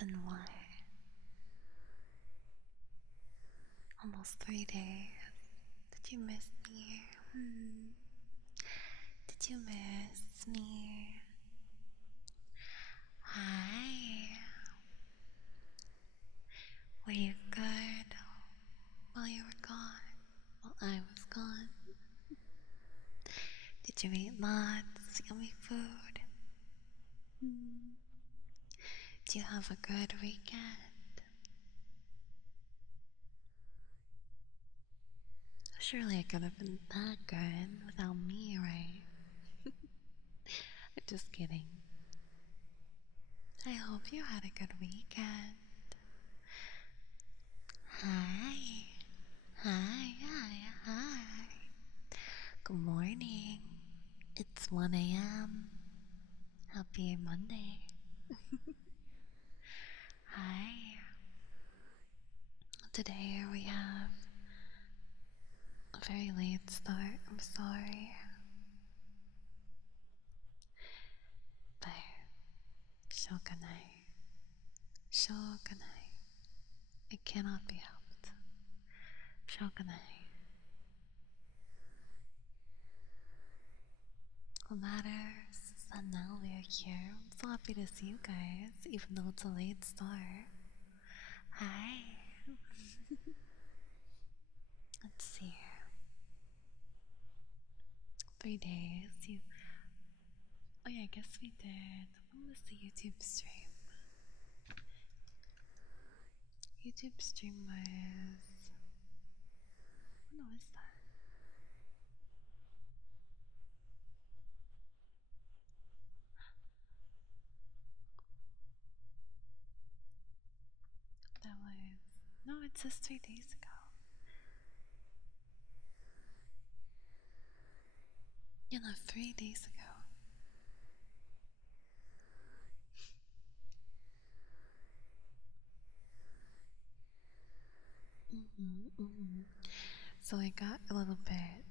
been what? Almost 3 days. Did you miss me? Did you miss me? Hi. Were you good while you were gone? While I was gone? Did you eat lots of yummy food? Did you have a good weekend? Surely it could have been that good without me, right? Just kidding. I hope you had a good weekend. Hi. Hi, hi, hi. Good morning. It's 1 a.m. Happy Monday. Hi. Today we have a very late start. I'm sorry. But shogunai. Shogunai. It cannot be helped. Shogunai. What matters is that now we are here. I'm so happy to see you guys, even though it's a late start. Hi. Let's see. 3 days. Oh yeah, I guess we did. When was the YouTube stream? YouTube stream was. When was that? That was. No, it says 3 days ago. Yeah, no, 3 days ago. So I got a little bit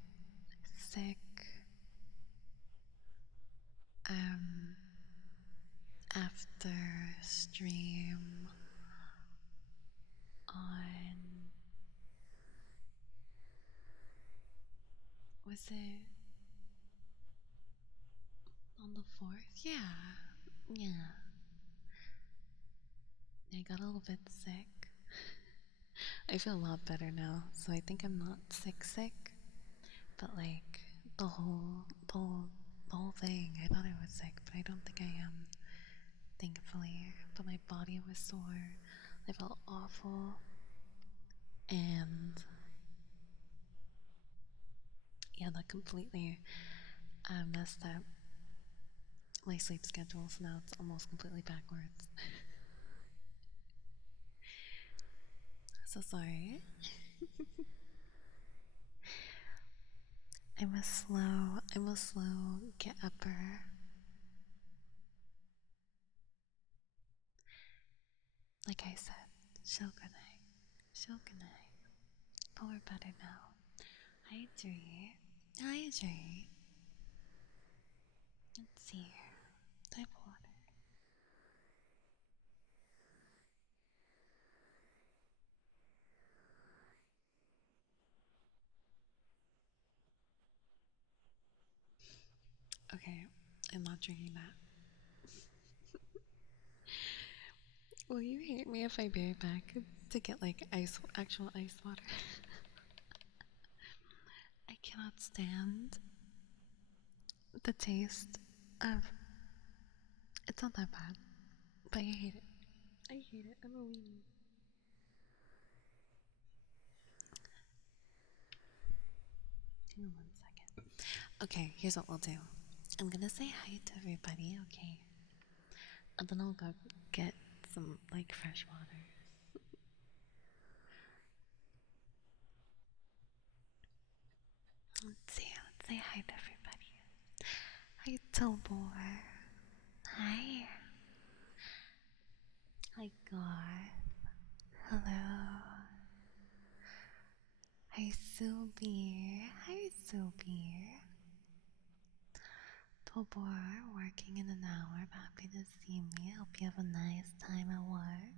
sick after stream on, was it on the 4th? Yeah. I got a little bit sick. I feel a lot better now, so I think I'm not sick, but like the whole thing, I thought I was sick, but I don't think I am, thankfully. But my body was sore, I felt awful, and yeah, that completely messed up my sleep schedule, so now it's almost completely backwards. So sorry. I'm a slow get upper. Like I said, shogunai. But we're better now. Hi, Dre. Hi, Dre. Let's see here. Type water. Okay, I'm not drinking that. Will you hate me if I be right back to get like actual ice water? I cannot stand the taste of. It's not that bad, but I hate it. I hate it. I'm a weenie. Hang on 1 second. Okay, here's what we'll do. I'm gonna say hi to everybody, okay? And then I'll go get some like fresh water. Let's say hi to everybody. Hi, Tobor. Hi. Hi, Garth. Hello. Hi, Subi. Hi, Subi. Tobor, working in an hour. Happy to see me. Hope you have a nice time at work.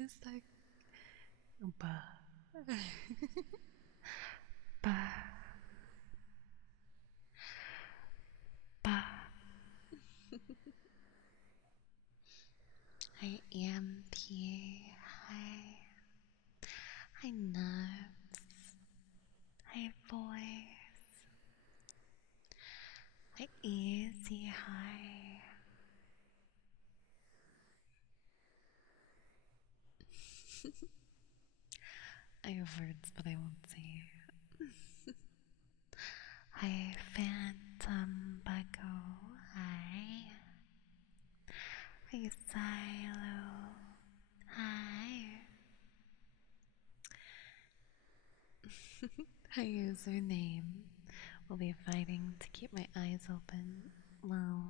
is that? Ba. Ba. Ba. Hi, EMP. Hi. Hi, Nuts. Hi, Voice. Hi, Easy. Hi. I have words, but I won't say. Hi, Phantom Bucko. Hi. Hi, Silo. Hi. Hi, username. We'll be fighting to keep my eyes open. Well,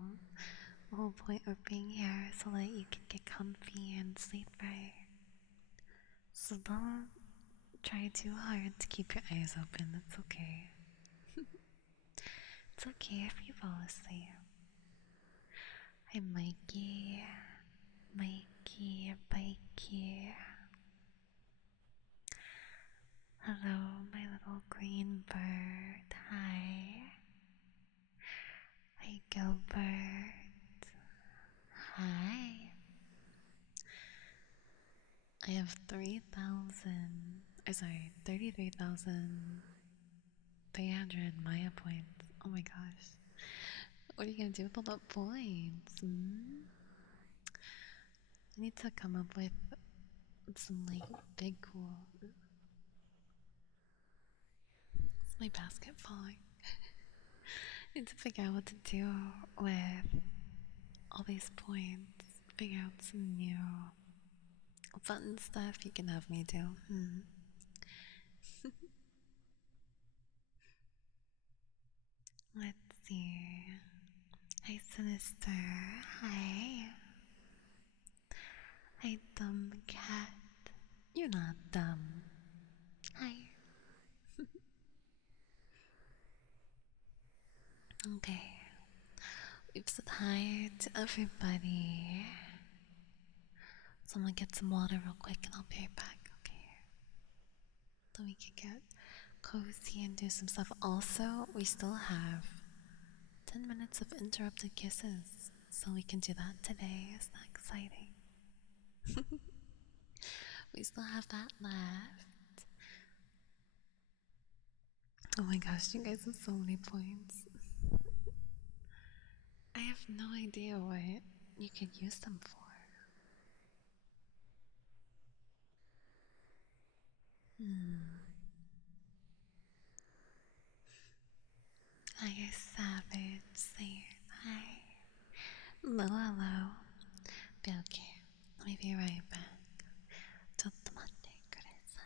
the whole point of being here is so that you can get comfy and sleep right. So don't try too hard to keep your eyes open. It's okay. It's okay if you fall asleep. Hi, Mikey. Mikey, Mikey. Hello, my little green bird. Hi. Hi, Gilbert. Hi. I have 33,300 Maya points. Oh my gosh. What are you gonna do with all the points? I need to come up with some like big cool. Is my basket falling? I need to figure out what to do with all these points. Figure out some new fun stuff you can have me do. Let's see. Hi, Sinister. Hi. Hi, dumb cat. You're not dumb. Hi. Okay. We've said hi to everybody. So I'm gonna get some water real quick and I'll be right back, okay? So we can get cozy and do some stuff. Also, we still have 10 minutes of interrupted kisses. So we can do that today. Isn't that exciting? We still have that left. Oh my gosh, you guys have so many points. I have no idea what you could use them for. Hi, Savage. Say hi. Hello, hello. Be okay. Let me be right back. ちょっと待ってください。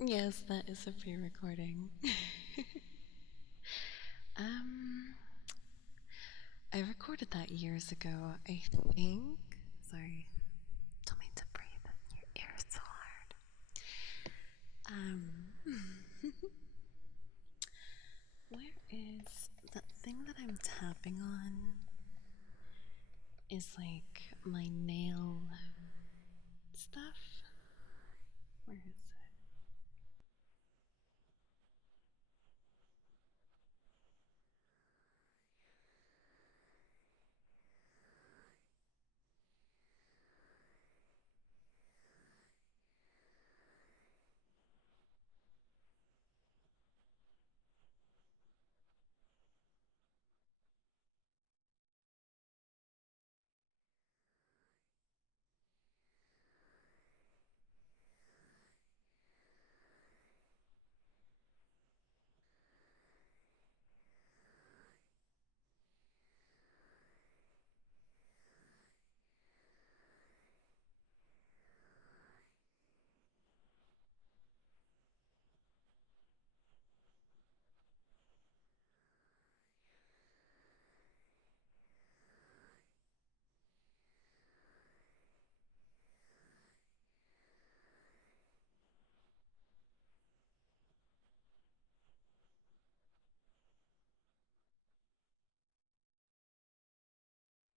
Yes, that is a pre-recording. um, I recorded that years ago, I think. Sorry, don't mean to breathe in your ear so hard. Where is that thing that I'm tapping on? Is like my nail stuff. Where is it?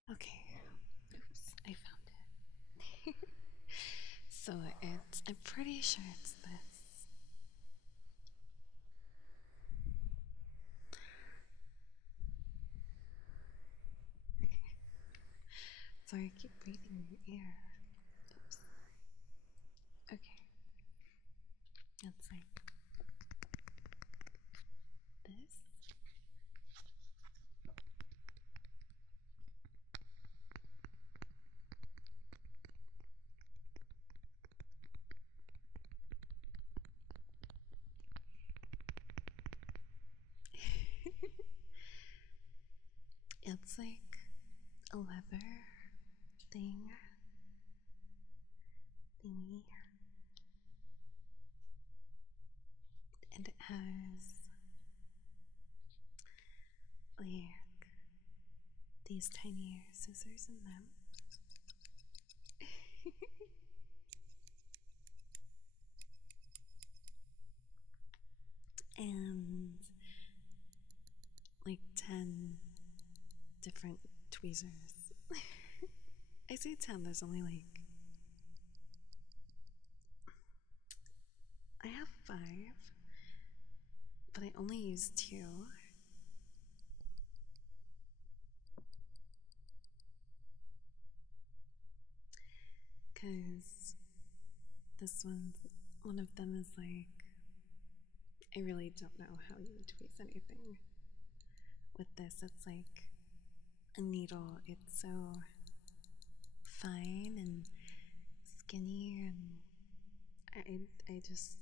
Okay. Oops, I found it. So I'm pretty sure it's this. Sorry, I keep breathing in your ear. Oops. Okay. It's like this. It's like a leather thing. Thingy. And it has like these tiny scissors in them. And like 10 different tweezers. I say 10, there's only like. I have 5, but I only use 2. Because one of them is like, I really don't know how you would tweeze anything with this. It's like a needle. It's so fine and skinny, and I just,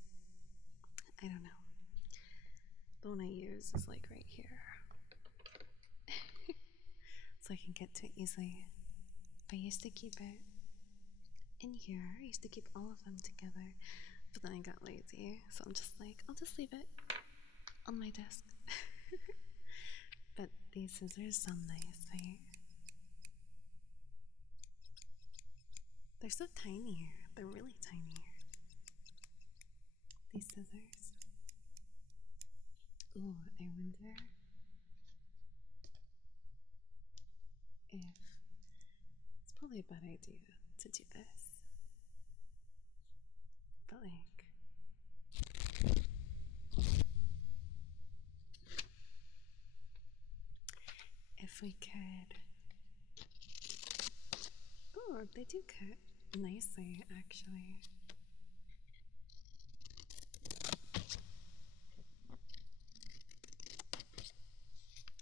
I don't know. The one I use is like right here. So I can get to it easily. But I used to keep it in here. I used to keep all of them together. But then I got lazy. So I'm just like, I'll just leave it on my desk. But these scissors sound nice, right? They're so tiny. They're really tiny. These scissors. Ooh, I wonder if it's probably a bad idea to do this. But like, if we could. Oh, they do cut nicely, actually.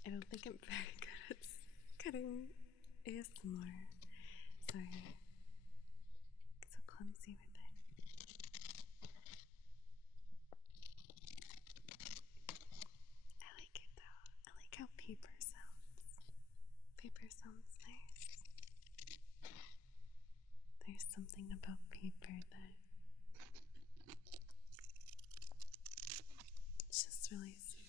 I don't think I'm very good at cutting ASMR. Sorry. So clumsy with it. I like it though. I like how paper sounds. Paper sounds nice. There's something about paper that just really soothing.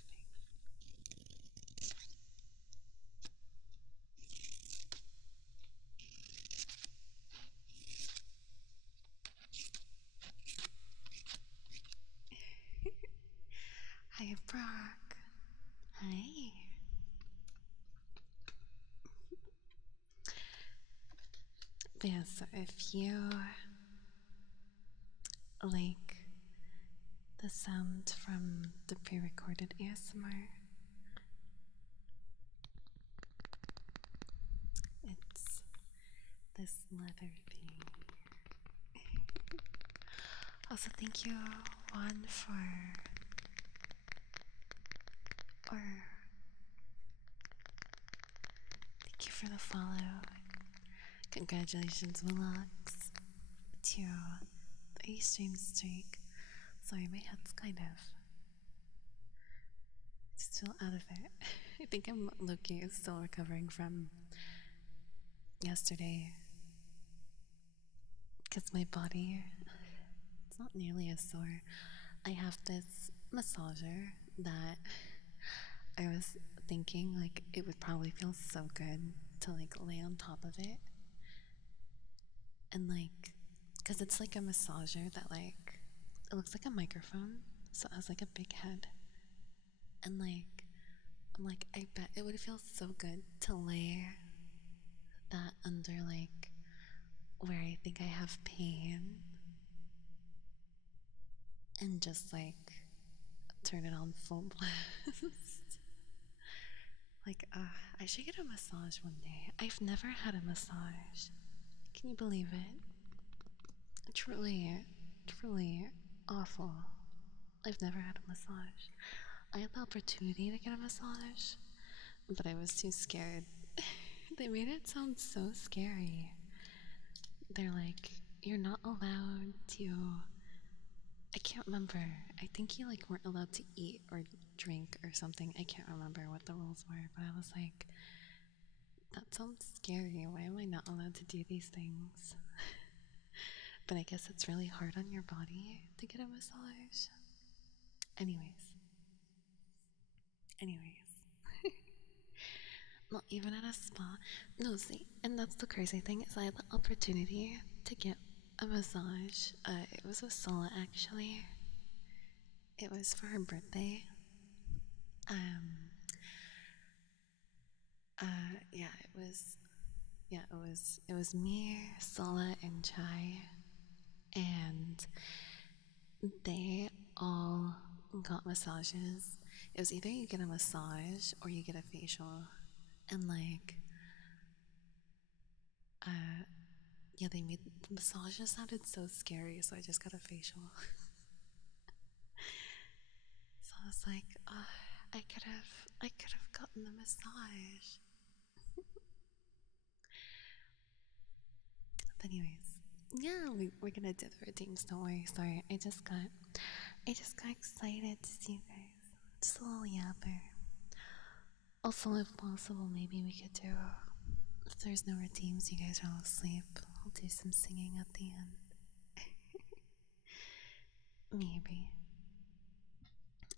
Hi, Brock. Hi. But yeah, so if you like the sound from the pre-recorded ASMR, it's this leather thing. Also, thank you, Juan, or thank you for the follow. Congratulations, Willux, to 3 stream streak. Sorry, my head's kind of still out of it. I think I'm low-key still recovering from yesterday because my body, it's not nearly as sore. I have this massager that I was thinking like it would probably feel so good to like lay on top of it and like, because it's like a massager that like it looks like a microphone, so it has like a big head, and like I'm like, I bet it would feel so good to lay that under like where I think I have pain and just like turn it on full blast. Like, I should get a massage one day. I've never had a massage. Can you believe it? Truly, truly awful. I've never had a massage. I had the opportunity to get a massage, but I was too scared. They made it sound so scary. They're like, you're not allowed to. I can't remember. I think you like weren't allowed to eat or drink or something. I can't remember what the rules were, but I was like, that sounds scary. Why am I not allowed to do these things? But I guess it's really hard on your body to get a massage. Anyways, not even at a spa. No, see, and that's the crazy thing is I had the opportunity to get a massage. It was with Sola actually. It was for her birthday. Um, yeah, it was me, Sola, and Chai, and they all got massages. It was either you get a massage or you get a facial, and like, yeah, they made the massages sounded so scary, so I just got a facial. So I was like, I could have gotten the massage. But anyways, yeah, we're gonna do the routines. Don't worry. Sorry, I just got excited to see you guys. Just a little yapper. Also, if possible, maybe we could do. If there's no routines, you guys are all asleep. I'll do some singing at the end. Maybe.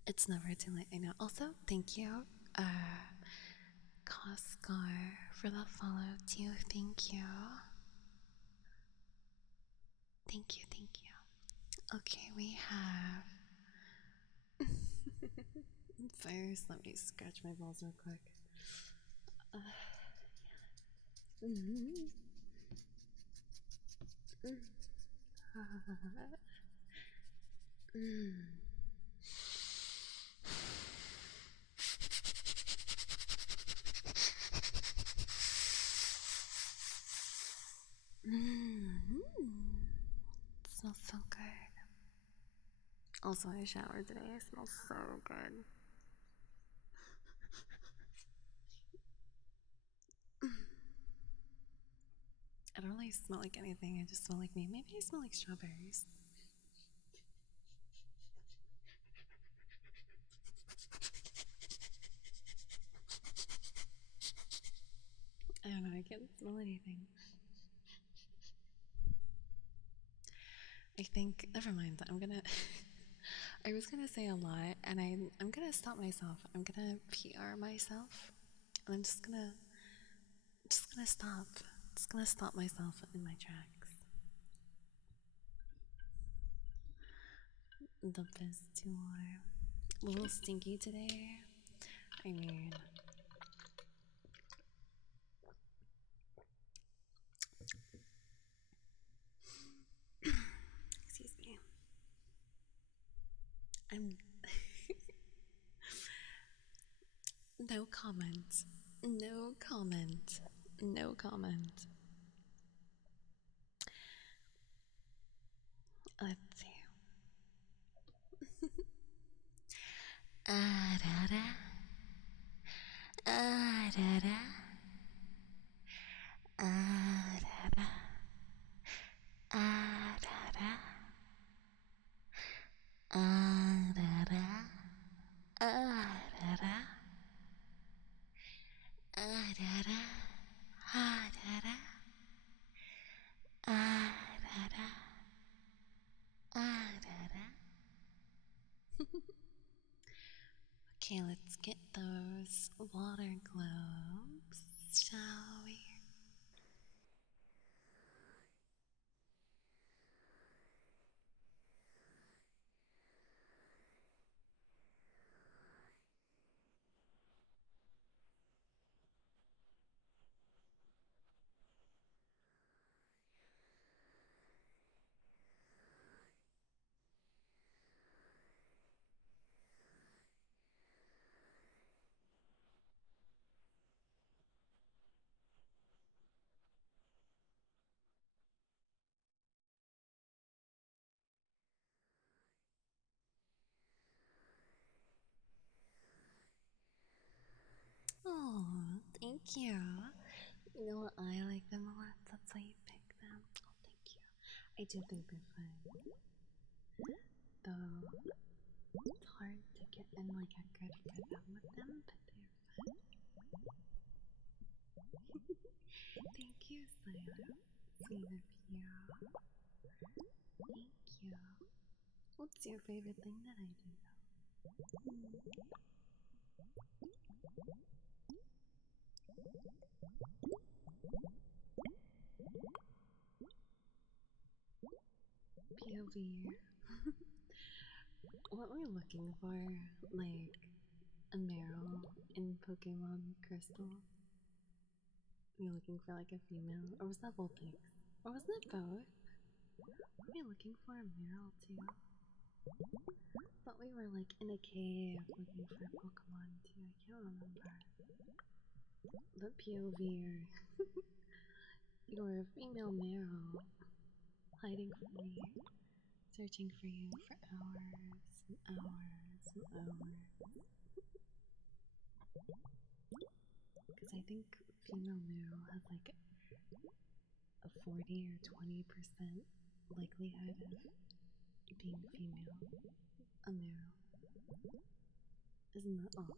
It's never too late. I know. Also, thank you, Coscar, for the follow too. Thank you. Thank you. Thank you. Okay, we have. First, let me scratch my balls real quick. Uh, mm-hmm. Mm. Mm. It smells so good. Also, I showered today. It smells so good. I don't really smell like anything. I just smell like me. Maybe I smell like strawberries. I don't know. I can't smell anything. I think. Never mind. I was gonna say a lot, and I'm gonna stop myself. I'm gonna PR myself, and I'm just gonna stop. Just gonna stop myself in my tracks. The fizz tour. A little stinky today. I mean, excuse me. I'm no comment. No comment. No comment. Let's see. Ah da da. Ah da da. Ah da da. Ah da da. Ah da da. Ah da da. Ah da da. Ah da da. Ah da da. Ah da da. Okay, let's get those water globes, shall we? Oh, thank you. You know what? I like them a lot. That's why you picked them. Oh, thank you. I do think they're fun. Though it's hard to get in like a good rhythm with them, but they're fun. Thank you, Silo. Sweet of you. Thank you. What's your favorite thing that I do though? POV. What we're looking for, like a Meryl in Pokemon Crystal. We're looking for like a female, or was that Vulpix? Or wasn't it both? Were we looking for a Meryl too? Thought we were like in a cave looking for Pokemon too. I can't remember. But POV, you're a female Meryl hiding from me, searching for you for hours and hours and hours. Because I think female Meryl has like a 40 or 20% likelihood of being female. A Meryl. Isn't that awful?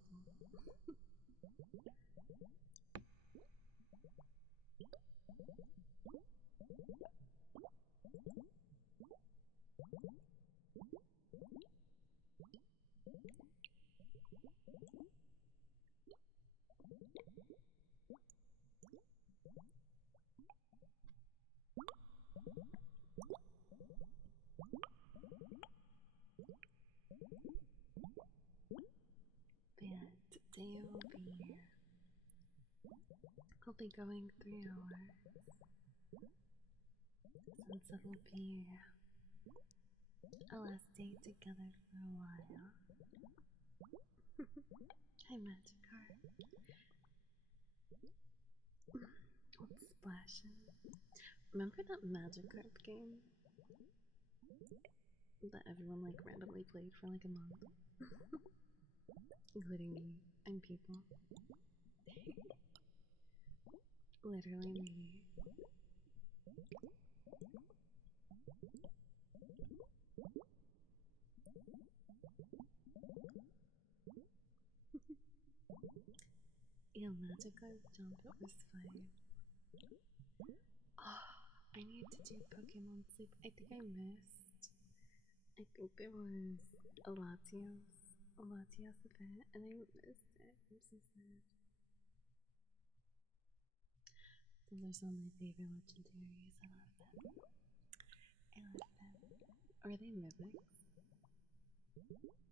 But today I'll be going 3 hours. Since it'll be our last day together for a while. Hi, Magikarp. What's splashing? Remember that Magikarp game that everyone like randomly played for like a month? Including me and people. Literally me. Yeah, Magikarp jump, it was fine. Oh, I need to do Pokemon Sleep. I think I missed I think it was a Latios event, and I missed it. I'm so sad. Those are some of my favorite legendaries. I love them. I love them. Are they mythics?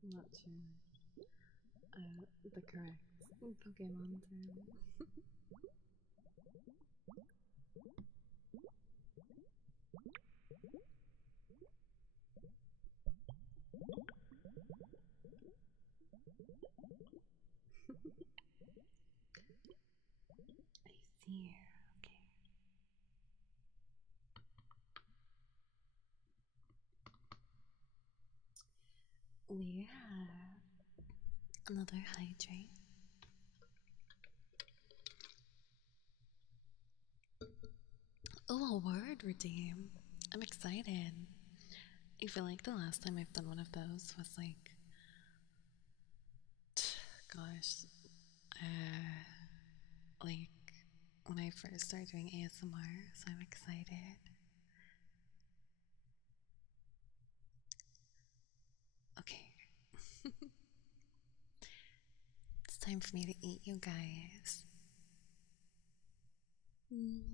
I'm not sure. The correct Pokemon term. I see. Okay. We have Another hydrate. Oh, a word redeem. I'm excited. I feel like the last time I've done one of those was like, gosh, like when I first started doing ASMR, so I'm excited. Okay. It's time for me to eat, you guys.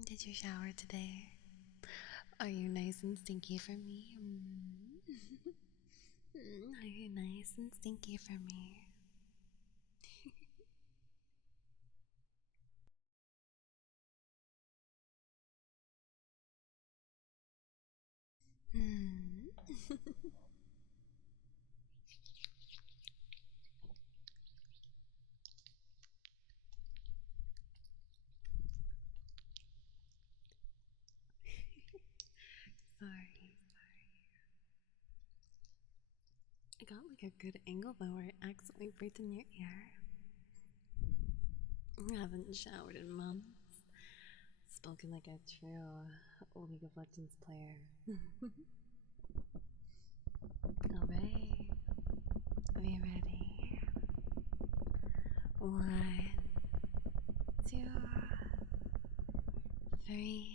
Did you shower today? Are you nice and stinky for me? Are you nice and stinky for me? Sorry. I got like a good angle though where I accidentally breathed in your ear. I haven't showered in months. Spoken like a true League of Legends player. Alright. Are you ready? 1, 2, 3.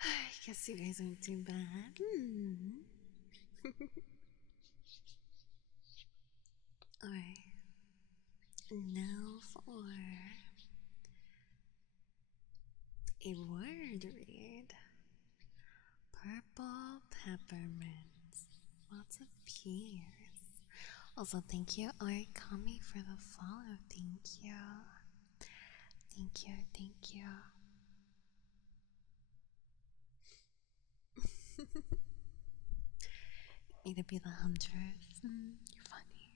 I guess you guys aren't too bad. Alright. Now for a word read. Purple peppermint. Lots of pears. Also, thank you, Origami, for the follow. Thank you. Thank you, thank you. Me to be the huntress. You're funny.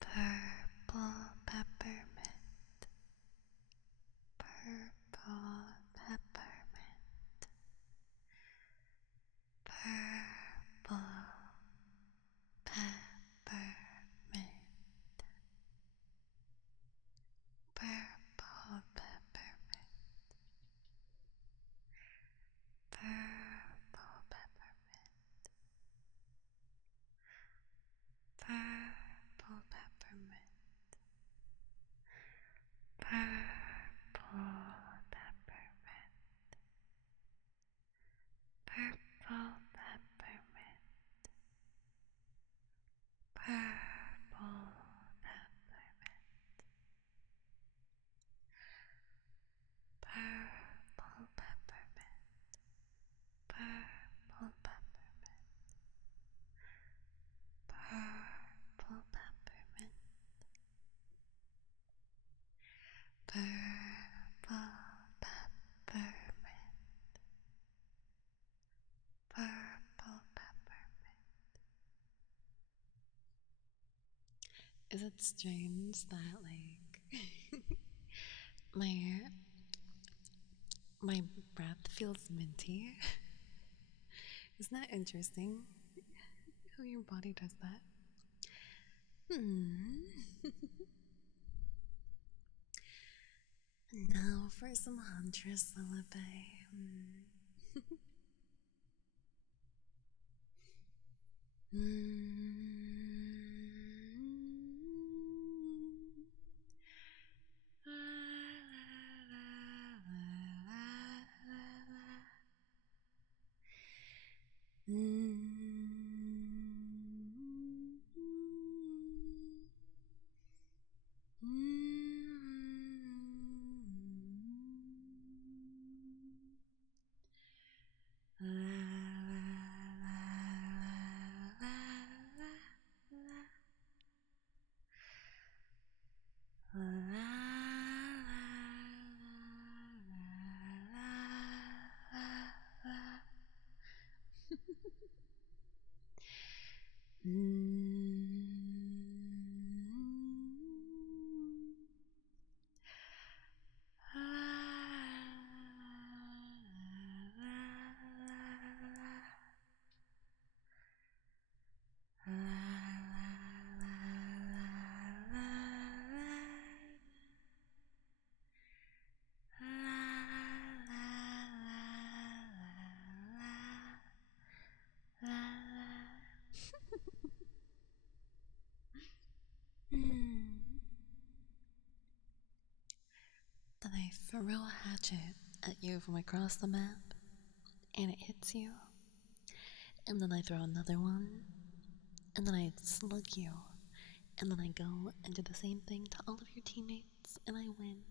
Purple peppermint. Purple peppermint. Purple peppermint. Purple peppermint. Purple peppermint. Is it strange that like my my breath feels minty? Isn't that interesting? How your body does that? Hmm. Now for some Huntress lullaby. Then I throw a hatchet at you from across the map, and it hits you. And then I throw another one, and then I slug you. And then I go and do the same thing to all of your teammates, and I win.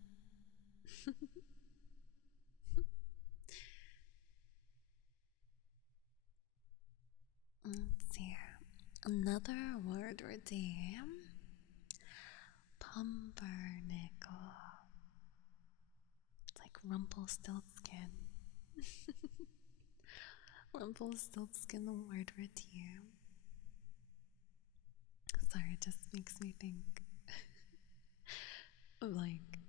Let's see here. Another word redeem. Pumpernickel. It's like Rumpelstiltskin. Rumpelstiltskin, the word redeem. Sorry, it just makes me think of like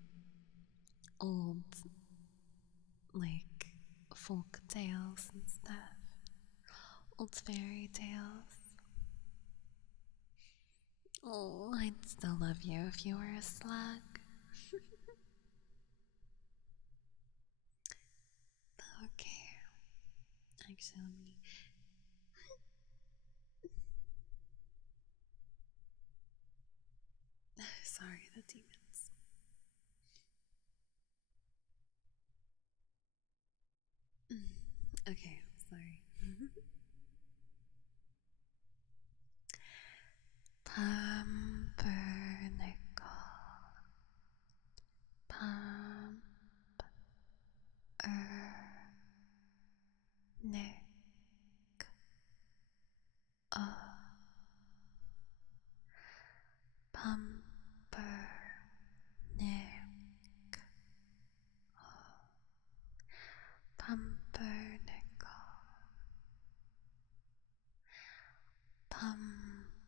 old, like folk tales and stuff. Old fairy tales. Oh, I'd still love you if you were a slug. Okay. Actually, let me. Sorry, the demons. Okay, sorry. Pumpernickel. Pump. Nick. Pumper. Nick. Pumpernickel. Pumpernickel.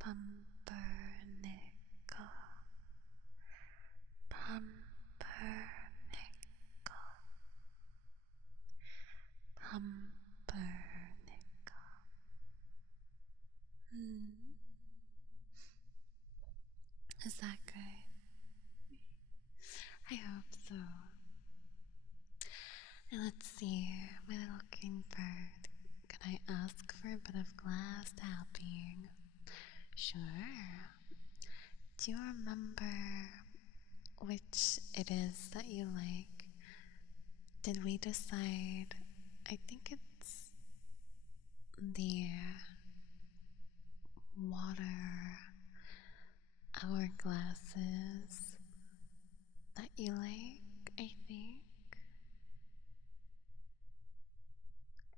Pumpernickel. Pumpernickel. Pumpernickel. Pumpernickel. Is that good? I hope so. And let's see, my little green bird. Can I ask for a bit of glass tapping? Sure. Do you remember which it is that you like? Did we decide? I think it's the water hourglasses that you like, I think.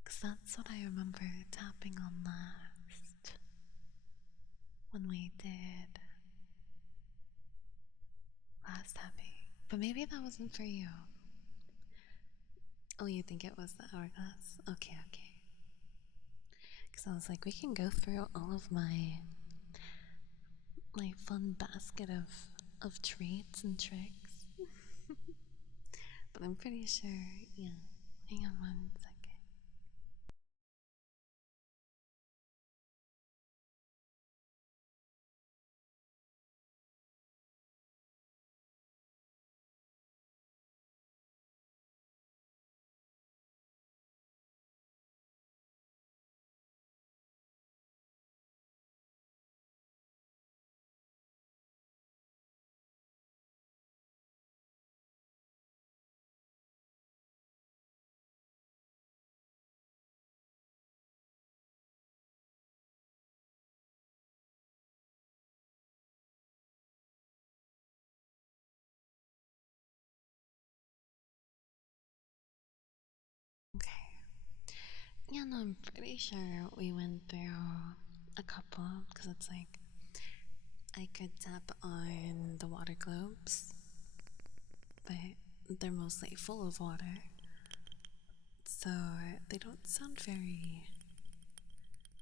Because that's what I remember tapping on last when we did last tapping. But maybe that wasn't for you. Oh, you think it was the hourglass? Okay, okay. Because I was like, we can go through all of my fun basket of treats and tricks. But I'm pretty sure, yeah. Hang on 1 second. Okay. Yeah, no, I'm pretty sure we went through a couple because it's like I could tap on the water globes, but they're mostly full of water, so they don't sound very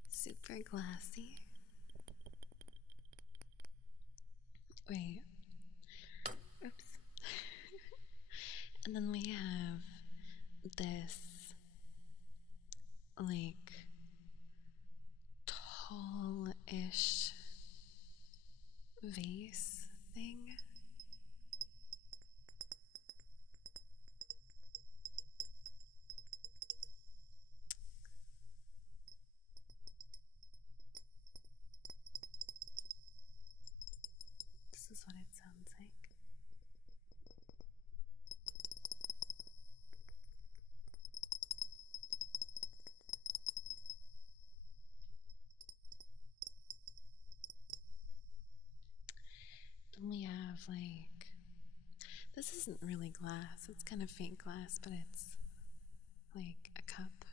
super glassy. Wait, oops. And then we have this like tall-ish vase thing. This is what it sounds like. Then we have like, this isn't really glass, it's kind of faint glass, but it's like a cup.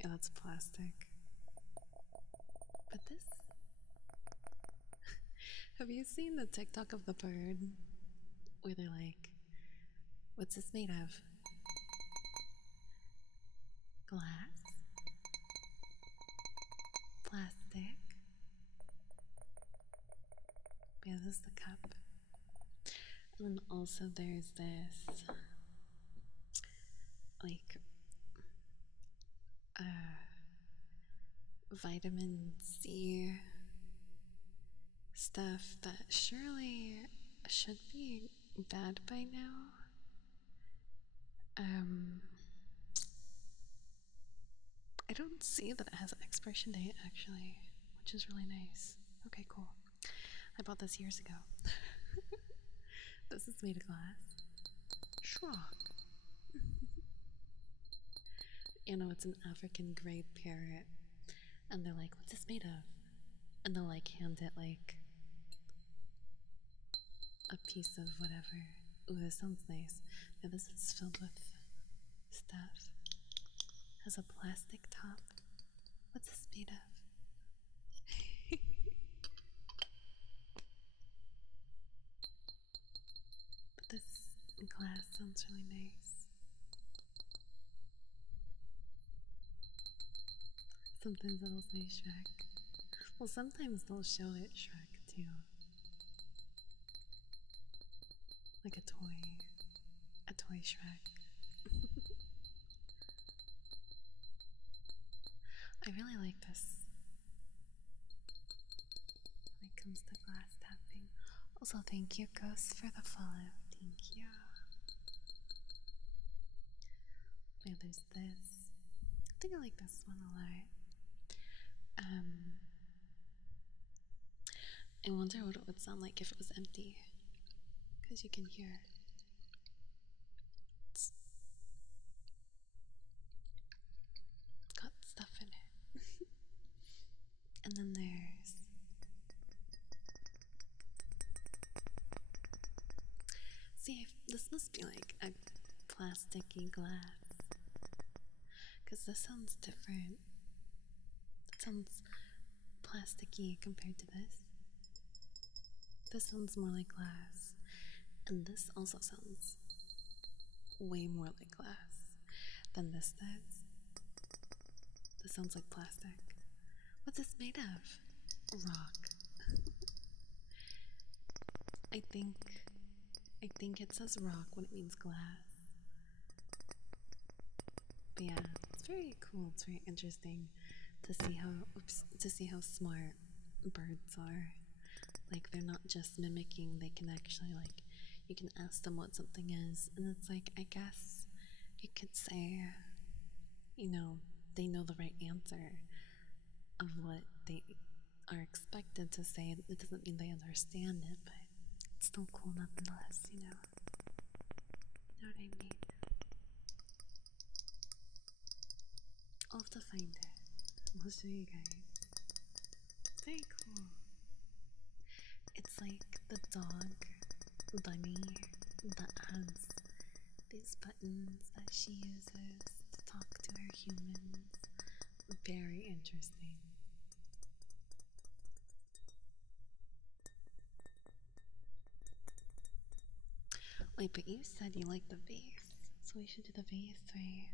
Yeah, that's plastic. But this, have you seen the TikTok of the bird where they're like, what's this made of? Glass, plastic. Yeah, this is the cup. And then also there's this like vitamin C stuff that surely should be bad by now. I don't see that it has an expiration date actually, which is really nice. Okay, cool. I bought this years ago. This is made of glass. Schrock. You know, it's an African gray parrot. And they're like, what's this made of? And they'll like hand it like a piece of whatever. Ooh, this sounds nice. Yeah, this is filled with stuff. Has a plastic top. What's this made of? But this glass sounds really nice. Sometimes it'll say Shrek. Well, sometimes they'll show it Shrek too. Like a toy Shrek. I really like this when it comes to glass tapping. Also, thank you, Ghost, for the follow. Thank you. Yeah, there's this. I think I like this one a lot. I wonder what it would sound like if it was empty. Because you can hear And then there's see, this must be like a plasticky glass. Because this sounds different. It sounds plasticky compared to this. This sounds more like glass. And this also sounds way more like glass than this does. This sounds like plastic. What's this made of? Rock. I think it says rock when it means glass. But yeah, it's very cool. It's very interesting to see how smart birds are. Like, they're not just mimicking, they can actually, like, you can ask them what something is, and it's like, I guess you could say, you know, they know the right answer of what they are expected to say. It doesn't mean they understand it, but it's still cool nonetheless, you know? You know what I mean? I'll have to find it. I'll show you guys. It's very cool. It's like the dog bunny that has these buttons that she uses to talk to her humans. Very interesting. Wait, but you said you like the vase, so we should do the vase, right?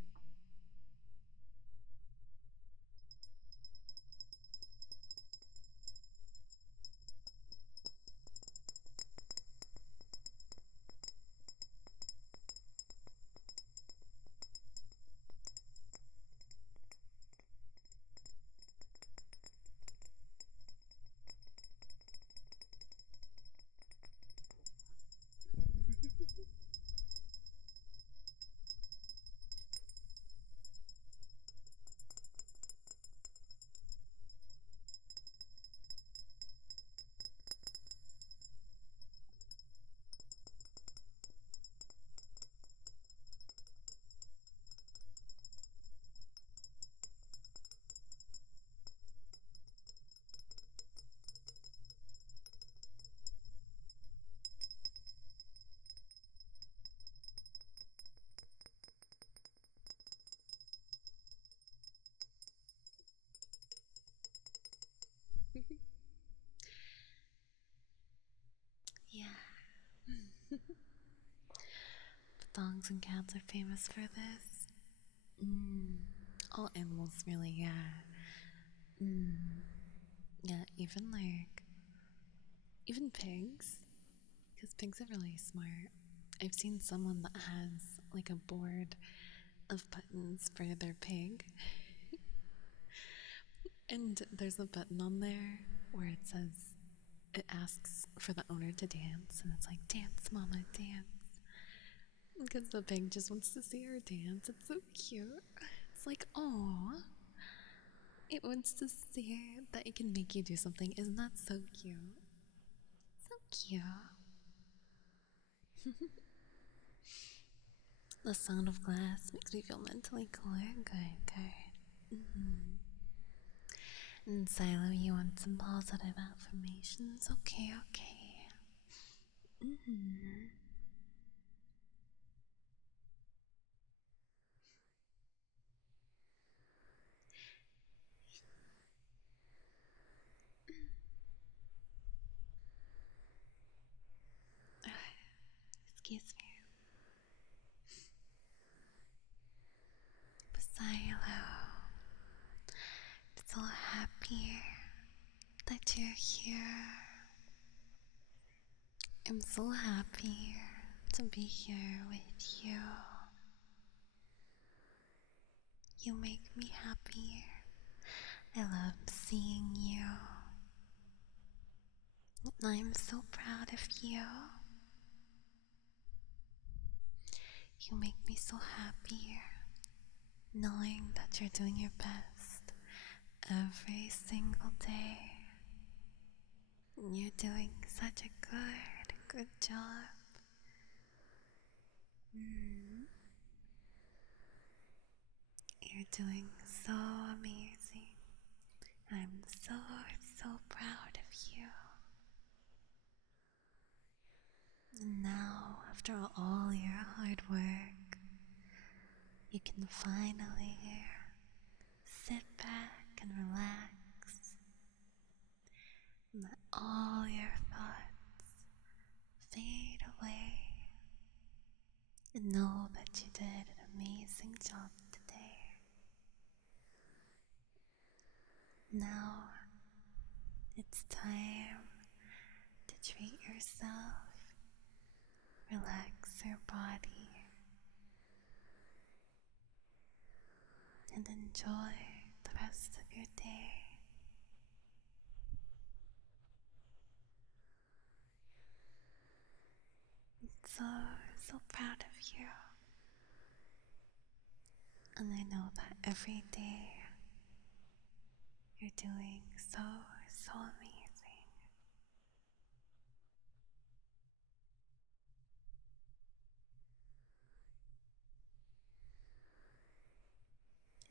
Yeah. Dogs and cats are famous for this. All animals, really, yeah. Yeah, even pigs, because pigs are really smart. I've seen someone that has like a board of buttons for their pig, and there's a button on there where it asks for the owner to dance, and it's like, dance, mama, dance. Because the pig just wants to see her dance. It's so cute. It's like, oh, it wants to see that it can make you do something. Isn't that so cute? So cute. The sound of glass makes me feel mentally clear. Good, good. And Silo, you want some positive affirmations? Okay, okay. Excuse me. Silo, I'm so happy that you're here. I'm so happy to be here with you. You make me happy. I love seeing you. I'm so proud of you. You make me so happy knowing that you're doing your best every single day. You're doing such a good job. You're doing so amazing. I'm so, so proud of you. And now, after all your hard work, you can finally sit back and relax and let all your thoughts fade away and know that you did an amazing job today. Now it's time to treat yourself, relax your body, and enjoy the rest of your day. I'm so, so proud of you. And I know that every day you're doing so, so amazing.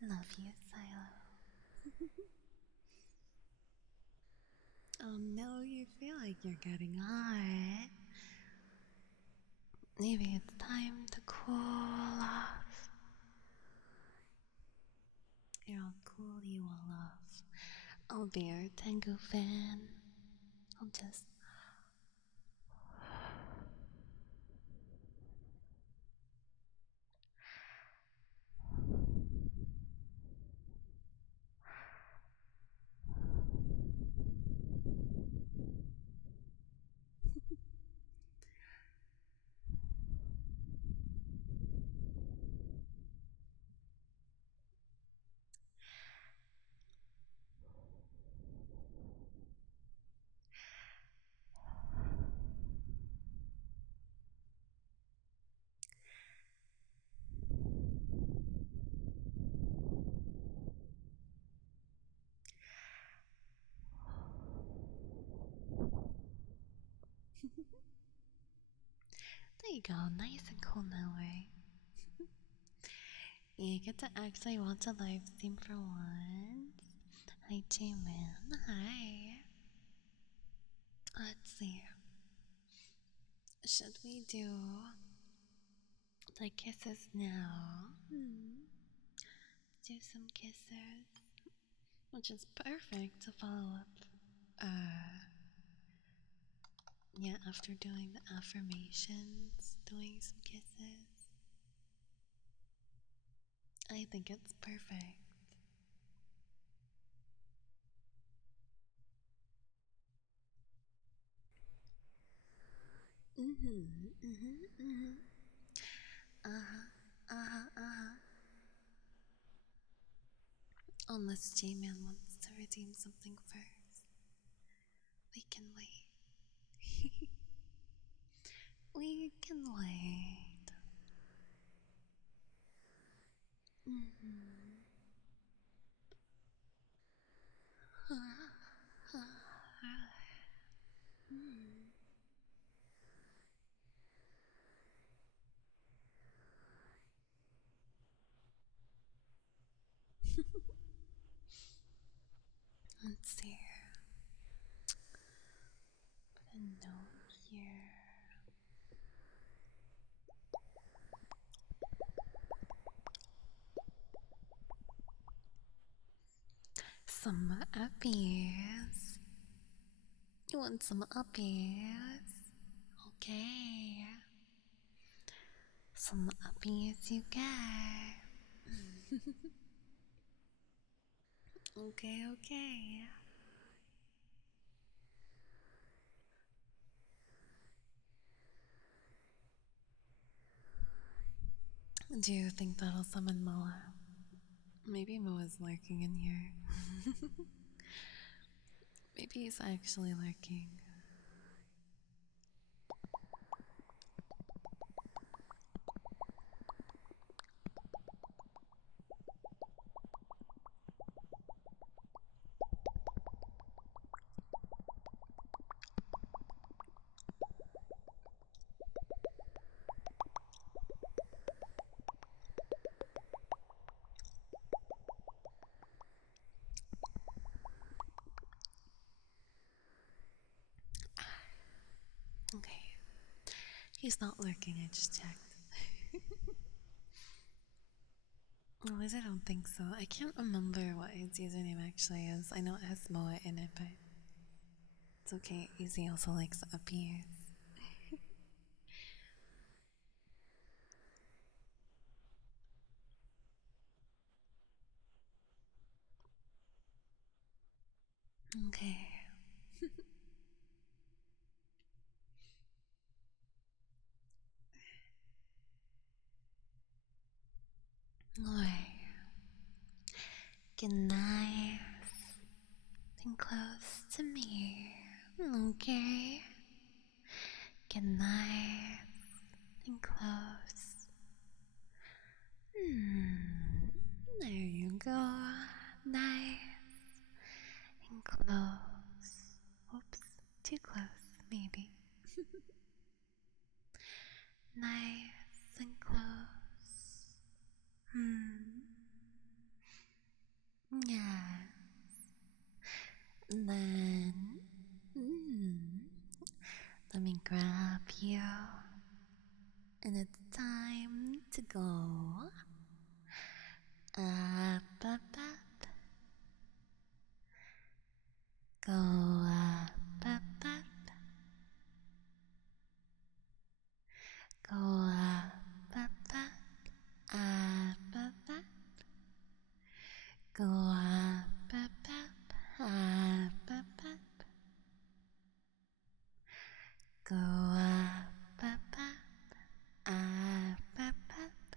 Love you, Silo. Oh no, you feel like you're getting hot. Maybe it's time to cool off. Here, I'll cool you all off. I'll be your Tengu fan. I'll just. There you go, nice and cool now, right? You get to actually watch a live stream for once. Hi, J-Man. Hi. Let's see. Should we do the kisses now? Do some kisses, which is perfect to follow up. Yeah, after doing the affirmations, doing some kisses. I think it's perfect. Unless J-Man wants to redeem something first, we can wait. We can wait. Let's see. Put a note here. Some uppies. You want some uppies? Okay. Some uppies you get. Okay, okay. Do you think that'll summon Moa? Maybe Moa's lurking in here. Maybe he's actually lurking. Okay. He's not lurking, I just checked. At least I don't think so. I can't remember what his username actually is. I know it has Moa in it, but it's okay. Easy also likes uppies. Okay. Alright. Good night. And close to me. Okay. Get nice and close. There you go. Nice and close. Oops, too close, maybe. Nice and close. Yeah. Then, let me grab you. And it's time to go up, up, up. Go up, up, up. Go up, up, up. Up, up, up. Go up, up, up. Up, up, up. Go up, up, up. Up, up, up.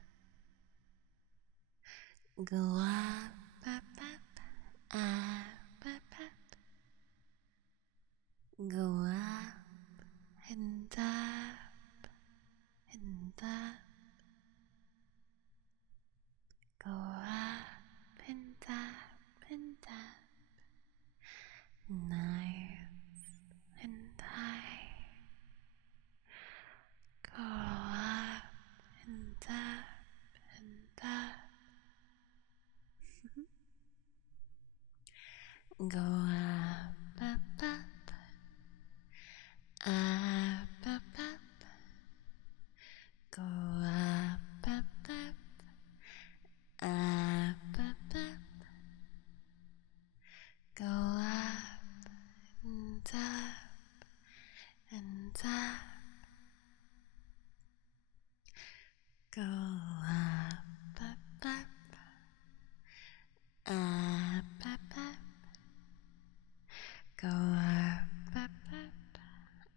Go up, up, up. Up, up, up. Go up and up and up. Go up and up and up. Nice and high. Go up and up and up. Go up, up, up. Up, up, up. Go up, up, up. Up, up, up. Go up and up and up. Go up, up, up. Up, up, up. Go up, up, up.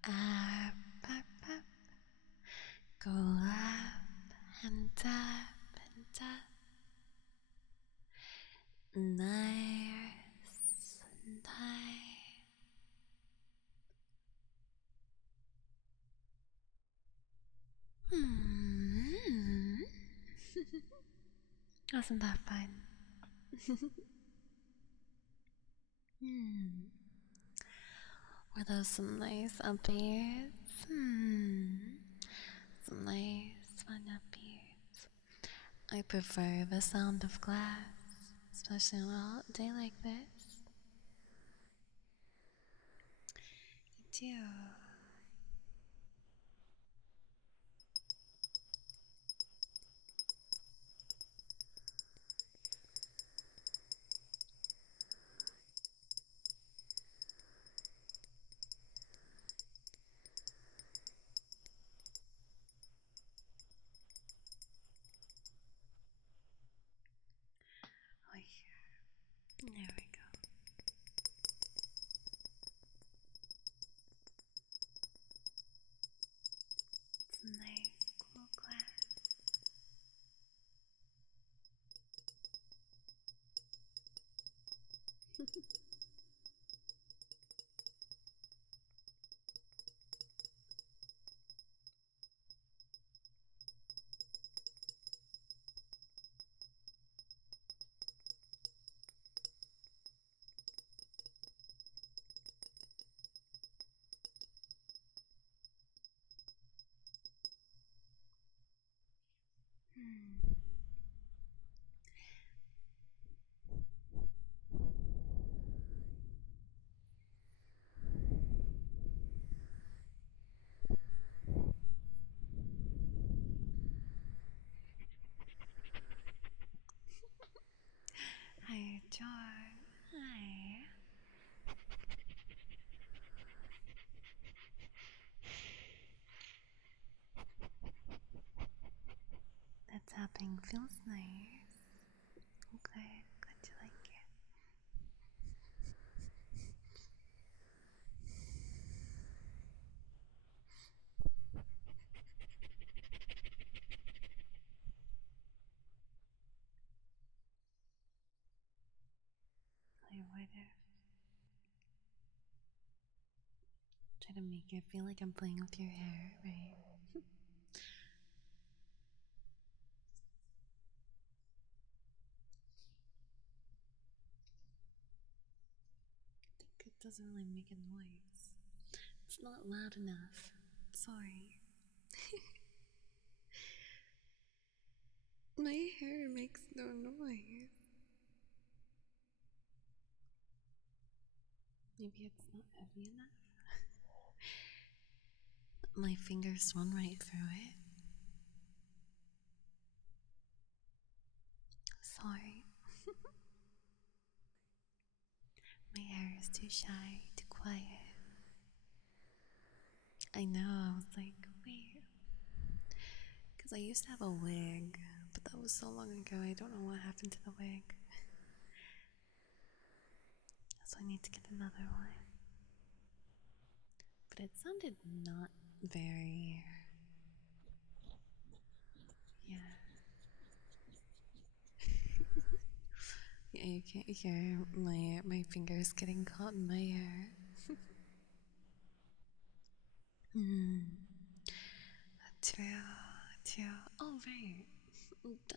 Up, up, up. Go up and up and up. Nice and high. Wasn't that fun? Were those some nice upbeats? Some nice fun upbeats. I prefer the sound of glass, especially on a hot day like this. I do. Oh yeah. There we go. It's a nice cool glass. feels nice. Okay, glad you like it. I would try to make it feel like I'm playing with your hair, right? I think it doesn't really make a noise. It's not loud enough. Sorry. My hair makes no noise. Maybe it's not heavy enough. My fingers run right through it. Sorry. My hair is too shy, too quiet. I know, I was like, wait. Because I used to have a wig, but that was so long ago, I don't know what happened to the wig. So I need to get another one. But it sounded not very. Yeah. Yeah, you can't hear my fingers getting caught in my hair. Hmm. True, true. Oh, right. Duh.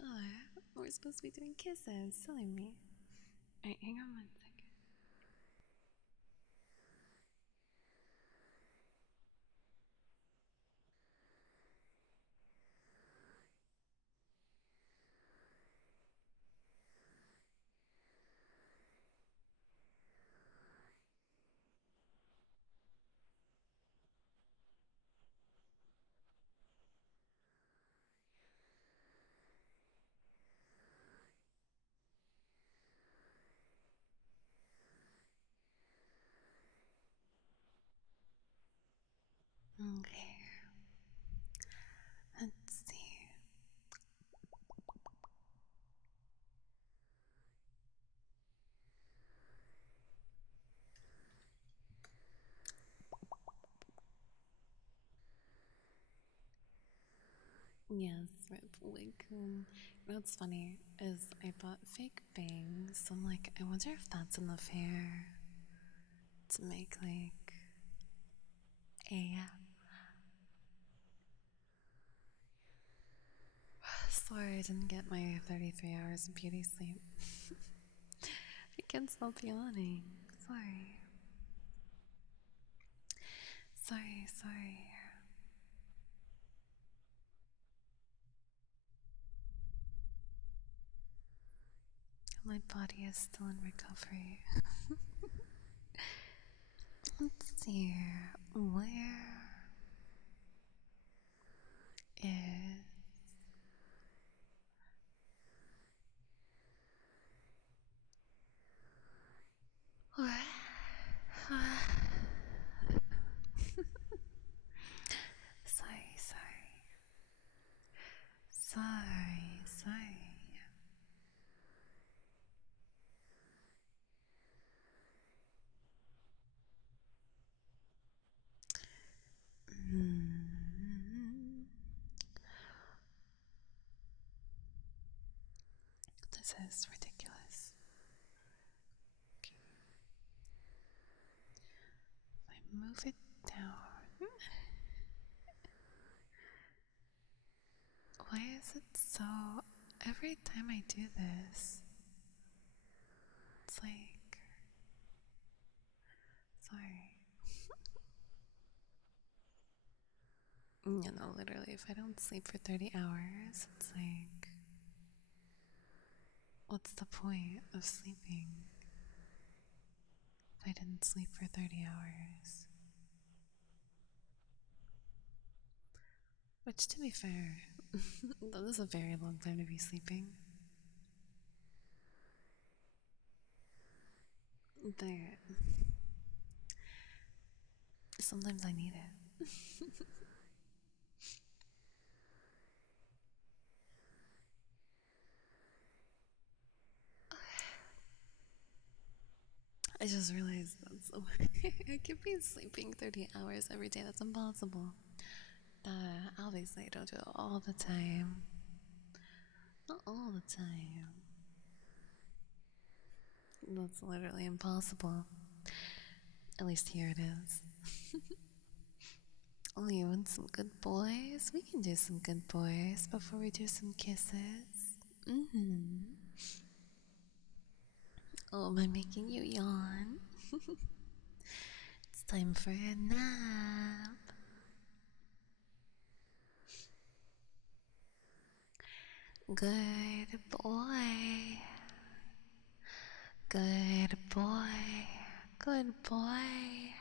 We're supposed to be doing kisses. Silly me. Alright, hang on 1 second. Okay. Let's see. Yes, rip wig. You know what's funny is I bought fake bangs. So I'm like, I wonder if that's enough hair to make like a. Sorry, I didn't get my 33 hours of beauty sleep. I can't stop yawning. Sorry. Sorry, sorry. My body is still in recovery. Let's see here. Where is. Sorry, sorry. Sorry, sorry. Mm. This is ridiculous. Okay. If I move it down. Why is it so. Every time I do this, it's like. Sorry. You know, literally, if I don't sleep for 30 hours, it's like. What's the point of sleeping if I didn't sleep for 30 hours? Which, to be fair, that is a very long time to be sleeping. But sometimes I need it. I just realized that's so I could be sleeping 30 hours every day. That's impossible. Obviously, I don't do it all the time. Not all the time. That's literally impossible. At least here it is. Oh, you want some good boys? We can do some good boys before we do some kisses. Oh, am I making you yawn? It's time for a nap. Good boy. Good boy. Good boy.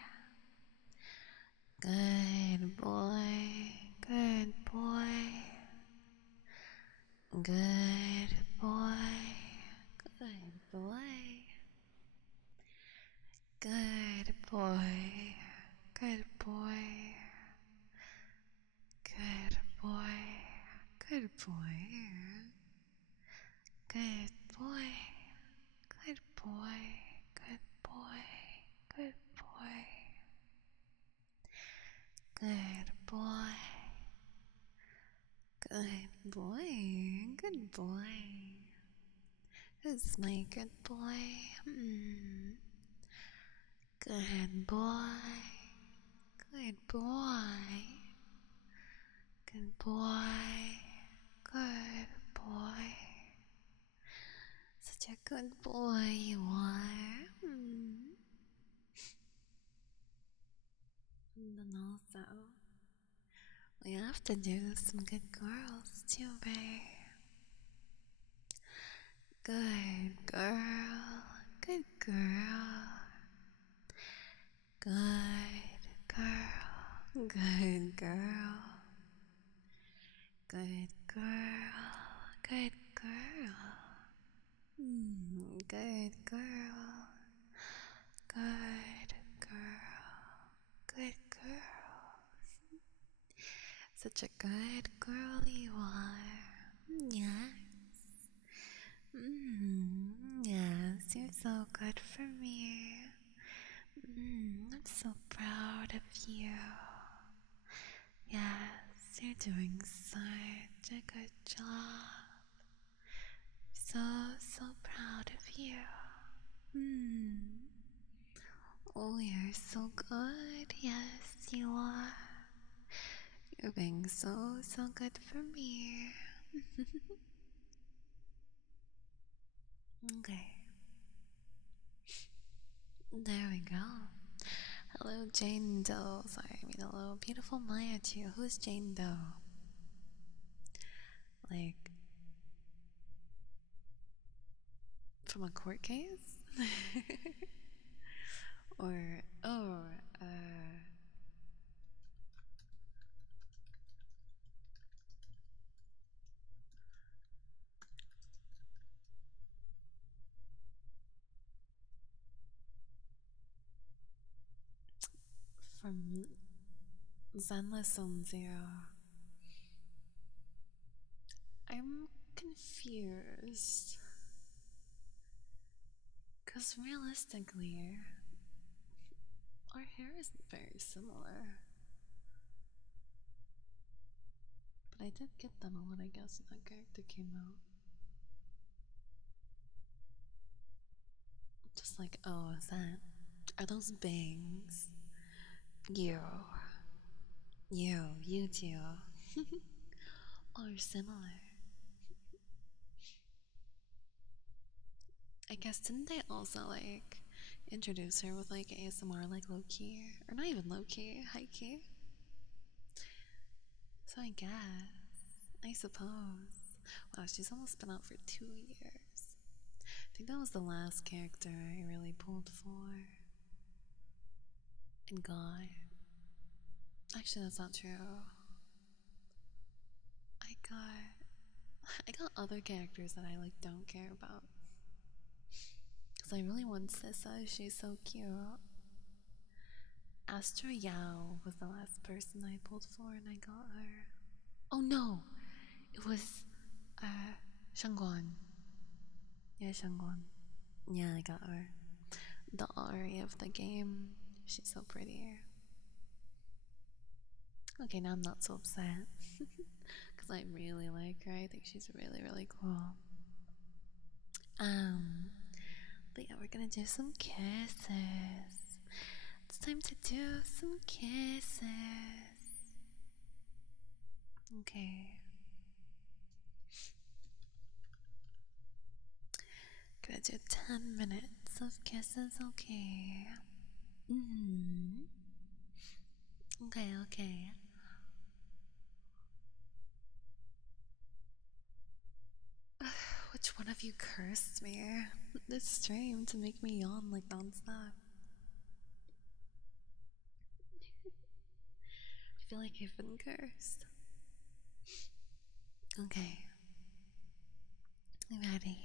Good boy. Good boy. Good boy. Good boy. Good boy. Good boy. Good boy. Good boy. Good boy. Good boy. Good boy. Good boy. Good boy. Good boy. Good boy. Who's my good boy? Good boy. Good boy. Good boy. Good boy. Such a good boy you are. And then also, we have to do some good girls too, babe. Good girl. Good girl. Good girl. Good girl. Good girl. Good girl. Good girl. Good girl. Good girl. Such a good girl you are. Yes. Yes, you're so good for me. I'm so proud of you. Yes, you're doing such a good job. So, so proud of you. Oh, you're so good. Yes, you are. You're being so, so good for me. Okay. There we go. Hello, Jane Doe. Sorry, I mean, hello, beautiful myaachuu. Who's Jane Doe? Like, from a court case? Or, oh, from Zenless on Zero. I'm confused. Because realistically, our hair isn't very similar. But I did get them a lot, I guess, when that character came out. Just like, oh, is that? Are those bangs? You. You two. Are similar. I guess, didn't they also, like, introduce her with, like, ASMR, like, low key? Or not even low key, high key? So I guess. I suppose. Wow, she's almost been out for 2 years. I think that was the last character I really pulled for and got. Actually, that's not true. I got other characters that I like don't care about. Cause I really want Sissa. She's so cute. Astra Yao was the last person I pulled for, and I got her. Oh no, it was Shangguan. Yeah, Shangguan. Yeah, I got her. the Ari of the game. She's so pretty. Okay, now I'm not so upset. Because I really like her. I think she's really, really cool. But yeah, we're gonna do some kisses. It's time to do some kisses. Okay. Gonna do 10 minutes of kisses, okay? Okay, okay. Which one of you cursed me this stream to make me yawn like nonstop? I feel like I've been cursed. Okay. Ready?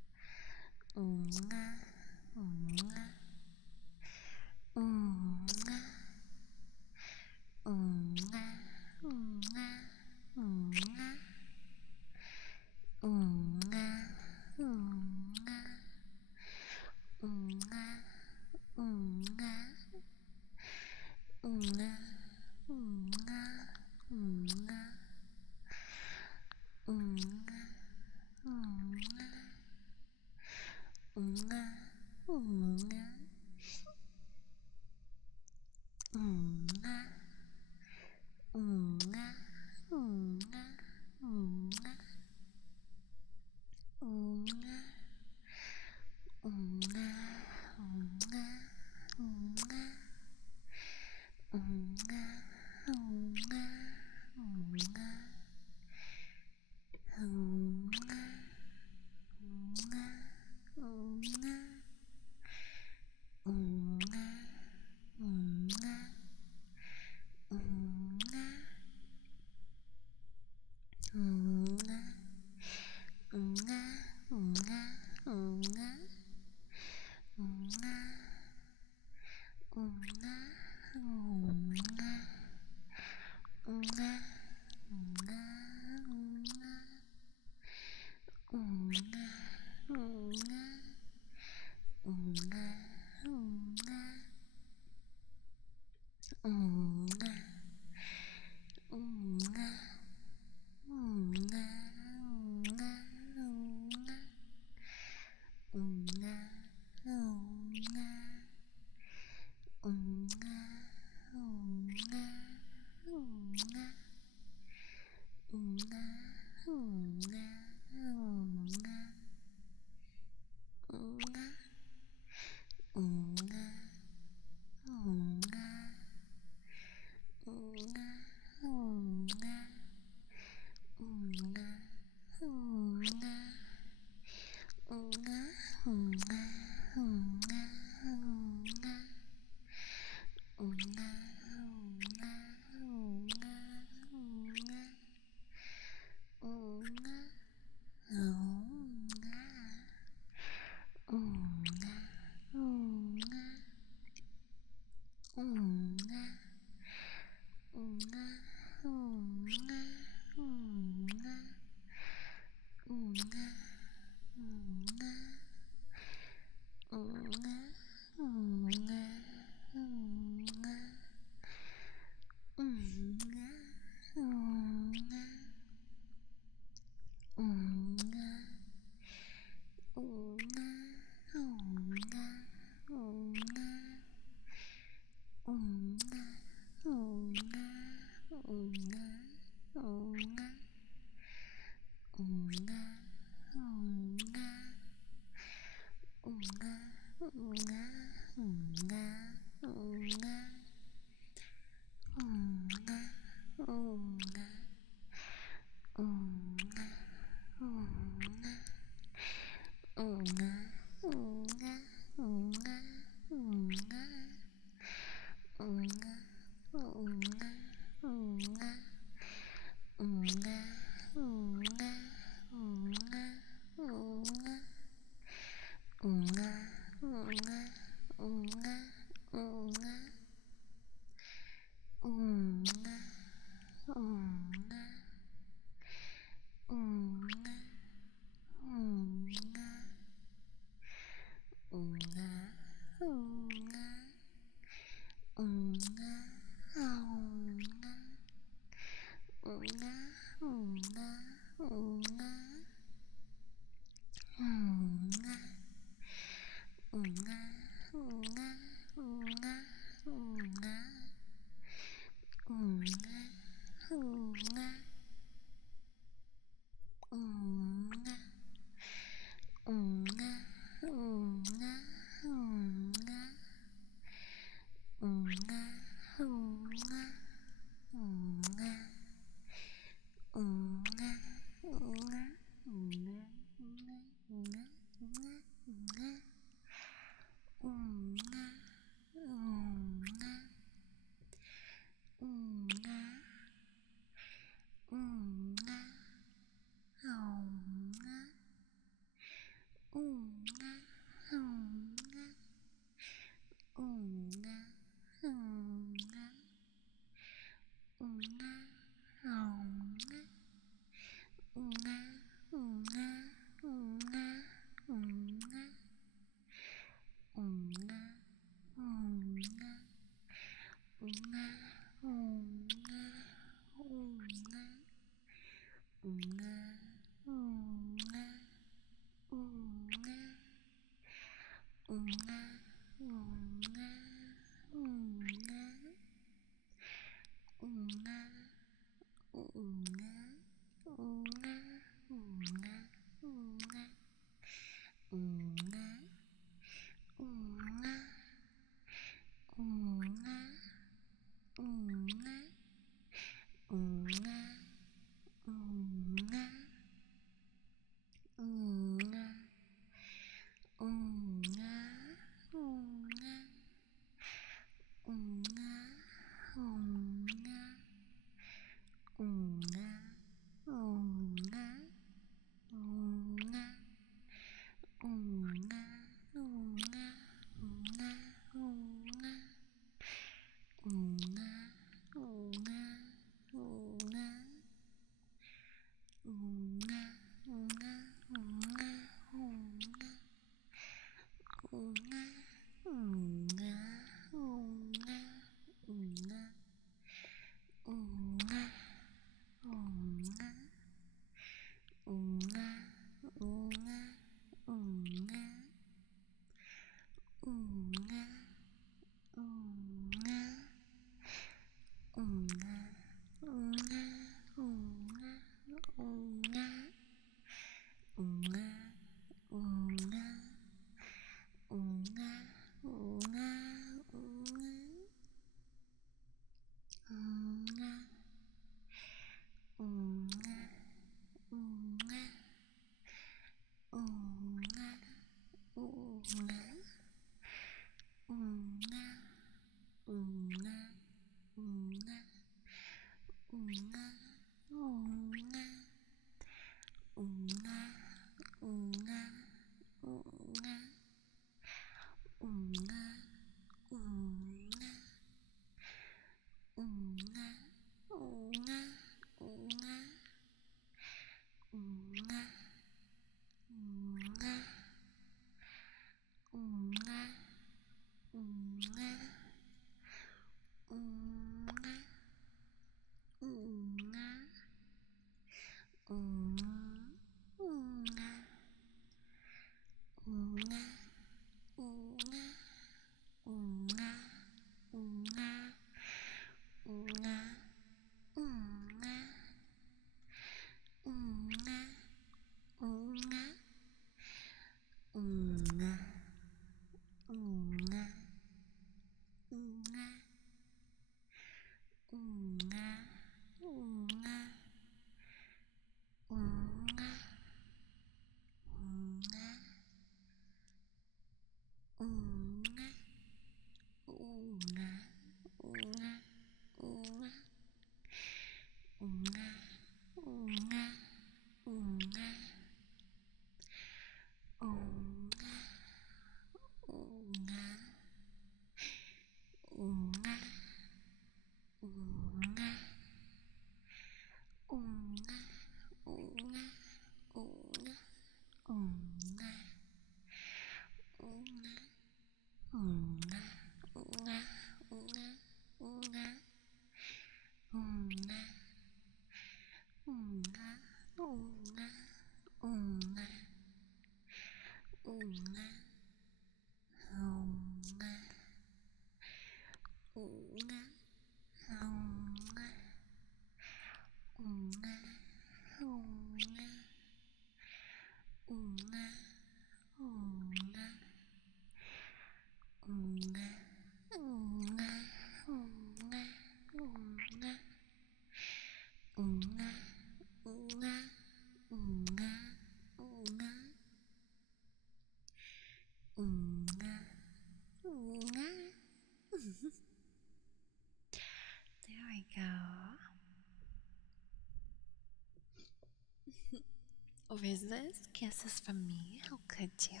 Resist kisses from me? How could you?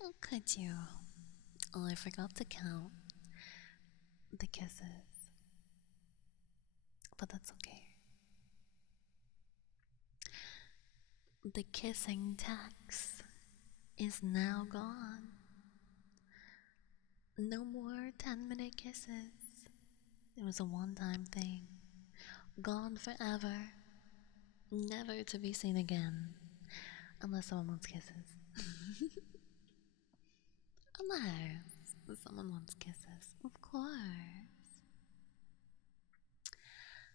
How could you? Oh, I forgot to count the kisses. But that's okay. The kissing tax is now gone. No more 10-minute kisses. It was a one-time thing. Gone forever. Never to be seen again. Unless someone wants kisses. Unless someone wants kisses. Of course.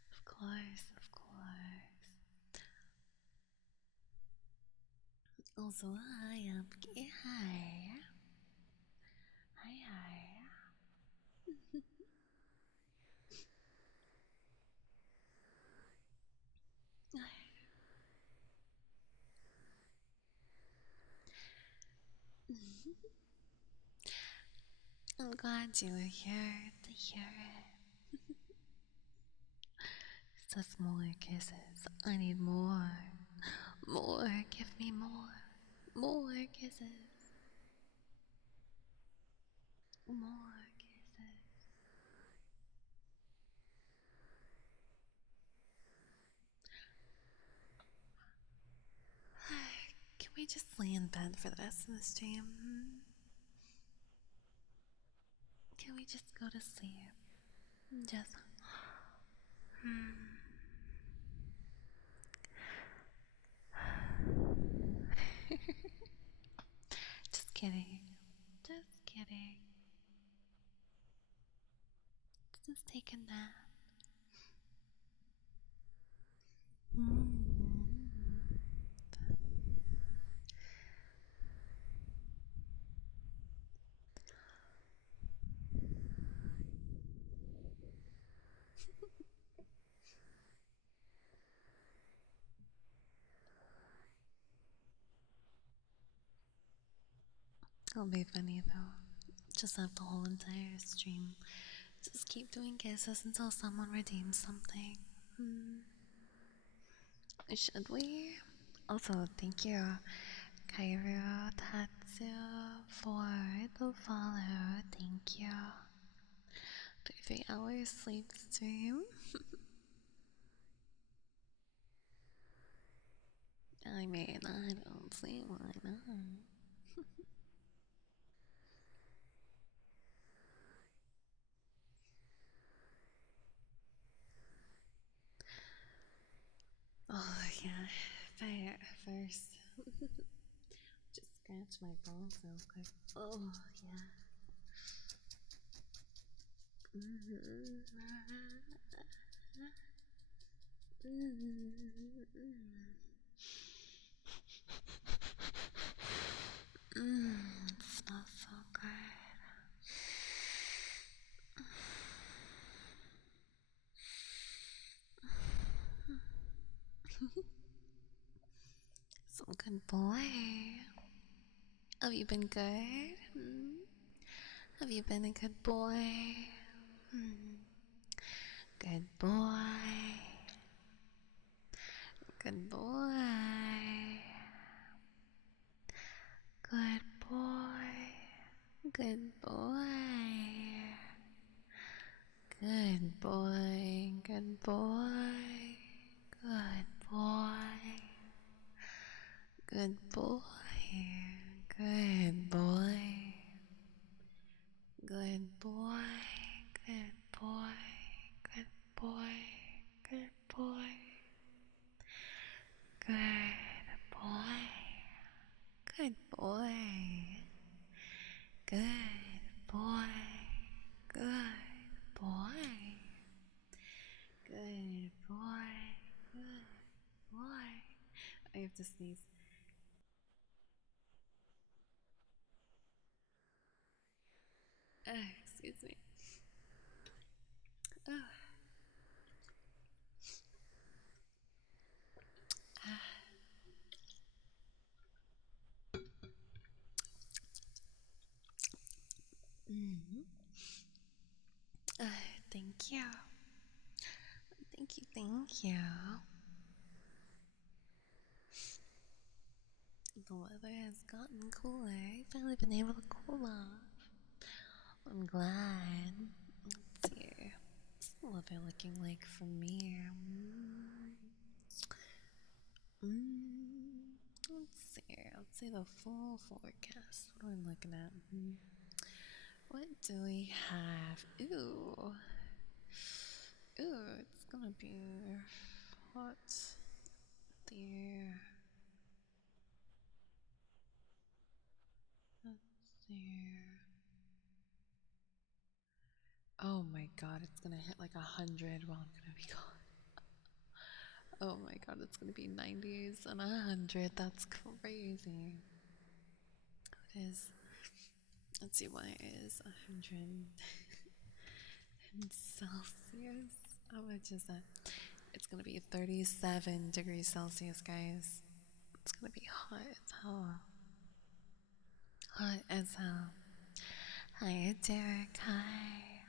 Of course, of course. Also, hi, hi. Hi, hi. I'm glad you were here to hear it. Just more kisses. I need more. More. Give me more. More kisses. More kisses. Can we just lay in bed for the rest of the stream? Can we just go to sleep? Just. Just kidding. Just kidding. Just take a nap. It'll be funny though. Just have the whole entire stream. Just keep doing kisses until someone redeems something. Should we? Also, thank you, Kairo Tatsu, for the follow. Thank you. 3 hours sleep stream. I mean, I don't see why not. Oh yeah, first, just scratch my balls real quick. Oh yeah. It smells so good. So good boy. Have you been good? Have you been a good boy? Good boy. Good boy. Good boy. Good boy. Good boy. Good boy. Good boy. Good boy. Good boy. Good boy. Good boy. Good boy. Good boy. Good boy. Good boy. Good boy. Good boy. Good boy. Good boy. I have to sneeze. Excuse me. Mm-hmm. Thank you. Thank you. Thank you. The weather has gotten cooler. I've finally been able to cool off. I'm glad. Let's see. What's the weather looking like for me? Let's see. Let's see the full forecast. What am I looking at? What do we have? Ooh. Ooh, it's gonna be hot there. There. Oh my god, it's gonna hit like 100 while I'm gonna be gone. Oh my god, it's gonna be 90s and 100. That's crazy. It is. Let's see what is 100 in Celsius. How much is that? It's gonna be 37 degrees Celsius, guys. It's gonna be hot as hell. Hot as hell. Hi, Derek. Hi.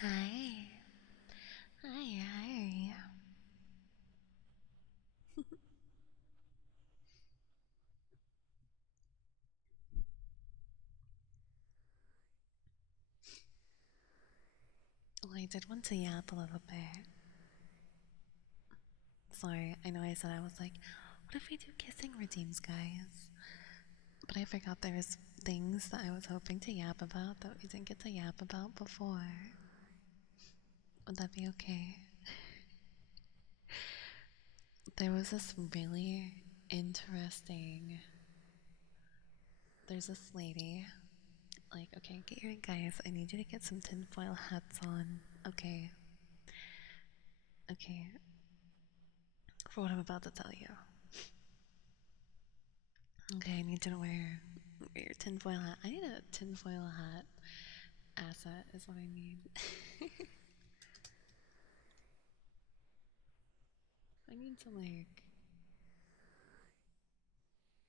Hi. Hi, hi. Oh, I did want to yap a little bit. Sorry, I know I said I was like, what if we do kissing routines, guys? But I forgot there was things that I was hoping to yap about that we didn't get to yap about before. Would that be okay? There was this really interesting. There's this lady. Like, okay, get your guys. I need you to get some tinfoil hats on. Okay. Okay. For what I'm about to tell you. Okay, I need you to wear your tinfoil hat. I need a tinfoil hat asset, is what I need. I need to, like,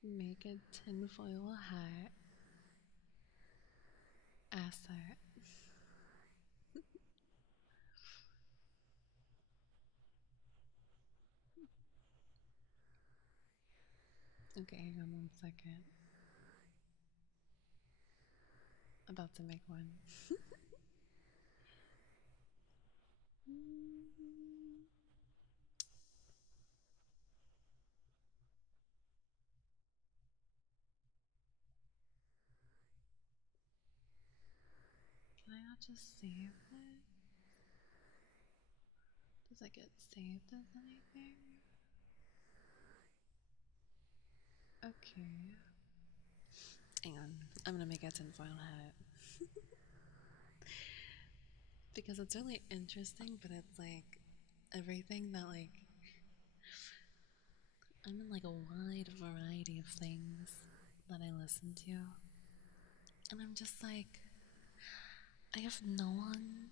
make a tinfoil hat asset. Okay, hang on 1 second. About to make one. Can I not just save it? Does it get saved as anything? Okay. Hang on. I'm gonna make a tinfoil hat. Because it's really interesting, but it's like everything that, like, I'm in like a wide variety of things that I listen to. And I'm just like, I have no one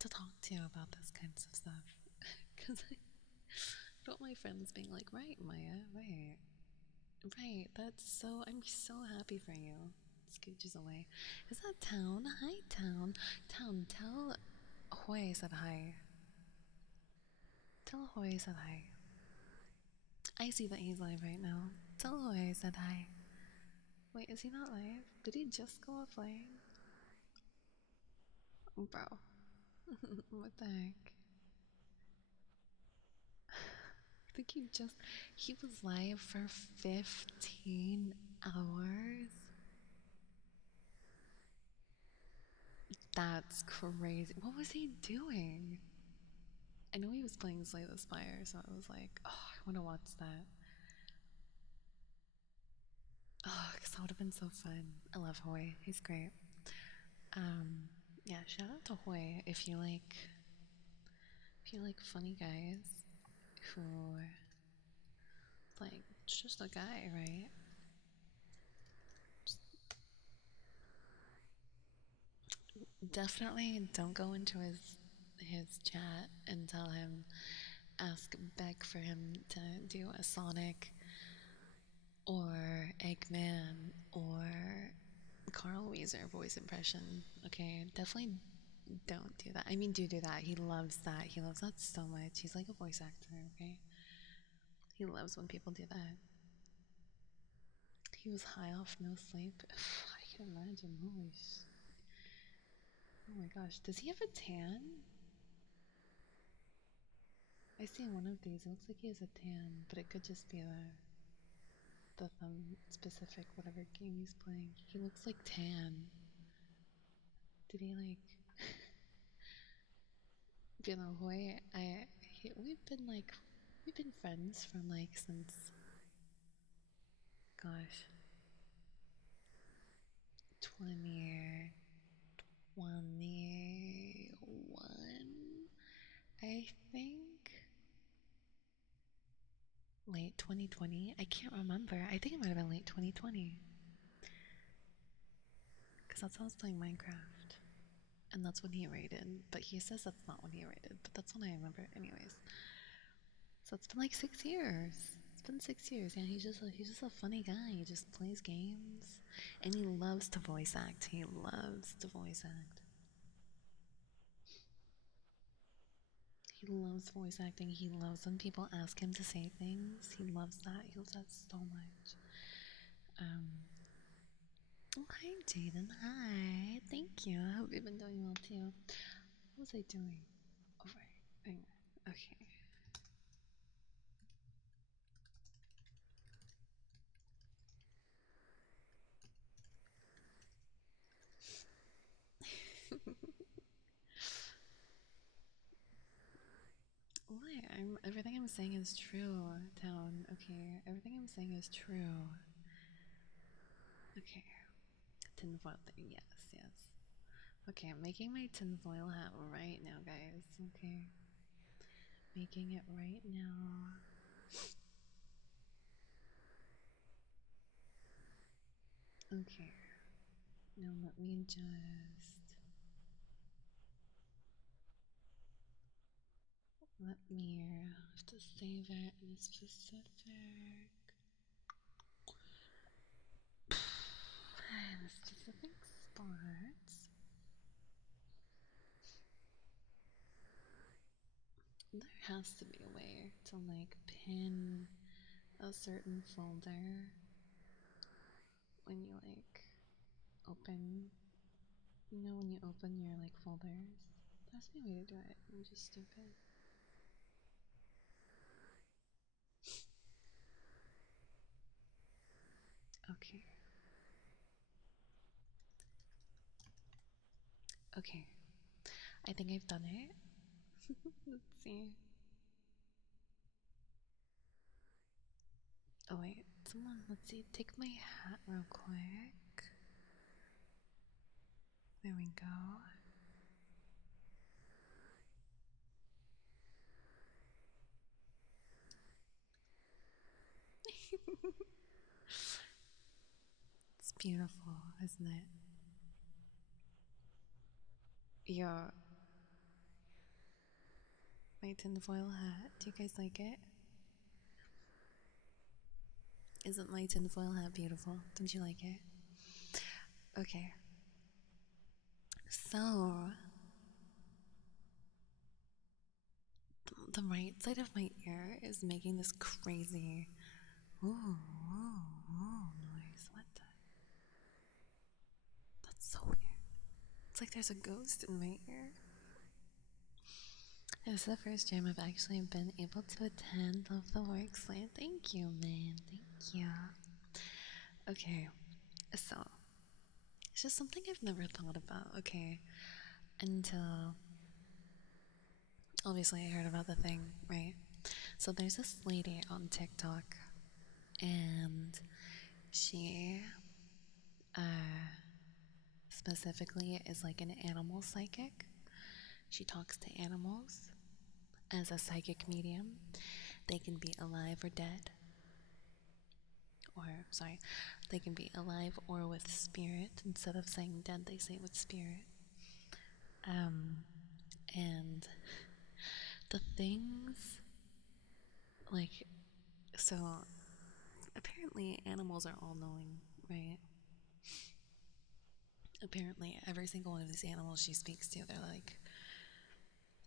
to talk to about this kinds of stuff. Because I don't want my friends being like, right, Maya, right. Right, that's so, I'm so happy for you. Scooches away. Is that Town? Hi, Town. Town, tell Hoy I said hi. Tell Hoy I said hi. I see that he's live right now. Tell Hoy I said hi. Wait, is he not live? Did he just go offline? Bro. What the heck? I think he was live for 15 hours. That's crazy. What was he doing? I know he was playing Slay the Spire, so I was like, oh, I want to watch that. Oh, because that would have been so fun. I love Hoy. He's great. Yeah, shout out to Hoy if you like funny guys who, like, it's just a guy, right? Just definitely don't go into his chat and tell him, beg for him to do a Sonic or Eggman or Carl Weezer voice impression. Okay, definitely don't do that. I mean, do that. He loves that. He loves that so much. He's like a voice actor. Okay, He loves when people do that. He was high off no sleep. I can imagine. Holy sh. Oh my gosh. Does he have a tan? I see one of these. It looks like he has a tan, but it could just be the thumb specific whatever game he's playing. He looks like tan. Did he like you know boy we've been friends from like since gosh 2021 I think late 2020. I can't remember. I think it might have been late 2020 because that's how I was playing Minecraft. And that's when he raided. But he says that's not when he raided. But that's when I remember. Anyways. So it's been like 6 years. It's been 6 years. Yeah, he's just a funny guy. He just plays games. And he loves to voice act. He loves to voice act. He loves voice acting. He loves when people ask him to say things. He loves that. He loves that so much. Um Oh, hi, Jaden. Hi. Thank you. I hope you've been doing well too. What was I doing? Oh, right. Okay. What? Everything I'm saying is true, Town. Okay. Everything I'm saying is true. Okay. Tinfoil thing. Yes, yes. Okay, I'm making my tinfoil hat right now, guys. Okay. Making it right now. Okay. Now let me just let me have to save it in a specific in a specific spot. There has to be a way to like pin a certain folder when you like open, when you open your like folders. There has to be a way to do it. I'm just stupid. Okay. Okay. I think I've done it. Let's see. Oh wait, someone, let's see, take my hat real quick. There we go. It's beautiful, isn't it? Yeah. My tinfoil hat. Do you guys like it? Isn't my tinfoil hat beautiful? Don't you like it? Okay. So, the right side of my ear is making this crazy ooh, noise. What the? That's so weird. It's like there's a ghost in my ear. This is the first time I've actually been able to attend Love the Work Slam. Thank you, man. Thank you. Okay, so it's just something I've never thought about, okay? Until obviously I heard about the thing, right? So there's this lady on TikTok, and she specifically is like an animal psychic. She talks to animals as a psychic medium. They can be alive or dead. Or, sorry, they can be alive or with spirit. Instead of saying dead, they say with spirit. And the things, like, so apparently animals are all knowing, right? Apparently, every single one of these animals she speaks to, they're like,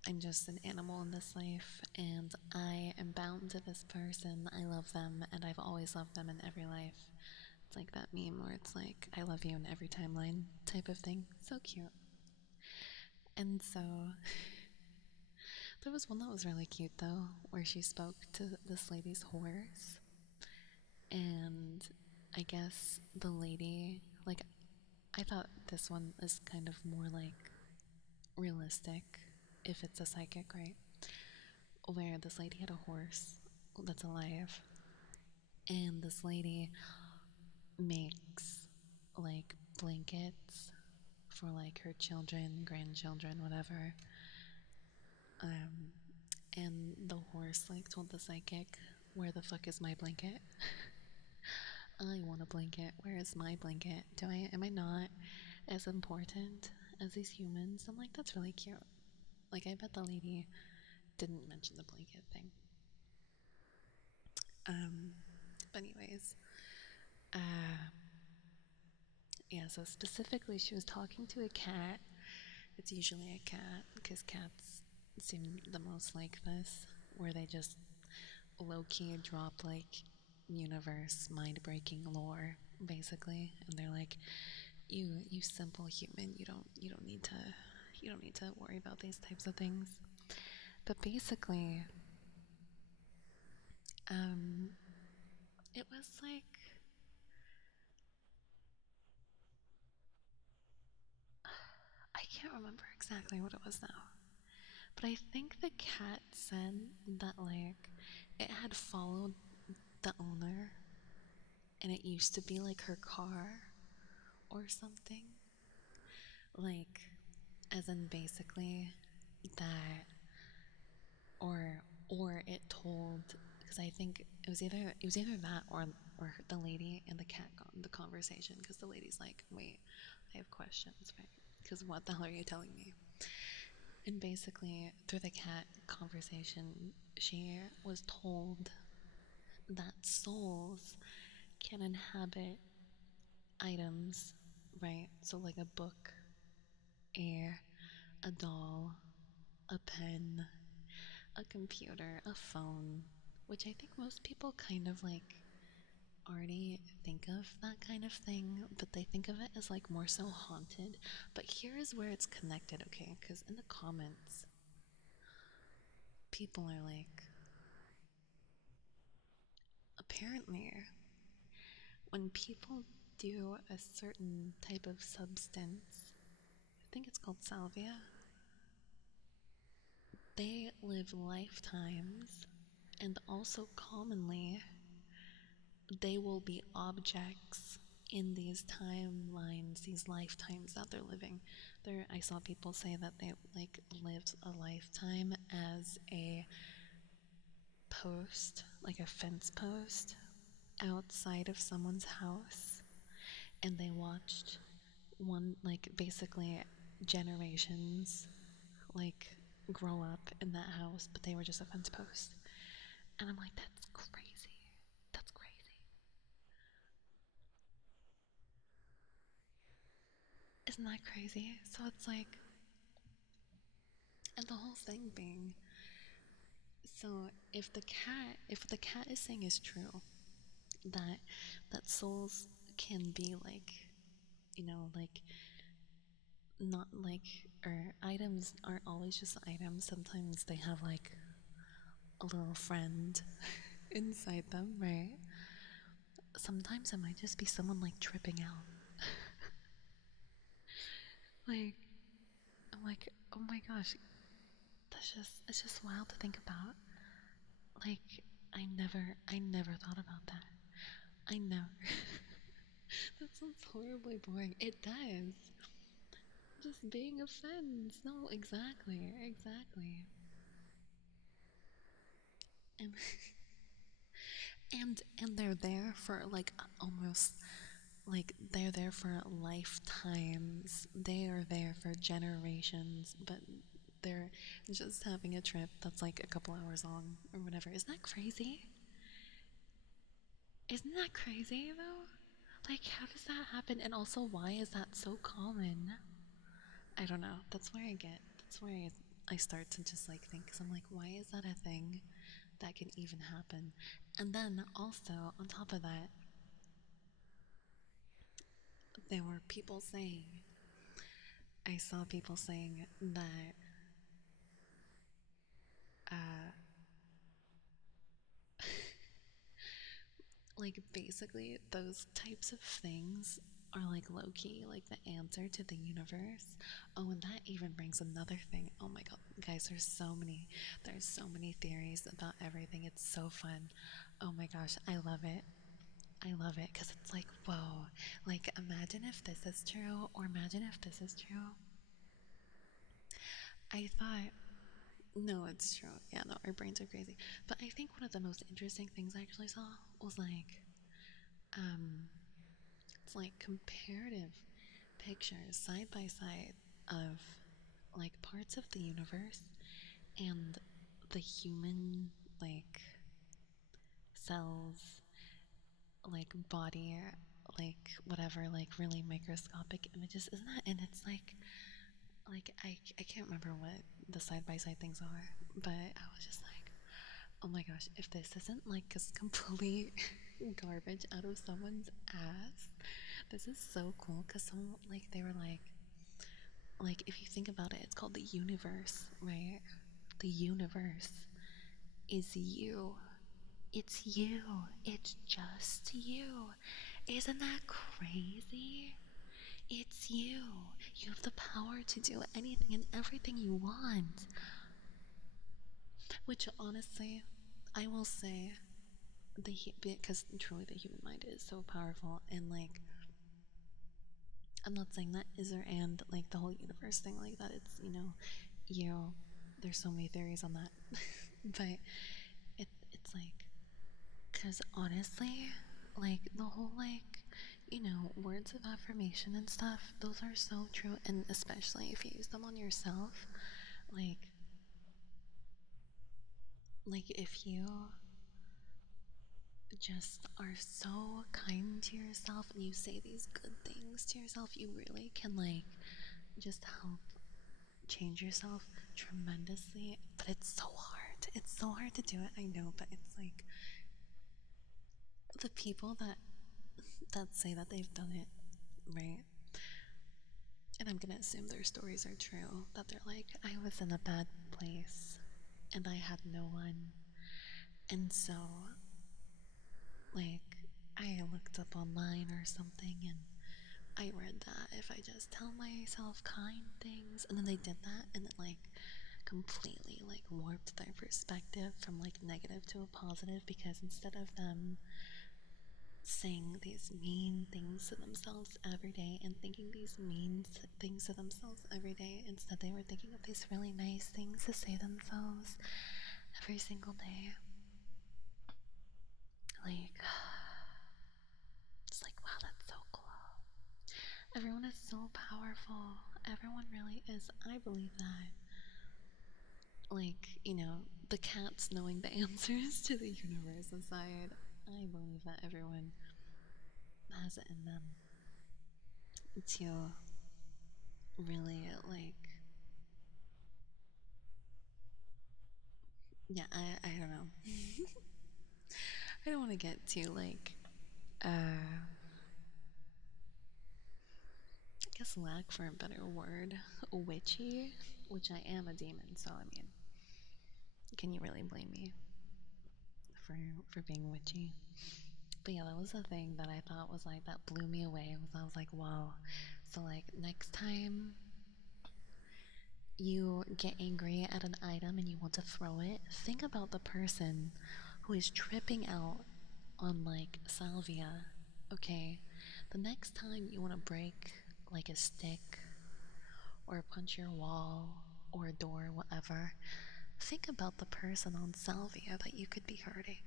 I'm just an animal in this life, and I am bound to this person. I love them, and I've always loved them in every life. It's like that meme where it's like, I love you in every timeline type of thing. So cute. And so, there was one that was really cute though, where she spoke to this lady's horse, and I guess the lady, like, I thought this one is kind of more like realistic if it's a psychic, right? Where this lady had a horse that's alive, and this lady makes like blankets for like her children, grandchildren, whatever. Um, and the horse like told the psychic, "Where the fuck is my blanket? I want a blanket. Where is my blanket? Am I not as important as these humans?" I'm like, that's really cute. Like, I bet the lady didn't mention the blanket thing. Um, but anyways, uh, yeah. So specifically, she was talking to a cat. It's usually a cat because cats seem the most like this, where they just low key drop like universe mind breaking lore basically, and they're like, you simple human, you don't need to worry about these types of things. But basically, um, it was like, I can't remember exactly what it was now, but I think the cat said that like it had followed the owner, and it used to be like her car or something. Like, as in basically that, or it told, because I think it was either that or the lady and the cat got in the conversation, because the lady's like, wait, I have questions, right? Because what the hell are you telling me? And basically, through the cat conversation, she was told that souls can inhabit items, right? So, like a book, air, a doll, a pen, a computer, a phone, which I think most people kind of like already think of that kind of thing, but they think of it as like more so haunted. But here is where it's connected, okay? Because in the comments, people are like, apparently, when people do a certain type of substance, I think it's called salvia, they live lifetimes, and also commonly they will be objects in these timelines, these lifetimes that they're living. I saw people say that they like lived a lifetime as a post, like a fence post outside of someone's house, and they watched one, like, basically generations like grow up in that house, but they were just a fence post. And I'm like, that's crazy. That's crazy. Isn't that crazy? So it's like, and the whole thing being, so if the cat is saying is true, that souls can be like, like, not like, or items aren't always just items. Sometimes they have like a little friend inside them, right? Sometimes it might just be someone like tripping out. Like, I'm like, oh my gosh, it's just wild to think about. Like, I never thought about that. I never. That sounds horribly boring. It does. Just being a fence. No, exactly, exactly. And and they're there for like almost, like, they're there for lifetimes. They are there for generations, but they're just having a trip that's like a couple hours long or whatever. Isn't that crazy? Isn't that crazy though? Like, how does that happen? And also, why is that so common? I don't know. That's where I get. That's where I start to just like think, because I'm like, why is that a thing that can even happen? And then also, on top of that, there were people saying, I saw people saying that uh, like basically those types of things are like low-key like the answer to the universe. Oh, and that even brings another thing. Oh my god, guys, there's so many theories about everything. It's so fun. Oh my gosh, I love it. I love it because it's like, whoa, like imagine if this is true, or imagine if this is true. I thought, no, it's true. Yeah, no, our brains are crazy. But I think one of the most interesting things I actually saw was like, um, it's like comparative pictures side by side of like parts of the universe and the human like cells, like body, like whatever, like really microscopic images, isn't that? And it's like I can't remember what the side by side things are, but I was just like, oh my gosh, if this isn't like just complete garbage out of someone's ass, this is so cool. Because some like they were like if you think about it, it's called the universe, right? The universe is you. It's you. It's just you. Isn't that crazy? It's you. You have the power to do anything and everything you want. Which honestly, I will say, because truly the human mind is so powerful, and like I'm not saying that is or and like the whole universe thing like that. It's you. There's so many theories on that, but it's like, because honestly, like the whole like words of affirmation and stuff, those are so true, and especially if you use them on yourself, like if you just are so kind to yourself and you say these good things to yourself, you really can like just help change yourself tremendously. But it's so hard. It's so hard to do it, I know, but it's like the people that say that they've done it, right? And I'm gonna assume their stories are true, that they're like, I was in a bad place and I had no one. And so like I looked up online or something, and I read that if I just tell myself kind things, and then they did that, and it like completely like warped their perspective from like negative to a positive, because instead of them saying these mean things to themselves every day and thinking these mean things to themselves every day, instead they were thinking of these really nice things to say themselves every single day. Like, it's like, wow, that's so cool. Everyone is so powerful. Everyone really is. I believe that. Like, the cats knowing the answers to the universe aside, I believe that everyone has it in them to really, like, yeah, I don't know. I don't want to get too, like, I guess lack for a better word, witchy, which I am a demon, so I mean, can you really blame me for being witchy? But yeah, that was the thing that I thought was like, that blew me away, was I was like, wow. So like next time you get angry at an item and you want to throw it, think about the person who is tripping out on like salvia. Okay, the next time you want to break like a stick or punch your wall or a door, whatever, think about the person on salvia that you could be hurting.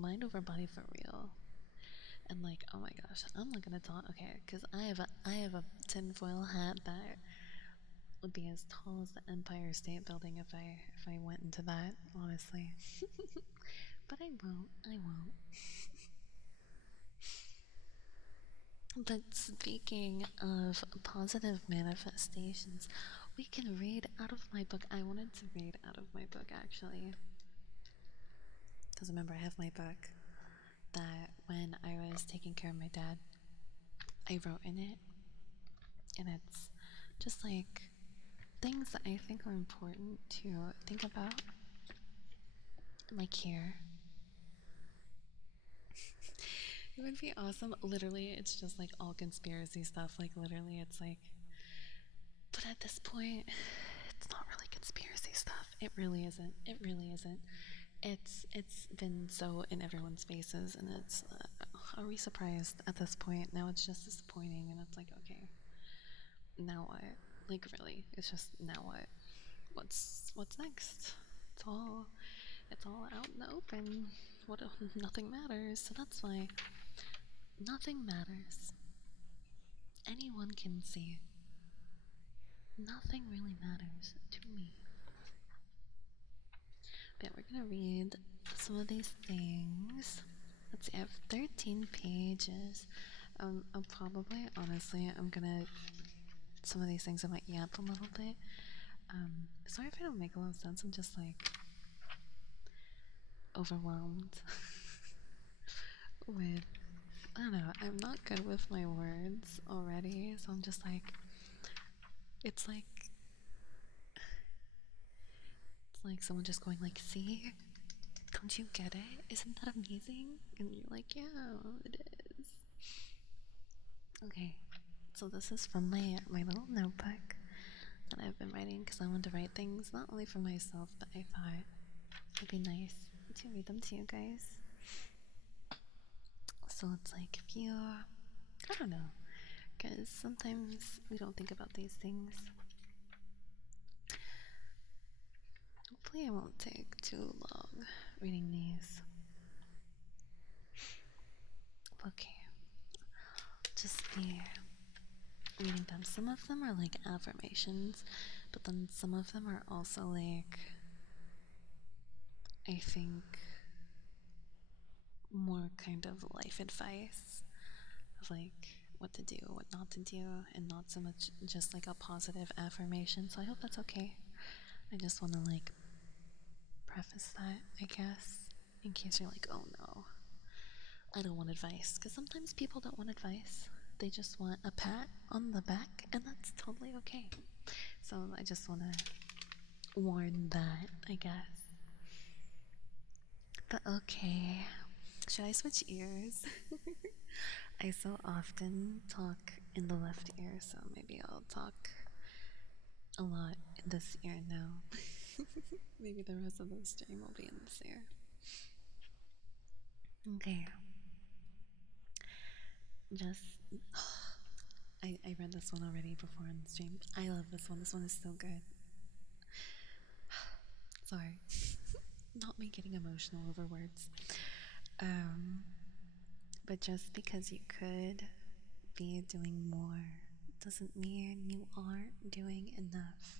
Mind over body for real. And like, oh my gosh, I'm not gonna talk. Okay, because I have a tinfoil hat that would be as tall as the Empire State Building if I went into that, honestly. But I won't. I won't. But speaking of positive manifestations, we can read out of my book. I wanted to read out of my book actually. Because remember, I have my book that when I was taking care of my dad, I wrote in it. And it's just like things that I think are important to think about, like here. It would be awesome. Literally, it's just like all conspiracy stuff. Like, literally, it's like. But at this point, it's not really conspiracy stuff. It really isn't. It really isn't. It's been so in everyone's faces, and it's. Are we surprised at this point? Now it's just disappointing, and it's like, okay, now what? Like, really, it's just now what? What's next? It's all it's all out in the open. What? Nothing matters. So that's why nothing matters. Anyone can see. Nothing really matters to me. But yeah, we're gonna read some of these things. Let's see, I have 13 pages. I'll probably, honestly, I'm gonna, some of these things I might yap a little bit. Sorry if I don't make a lot of sense. I'm just like overwhelmed with, I don't know, I'm not good with my words already. So I'm just like, it's like, it's like someone just going like, see, don't you get it? Isn't that amazing? And you're like, yeah, it is. Okay, so this is from my little notebook that I've been writing because I wanted to write things not only for myself, but I thought it'd be nice to read them to you guys. So it's like if you, I don't know, because sometimes we don't think about these things. Hopefully, it won't take too long reading these. Okay, just be reading them. Some of them are like affirmations, but then some of them are also like, I think, more kind of life advice of like what to do, what not to do, and not so much just like a positive affirmation. So I hope that's okay. I just want to like preface that, I guess, in case you're like, oh no, I don't want advice. Because sometimes people don't want advice, they just want a pat on the back, and that's totally okay. So I just want to warn that, I guess. But okay, should I switch ears? I so often talk in the left ear, so maybe I'll talk a lot in this ear now. Maybe the rest of the stream will be in this ear. Okay. Just. I read this one already before on the stream. I love this one. This one is so good. Sorry. Not me getting emotional over words. Um, but just because you could be doing more doesn't mean you aren't doing enough.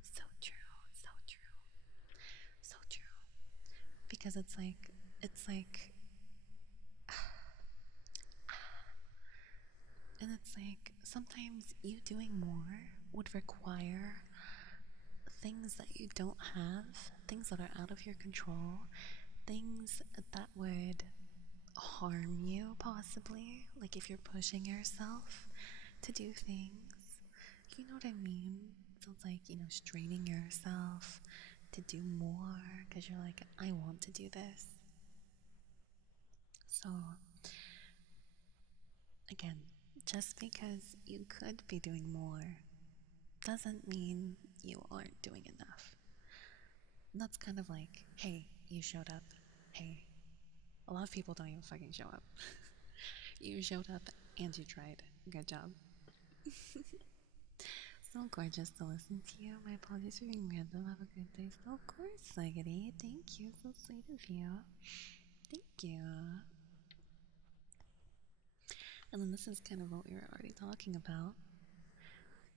So true, so true, so true. Because it's like, and it's like sometimes you doing more would require things that you don't have, things that are out of your control, things that would harm you possibly, like if you're pushing yourself to do things, you know what I mean? So it's like, straining yourself to do more because you're like, I want to do this. So again, just because you could be doing more doesn't mean you aren't doing enough. And that's kind of like, hey, you showed up. Hey, a lot of people don't even fucking show up. You showed up and you tried. Good job. So gorgeous to listen to you. My apologies for being random. Have a good day. So, of course, Sagity. Thank you. So sweet of you. Thank you. And then this is kind of what we were already talking about.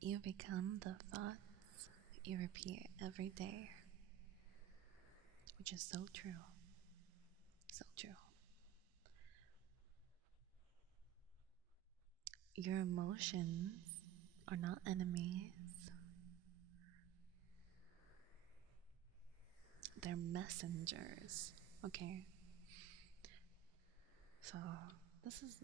You become the thoughts you repeat every day, which is so true. So true. your emotions are not enemies. They're messengers. Okay. So this is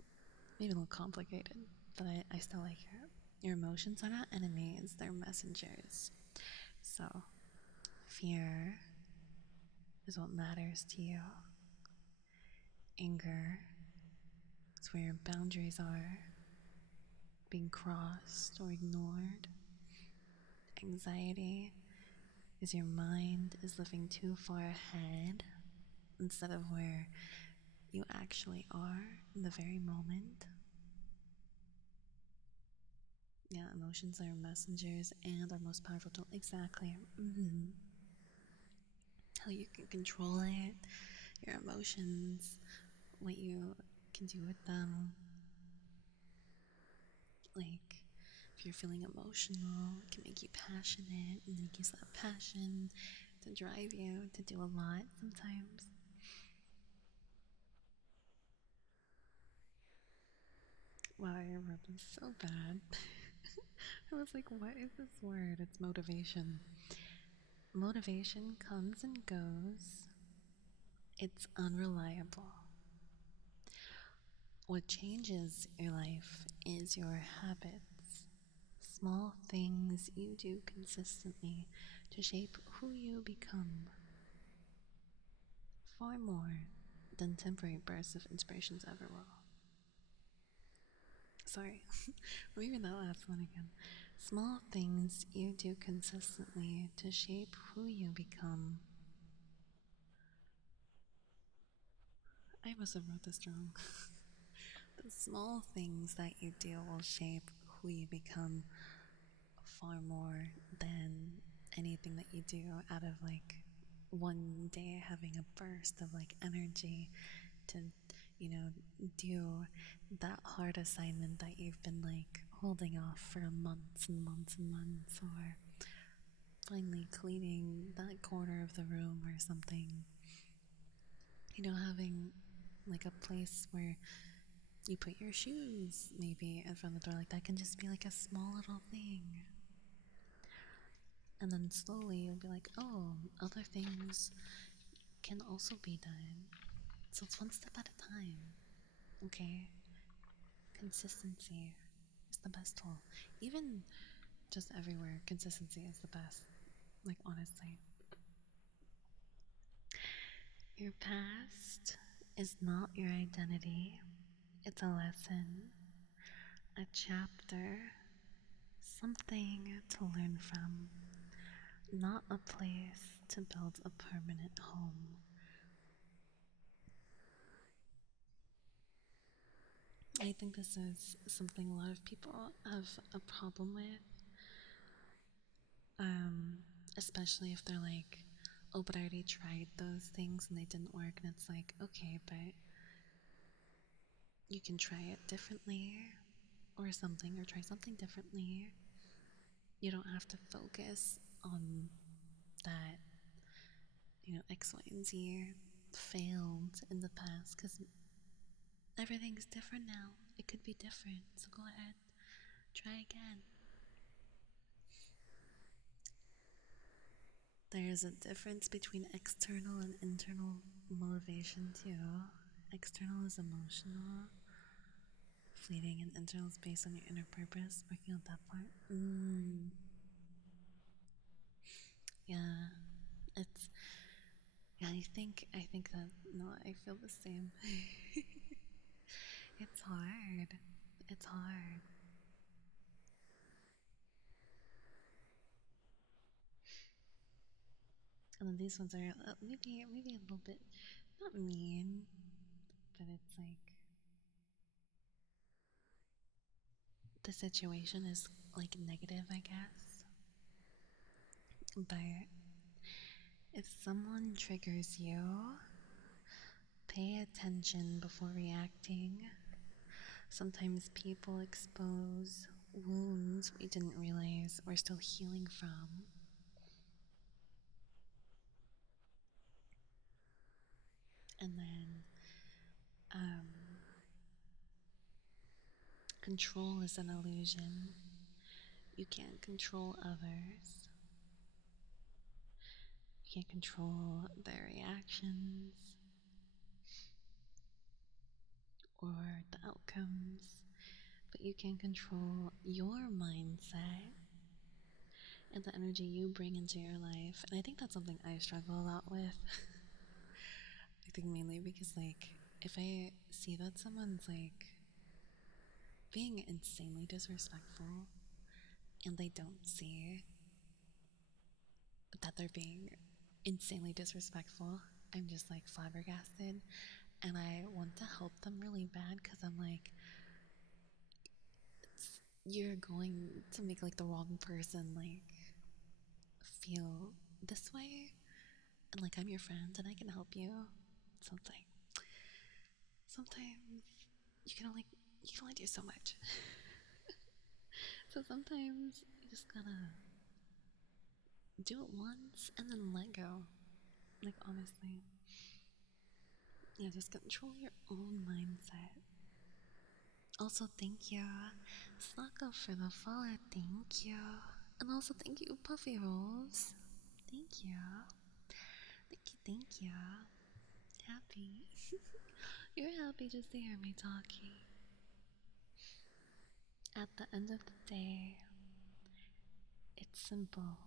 maybe a little complicated, but I still like it. Your emotions are not enemies, they're messengers. So fear is what matters to you. Anger is where your boundaries are being crossed or ignored. Anxiety is your mind is living too far ahead instead of where you actually are in the very moment. Yeah, emotions are messengers and our most powerful tool. Exactly. How you can control it, your emotions, what you can do with them. Like, if you're feeling emotional, it can make you passionate, and then use that passion to drive you to do a lot sometimes. Wow, your rep is so bad. I was like, what is this word? It's motivation. Motivation comes and goes. It's unreliable. What changes your life is your habits. Small things you do consistently to shape who you become. Far more than temporary bursts of inspirations ever will. Sorry, reading that last one again. Small things you do consistently to shape who you become. I must have wrote this wrong. The small things that you do will shape who you become far more than anything that you do out of like one day having a burst of like energy to, you know, do that hard assignment that you've been like holding off for months and months and months, or finally cleaning that corner of the room or something. Having like a place where you put your shoes maybe in front of the door, like that can just be like a small little thing. And then slowly you'll be like, oh, other things can also be done. So it's one step at a time. Okay? Consistency is the best tool. Even just everywhere, consistency is the best. Like, honestly. Your past is not your identity, it's a lesson, a chapter, something to learn from, not a place to build a permanent home. I think this is something a lot of people have a problem with, um, especially if they're like, oh, but I already tried those things and they didn't work. And it's like, okay, but you can try it differently or something, or try something differently. You don't have to focus on that, X, Y, and Z failed in the past, because everything's different now. It could be different. So go ahead, try again. There's a difference between external and internal motivation, too. External is emotional, fleeting, and internal is based on your inner purpose. Working on that part. Yeah, it's. Yeah, I think that. No, I feel the same. It's hard. It's hard. And then these ones are maybe a little bit not mean, but it's like the situation is like negative, I guess. But if someone triggers you, pay attention before reacting. Sometimes people expose wounds we didn't realize we're still healing from. And then, um, Control is an illusion. You can't control others. You can't control their reactions or the outcomes, but you can control your mindset and the energy you bring into your life. And I think that's something I struggle a lot with. I think mainly because, like, if I see that someone's, like, being insanely disrespectful and they don't see that they're being insanely disrespectful, I'm just, like, flabbergasted. And I want to help them really bad because I'm like, you're going to make, like, the wrong person, like, feel this way. And, like, I'm your friend and I can help you. Something. Sometimes you can only do so much. So sometimes you just gotta do it once and then let go. Like, honestly. Yeah, just control your own mindset. Also, thank you, Slacko, for the follow. Thank you. And also, thank you, Puffy Rolls. Thank you. Thank you, thank you. Happy. You're happy just to hear me talking. At the end of the day, it's simple.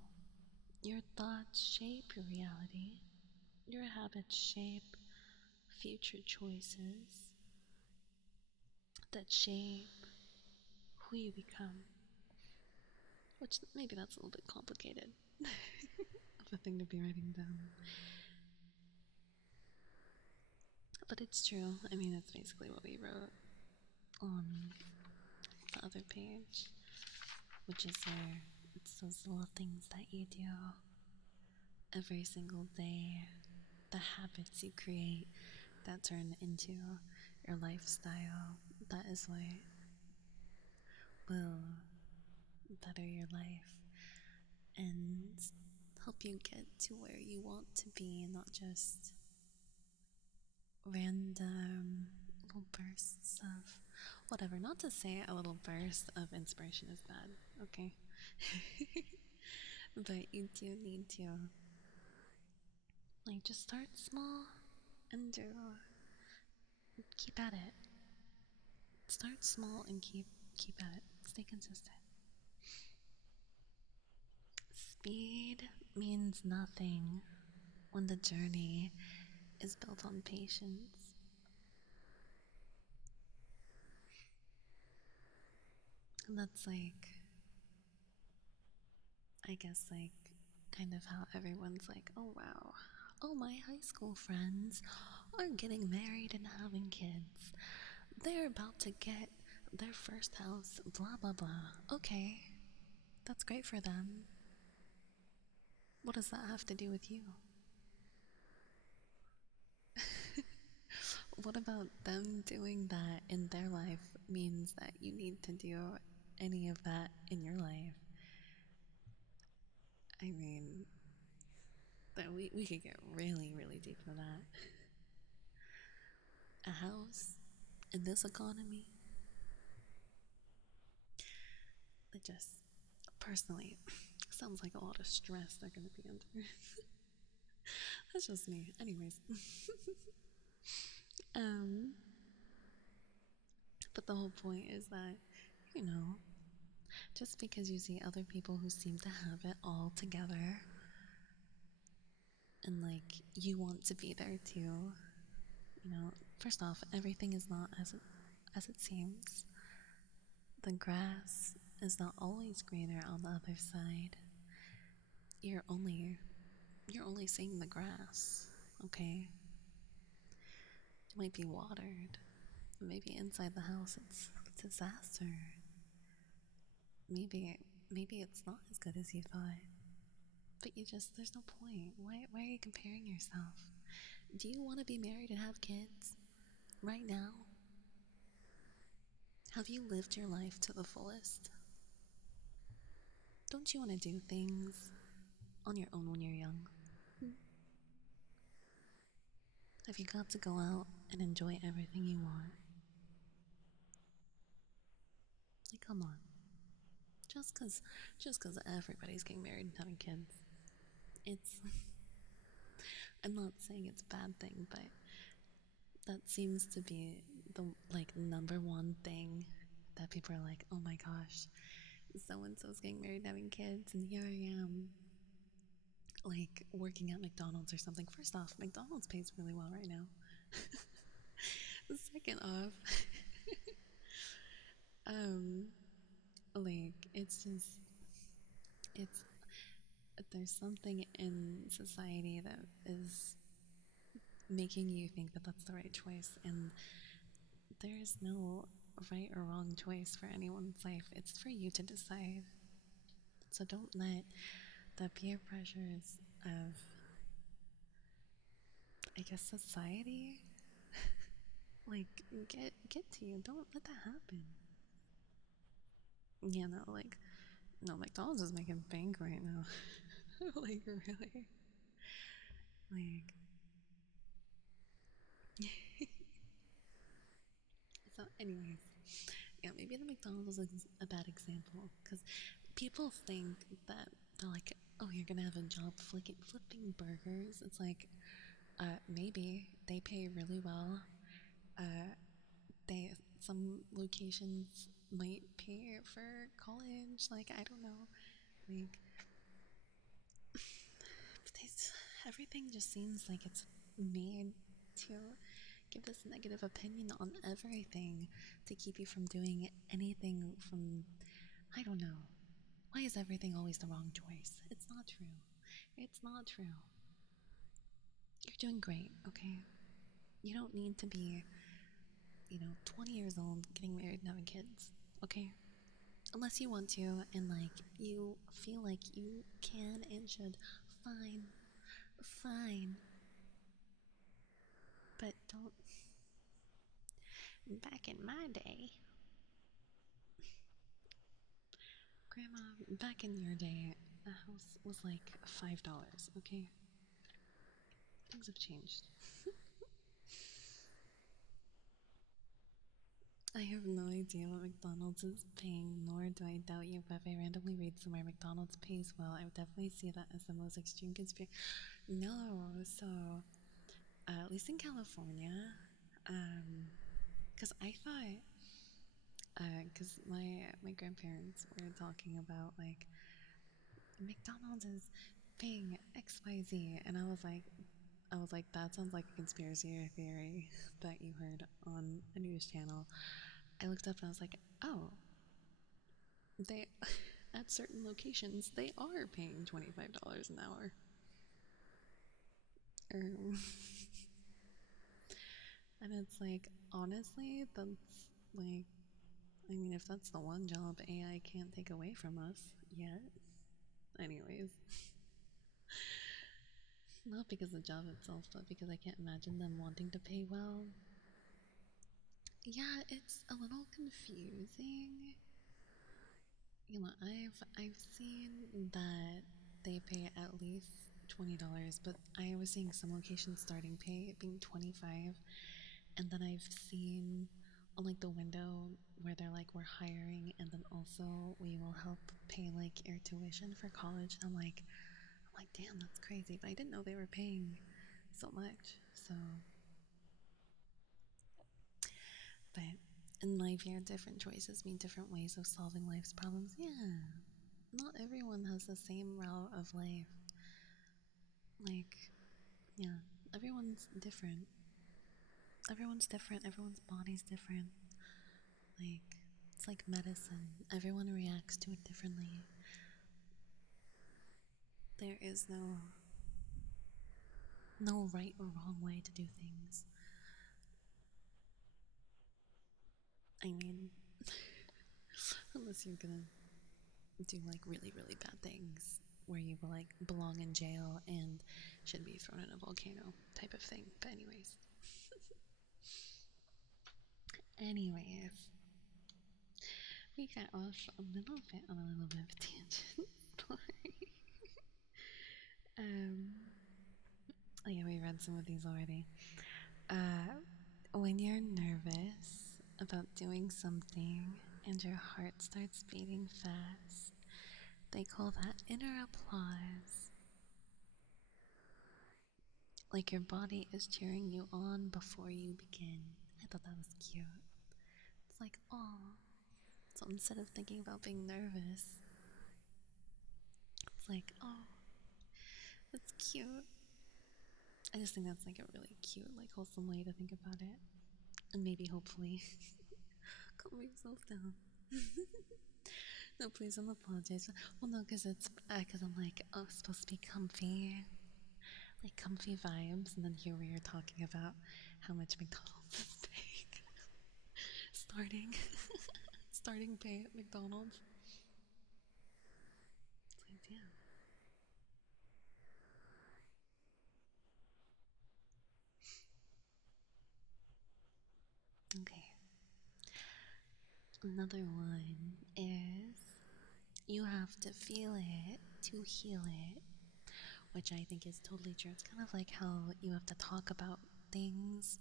Your thoughts shape your reality. Your habits shape future choices that shape who you become. Which maybe that's a little bit complicated of a thing to be writing down. But it's true. I mean, that's basically what we wrote on the other page, which is where it's those little things that you do every single day, the habits you create that turn into your lifestyle. That is what will better your life and help you get to where you want to be, not just random little bursts of whatever. Not to say a little burst of inspiration is bad, okay? But you do need to, like, just start small and keep at it. Start small and keep at it. Stay consistent. Speed means nothing when the journey is built on patience. And that's, like, I guess, like, kind of how everyone's like, oh wow, oh, my high school friends are getting married and having kids. They're about to get their first house, blah blah blah. Okay, that's great for them. What does that have to do with you? What about them doing that in their life means that you need to do any of that in your life? I mean, that we could get really, really deep into that. A house in this economy, it just personally sounds like a lot of stress they're gonna be under. That's just me. Anyways. um but the whole point is that, you know, just because you see other people who seem to have it all together and, like, you want to be there too, you know, first off, everything is not as it seems. The grass is not always greener on the other side. You're only seeing the grass, okay? It might be watered. Maybe inside the house it's a disaster. Maybe it's not as good as you thought. But there's no point. Why are you comparing yourself? Do you want to be married and have kids right now? Have you lived your life to the fullest? Don't you want to do things on your own when you're young? Have you got to go out and enjoy everything you want? Like, come on. Just cause, just cause everybody's getting married and having kids, it's. I'm not saying it's a bad thing, but that seems to be the like number one thing that people are like, oh my gosh, so and so's getting married and having kids, and here I am, like working at McDonald's or something. First off, McDonald's pays really well right now. Second off, um, like it's just it's there's something in society that is making you think that that's the right choice, and there's no right or wrong choice for anyone's life. It's for you to decide. So don't let the peer pressures of, I guess, society like get to you. Don't let that happen. You know, like no, McDonald's is making bank right now. Like really, like so. Anyways, yeah, maybe the McDonald's is a bad example because people think that they're like, oh, you're gonna have a job flipping burgers. It's like, maybe they pay really well. Uh, they some locations might pay for college. Like I don't know. Like everything just seems like it's made to give this negative opinion on everything to keep you from doing anything from I don't know. Why is everything always the wrong choice? It's not true. It's not true. You're doing great, okay? You don't need to be, 20 years old, getting married and having kids, okay? Unless you want to and like you feel like you can and should, fine, fine. But don't. Back in my day, Grandma, back in your day, a house was like $5, okay? Things have changed. I have no idea what McDonald's is paying, nor do I doubt you, but if I randomly read somewhere McDonald's pays well, I would definitely see that as the most extreme conspiracy. No, so, at least in California, because I thought, because my grandparents were talking about, like, McDonald's is paying XYZ, and I was like, that sounds like a conspiracy theory that you heard on a news channel. I looked up and I was like, oh, they at certain locations they are paying $25 an hour. Um, and it's like honestly, that's like, I mean, if that's the one job AI can't take away from us yet. Anyways, not because of the job itself, but because I can't imagine them wanting to pay well. Yeah, it's a little confusing. I've seen that they pay at least $20, but I was seeing some locations starting pay being 25, and then I've seen on like the window where they're like we're hiring, and then also we will help pay like your tuition for college. I'm like, damn, that's crazy. But I didn't know they were paying so much. So, but in life, here, different choices mean different ways of solving life's problems. Yeah, not everyone has the same route of life. Like, yeah, everyone's different. Everyone's different. Everyone's body's different. Like, it's like medicine. Everyone reacts to it differently. There is no right or wrong way to do things. I mean, unless you're gonna do like really, really bad things where you will like belong in jail and should be thrown in a volcano type of thing. But anyways, we got off a little bit on a little bit of a tangent. Sorry. um, oh yeah, we read some of these already. When you're nervous about doing something and your heart starts beating fast. They call that inner applause. Like your body is cheering you on before you begin. I thought that was cute. It's like, oh. So instead of thinking about being nervous, it's like, oh, that's cute. I just think that's like a really cute, like wholesome way to think about it. And maybe, hopefully, calm yourself down. No, please don't apologize. Well, no, because I'm like, oh, it's supposed to be comfy, like comfy vibes, and then here we are talking about how much McDonald's is paying. starting, starting pay at McDonald's. It's like, damn. Okay. Another one is you have to feel it to heal it, which I think is totally true. It's kind of like how you have to talk about things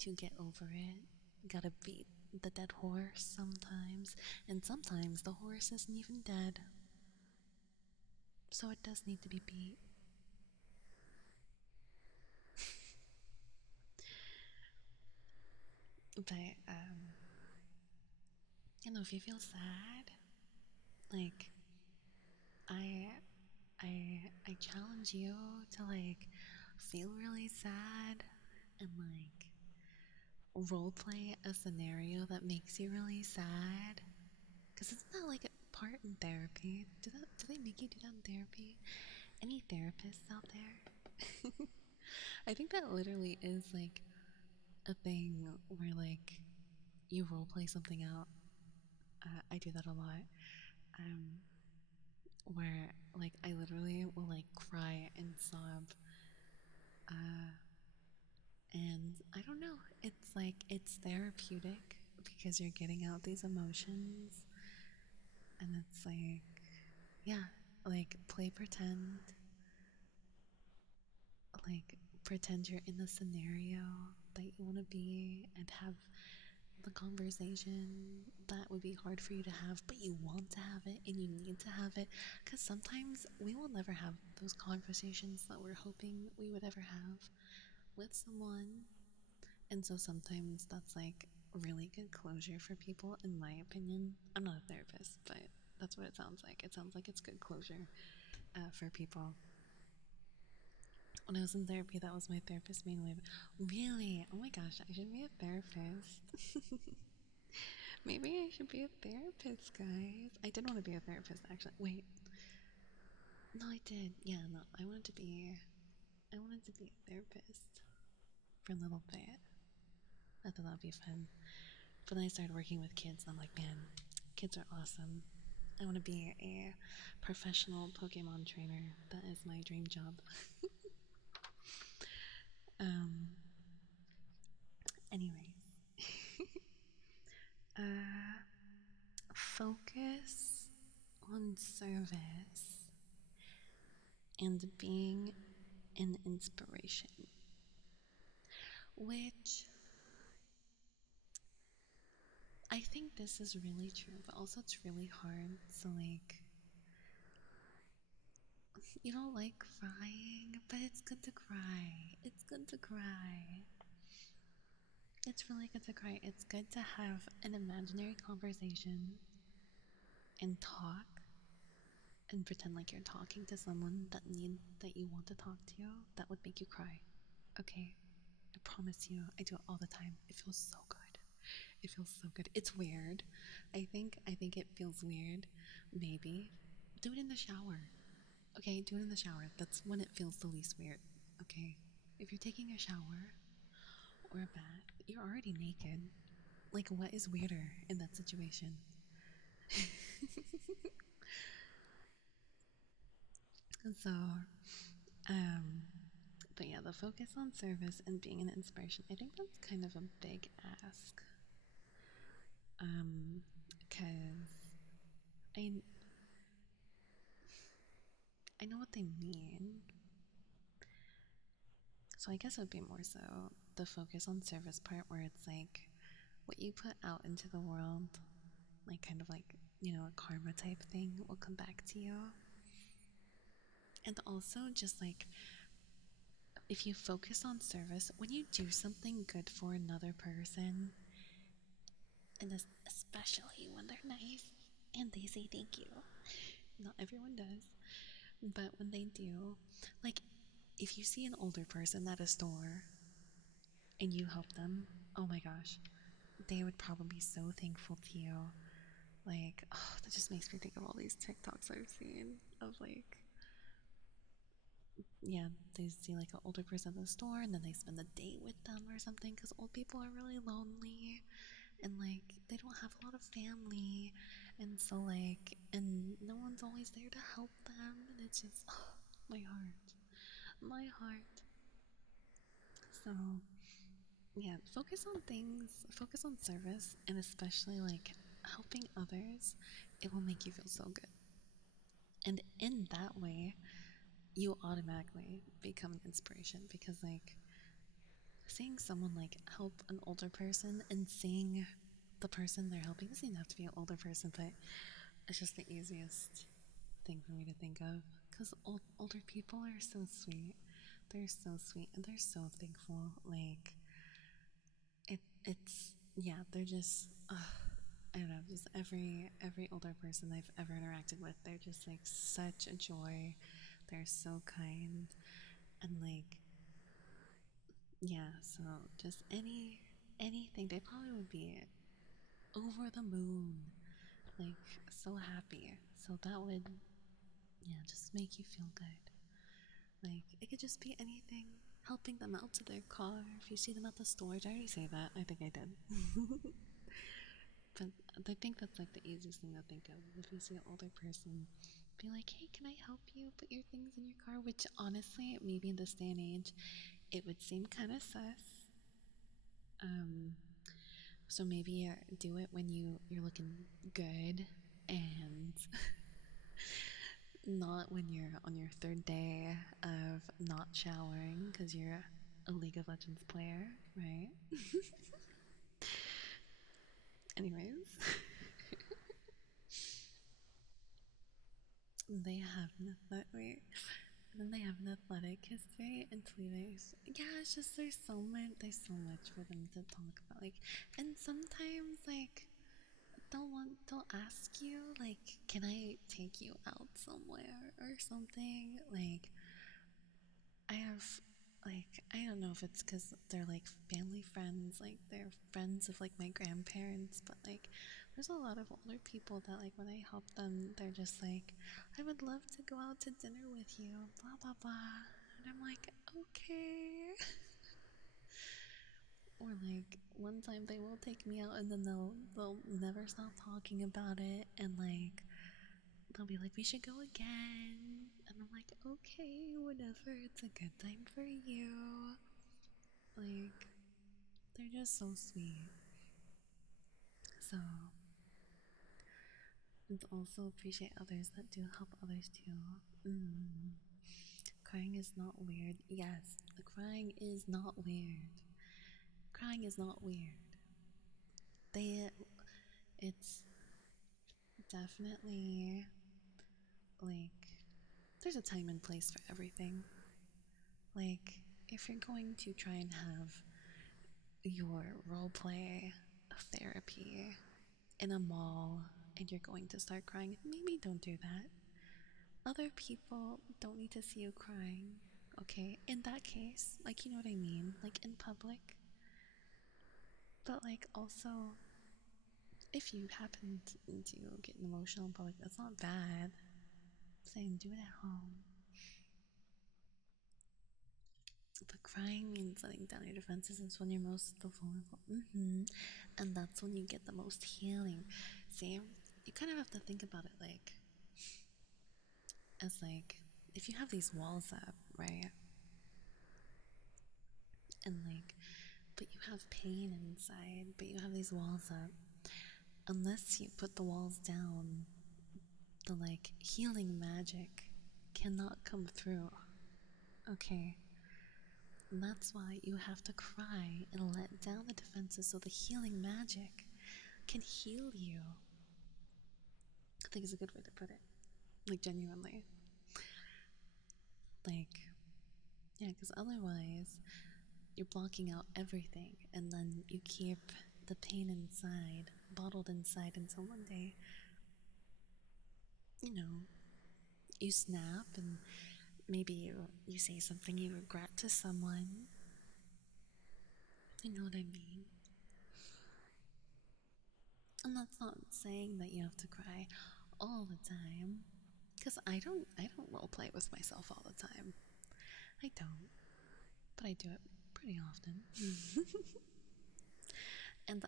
to get over it. You gotta beat the dead horse sometimes, and sometimes the horse isn't even dead, so it does need to be beat. But if you feel sad, like I I challenge you to like feel really sad and like role play a scenario that makes you really sad. Cause isn't that like a part in therapy? Do they make you do that in therapy? Any therapists out there? I think that literally is like a thing where like you role play something out. I do that a lot. Um, where like I literally will like cry and sob. Uh, and I don't know. It's like it's therapeutic because you're getting out these emotions, and it's like, yeah, like play pretend, like pretend you're in the scenario that you want to be, and have the conversation that would be hard for you to have, but you want to have it and you need to have it. Because sometimes we will never have those conversations that we're hoping we would ever have with someone. And so sometimes that's like really good closure for people, in my opinion. I'm not a therapist, but that's what it sounds like. It sounds like it's good closure for people. When I was in therapy, that was my therapist's main way. Really? Oh my gosh, I should be a therapist. Maybe I should be a therapist, guys. I did want to be a therapist, actually. Wait. No, I did. Yeah, no. I wanted to be a therapist for a little bit. I thought that would be fun. But then I started working with kids, and I'm like, man, kids are awesome. I want to be a professional Pokemon trainer. That is my dream job. um, anyways. uh, Focus on service and being an inspiration, which I think this is really true, but also it's really hard. So, like, you don't like crying, but it's good to cry. It's good to cry. It's really good to cry. It's good to have an imaginary conversation and talk and pretend like you're talking to someone that you want to talk to that would make you cry. Okay? I promise you, I do it all the time. It feels so good. It feels so good. It's weird. I think it feels weird. Maybe. Do it in the shower. Okay, do it in the shower. That's when it feels the least weird. Okay? If you're taking a shower or a bath, you're already naked. Like, what is weirder in that situation? So, um, but yeah, the focus on service and being an inspiration, I think that's kind of a big ask. Because I I know what they mean. So I guess it would be more so the focus on service part where it's like what you put out into the world like kind of like, a karma type thing will come back to you. And also, just like, if you focus on service, when you do something good for another person, and especially when they're nice and they say thank you, not everyone does, but when they do, like, if you see an older person at a store and you help them, oh my gosh, they would probably be so thankful to you. Like, oh, that just makes me think of all these TikToks I've seen of like, yeah, they see like an older person at the store and then they spend the day with them or something, because old people are really lonely and like they don't have a lot of family, and so like, and no one's always there to help them, and it's just, oh, my heart, my heart. So yeah, focus on things, focus on service, and especially like helping others. It will make you feel so good, and in that way you automatically become an inspiration, because like seeing someone like help an older person and seeing the person they're helping doesn't even have to be an older person, but it's just the easiest thing for me to think of, because older people are so sweet. They're so sweet and they're so thankful. Like it's yeah, they're just I don't know, just every older person I've ever interacted with, they're just like such a joy. They're so kind, and like, yeah, so just anything, they probably would be over the moon, like so happy. So that would, yeah, just make you feel good. Like it could just be anything. Helping them out to their car. If you see them at the store, did I already say that? I think I did. But I think that's like the easiest thing to think of. If you see an older person, be like, hey, can I help you put your things in your car? Which honestly, maybe in this day and age, it would seem kind of sus. Um, so maybe do it when you're looking good, and not when you're on your third day of not showering because you're a League of Legends player, right? Anyways, they have an athletic, and then they have an athletic history and tweeters. Yeah, it's just there's so much for them to talk about. Like, and sometimes like they'll ask you like, can I take you out somewhere or something? Like, I have, like, I don't know if it's because they're like family friends, like they're friends of like my grandparents, but like there's a lot of older people that like when I help them, they're just like, I would love to go out to dinner with you, blah blah blah. And I'm like, okay. Or like one time they will take me out and then they'll never stop talking about it, and like they'll be like, we should go again. And I'm like, okay, whatever, it's a good time for you. Like, they're just so sweet. So, and also appreciate others that do help others too. Mm. Crying is not weird. Yes, crying is not weird. Crying is not weird. They, it's definitely like, there's a time and place for everything. Like, if you're going to try and have your role play therapy in a mall and you're going to start crying, maybe don't do that. Other people don't need to see you crying, okay? In that case, like, you know what I mean? Like, in public. But, like, also, if you happen to get emotional in public, that's not bad. I'm saying do it at home. But crying means letting down your defenses is when you're most vulnerable. And that's when you get the most healing. See, you kind of have to think about it like, as like, if you have these walls up, right? And like, but you have pain inside, but you have these walls up. Unless you put the walls down, the like healing magic cannot come through. Okay. And that's why you have to cry and let down the defenses so the healing magic can heal you. I think it's a good way to put it. Like, genuinely. Like, yeah, because otherwise, you're blocking out everything, and then you keep the pain inside, bottled inside until one day, you know, you snap and maybe you say something you regret to someone. You know what I mean? And that's not saying that you have to cry all the time, because I don't role play with myself all the time. I don't, but I do it pretty often. And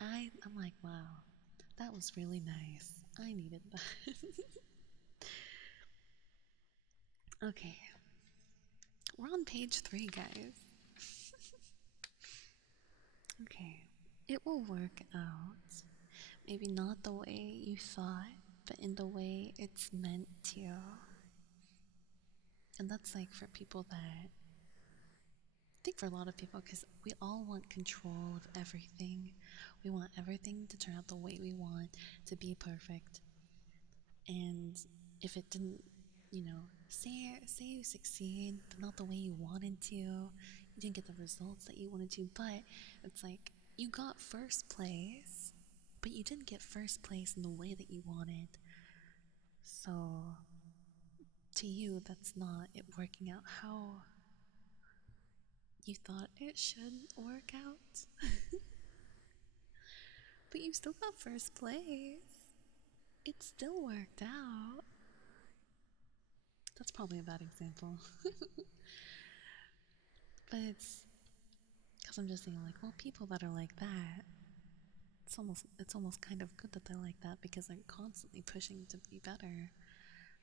I'm like, wow, that was really nice. I needed that. Okay, we're on page 3, guys. Okay, it will work out. Maybe not the way you thought, but in the way it's meant to. And that's like for people that, I think for a lot of people, because we all want control of everything. We want everything to turn out the way we want, to be perfect. And if it didn't, say you succeed, but not the way you wanted to, you didn't get the results that you wanted to, but it's like you got first place, but you didn't get first place in the way that you wanted. So to you, that's not it working out how you thought it should work out. But you still got first place. It still worked out. That's probably a bad example. But it's because I'm just saying, like, well, people that are like that, it's almost kind of good that they're like that because they're constantly pushing to be better.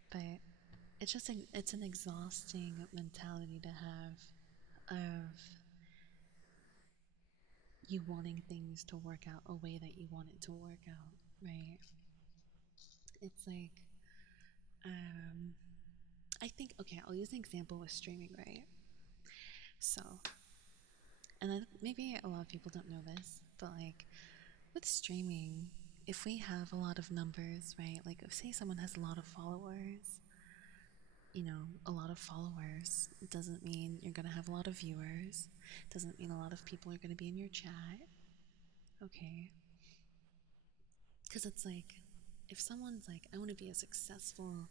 But it's an exhausting mentality to have of you wanting things to work out a way that you want it to work out, right? It's like, um, I think, okay, I'll use an example with streaming, right? So, and maybe a lot of people don't know this, but like with streaming, if we have a lot of numbers, right? Like, if say someone has a lot of followers, a lot of followers doesn't mean you're gonna have a lot of viewers, doesn't mean a lot of people are gonna be in your chat, okay? Because it's like, if someone's like, I want to be a successful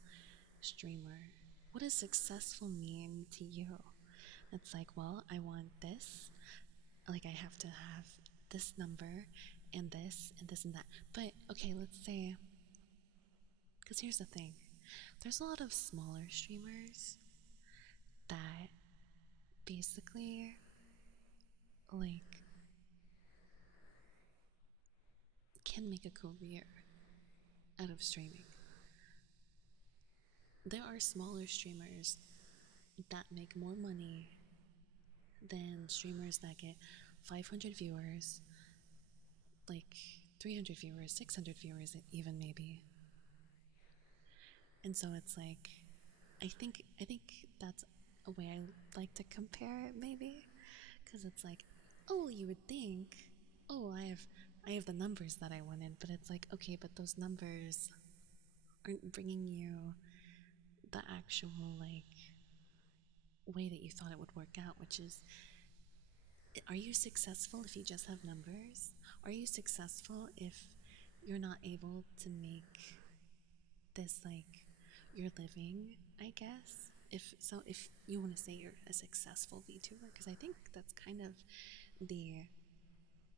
streamer, what does successful mean to you? It's like, well, I want this, like, I have to have this number and this and this and that. But okay, let's say, because here's the thing, there's a lot of smaller streamers that basically, like, can make a career out of streaming. There are smaller streamers that make more money than streamers that get 500 viewers, like 300 viewers, 600 viewers, even maybe. And so it's like, I think that's a way I like to compare it, maybe, because it's like, oh, you would think, oh, I have the numbers that I wanted, but it's like, okay, but those numbers aren't bringing you the actual, like, way that you thought it would work out, which is, are you successful if you just have numbers? Are you successful if you're not able to make this, like, your living, I guess? If you want to say you're a successful VTuber, because I think that's kind of the,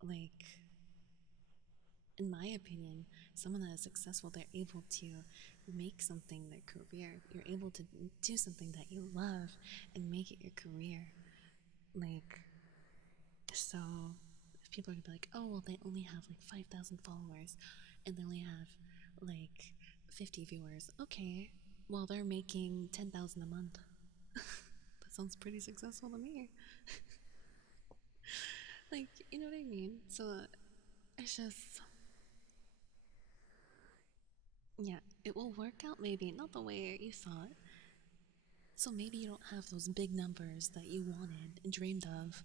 like, in my opinion, someone that is successful, they're able to make something their career. You're able to do something that you love and make it your career. Like, so if people are gonna be like, oh, well, they only have like 5,000 followers and they only have like 50 viewers. Okay, well, they're making 10,000 a month. That sounds pretty successful to me. Like, you know what I mean? So it's just, yeah, it will work out maybe, not the way you thought. So maybe you don't have those big numbers that you wanted and dreamed of,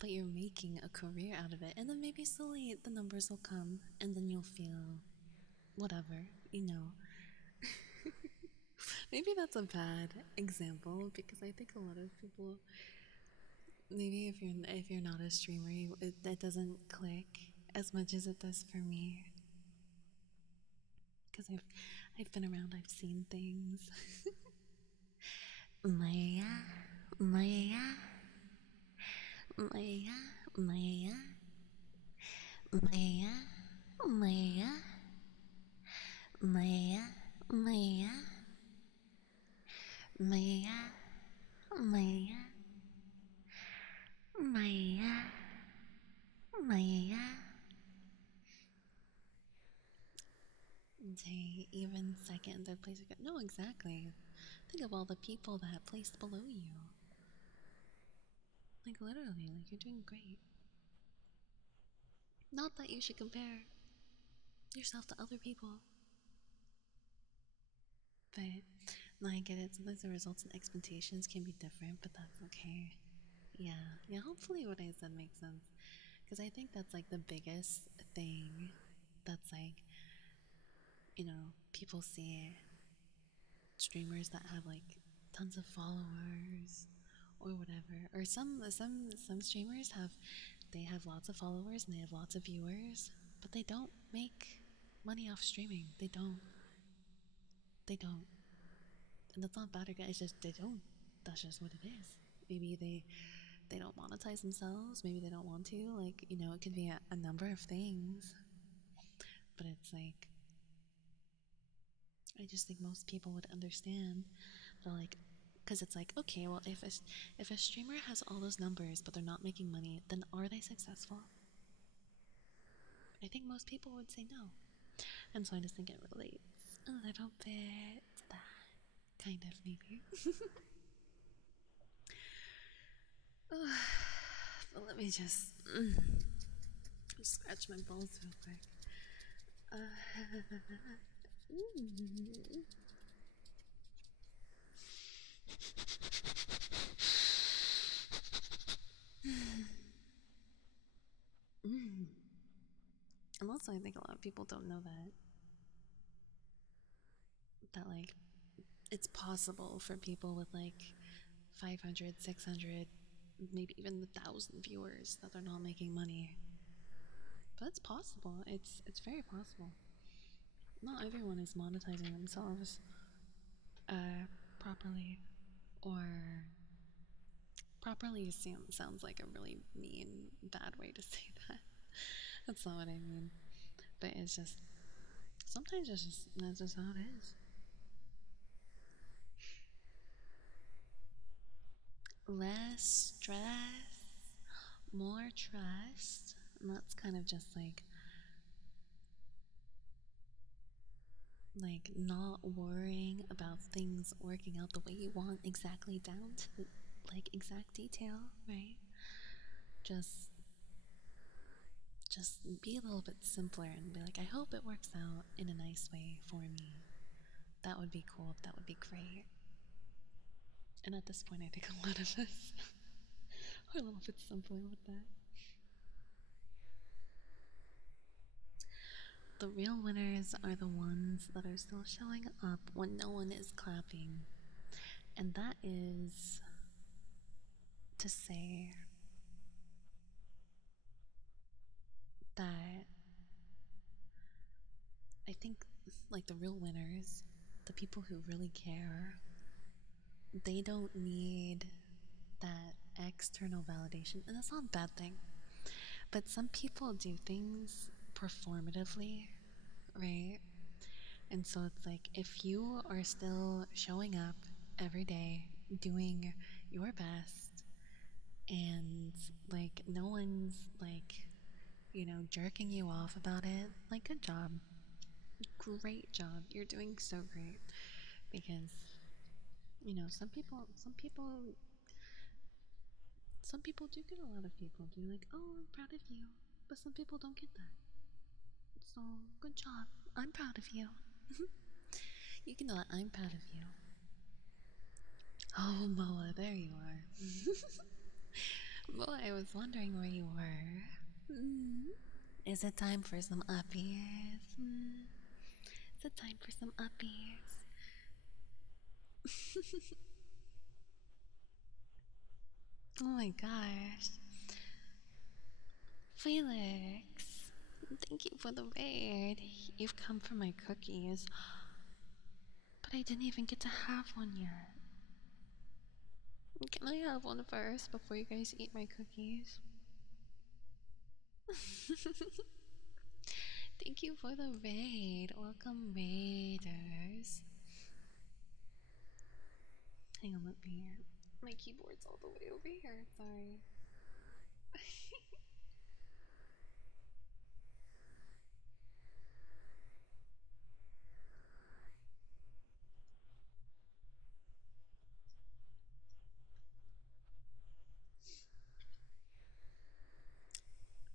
but you're making a career out of it. And then maybe slowly the numbers will come and then you'll feel whatever, you know. Maybe that's a bad example because I think a lot of people, maybe if you're not a streamer, that doesn't click as much as it does for me because I've been around, I've seen things. Maya, Maya, Maya, Maya, Maya, Maya, Maya, Maya, Maya, Maya, Maya, Maya. They even second, third place. No, exactly. Think of all the people that placed below you. Like, literally, like, you're doing great. Not that you should compare yourself to other people. But, no, I get it. Sometimes the results and expectations can be different, but that's okay. Yeah. Yeah, hopefully what I said makes sense. Because I think that's, like, the biggest thing that's, like, people see streamers that have, like, tons of followers or whatever. Or some streamers have lots of followers and they have lots of viewers, but they don't make money off streaming. They don't. They don't. And that's not bad or good. It's just they don't. That's just what it is. Maybe they don't monetize themselves. Maybe they don't want to. Like, it could be a number of things. But it's like, I just think most people would understand. They're like, because it's like, okay, well, if a streamer has all those numbers but they're not making money, then are they successful? I think most people would say no. And so I just think it relates a little bit to that, kind of, maybe. But let me just scratch my balls real quick. And also, I think a lot of people don't know that like it's possible for people with like 500, 600, maybe even 1,000 viewers that they're not making money. But it's possible. It's very possible. Not everyone is monetizing themselves properly, or properly sounds like a really mean, bad way to say that. That's not what I mean. But it's just sometimes that's just how it is. Less stress, more trust. And that's kind of just like not worrying about things working out the way you want exactly down to the like exact detail, right? Just just be a little bit simpler and be like, I hope it works out in a nice way for me. That would be cool. That would be great. And at this point, I think a lot of us are a little bit simpler with that. The real winners are the ones that are still showing up when no one is clapping. And that is to say that I think, like, the real winners, the people who really care, they don't need that external validation. And that's not a bad thing. But some people do things performatively, right? And so it's like, if you are still showing up every day, doing your best, and like no one's like, jerking you off about it, like, good job. Great job. You're doing so great. Because, some people do get a lot of people do like, oh, I'm proud of you. But some people don't get that. So, good job. I'm proud of you. You can know that I'm proud of you. Oh, Moa, there you are. Moa, I was wondering where you were. Is it time for some uppies? Is it time for some uppies? Oh my gosh. Felix, thank you for the raid. You've come for my cookies, but I didn't even get to have one yet. Can I have one first before you guys eat my cookies? Thank you for the raid. Welcome, raiders. Hang on, let me. My keyboard's all the way over here. Sorry.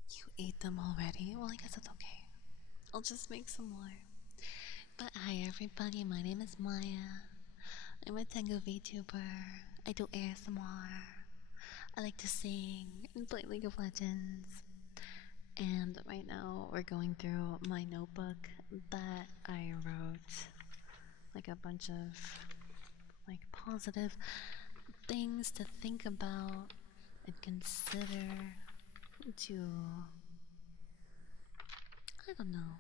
You ate them already? Well, I guess it's okay. I'll just make some more. But hi, everybody. My name is Maya. I'm a Tango VTuber. I do ASMR. I like to sing and play League of Legends. And right now, we're going through my notebook that I wrote like a bunch of like positive things to think about and consider to, I don't know,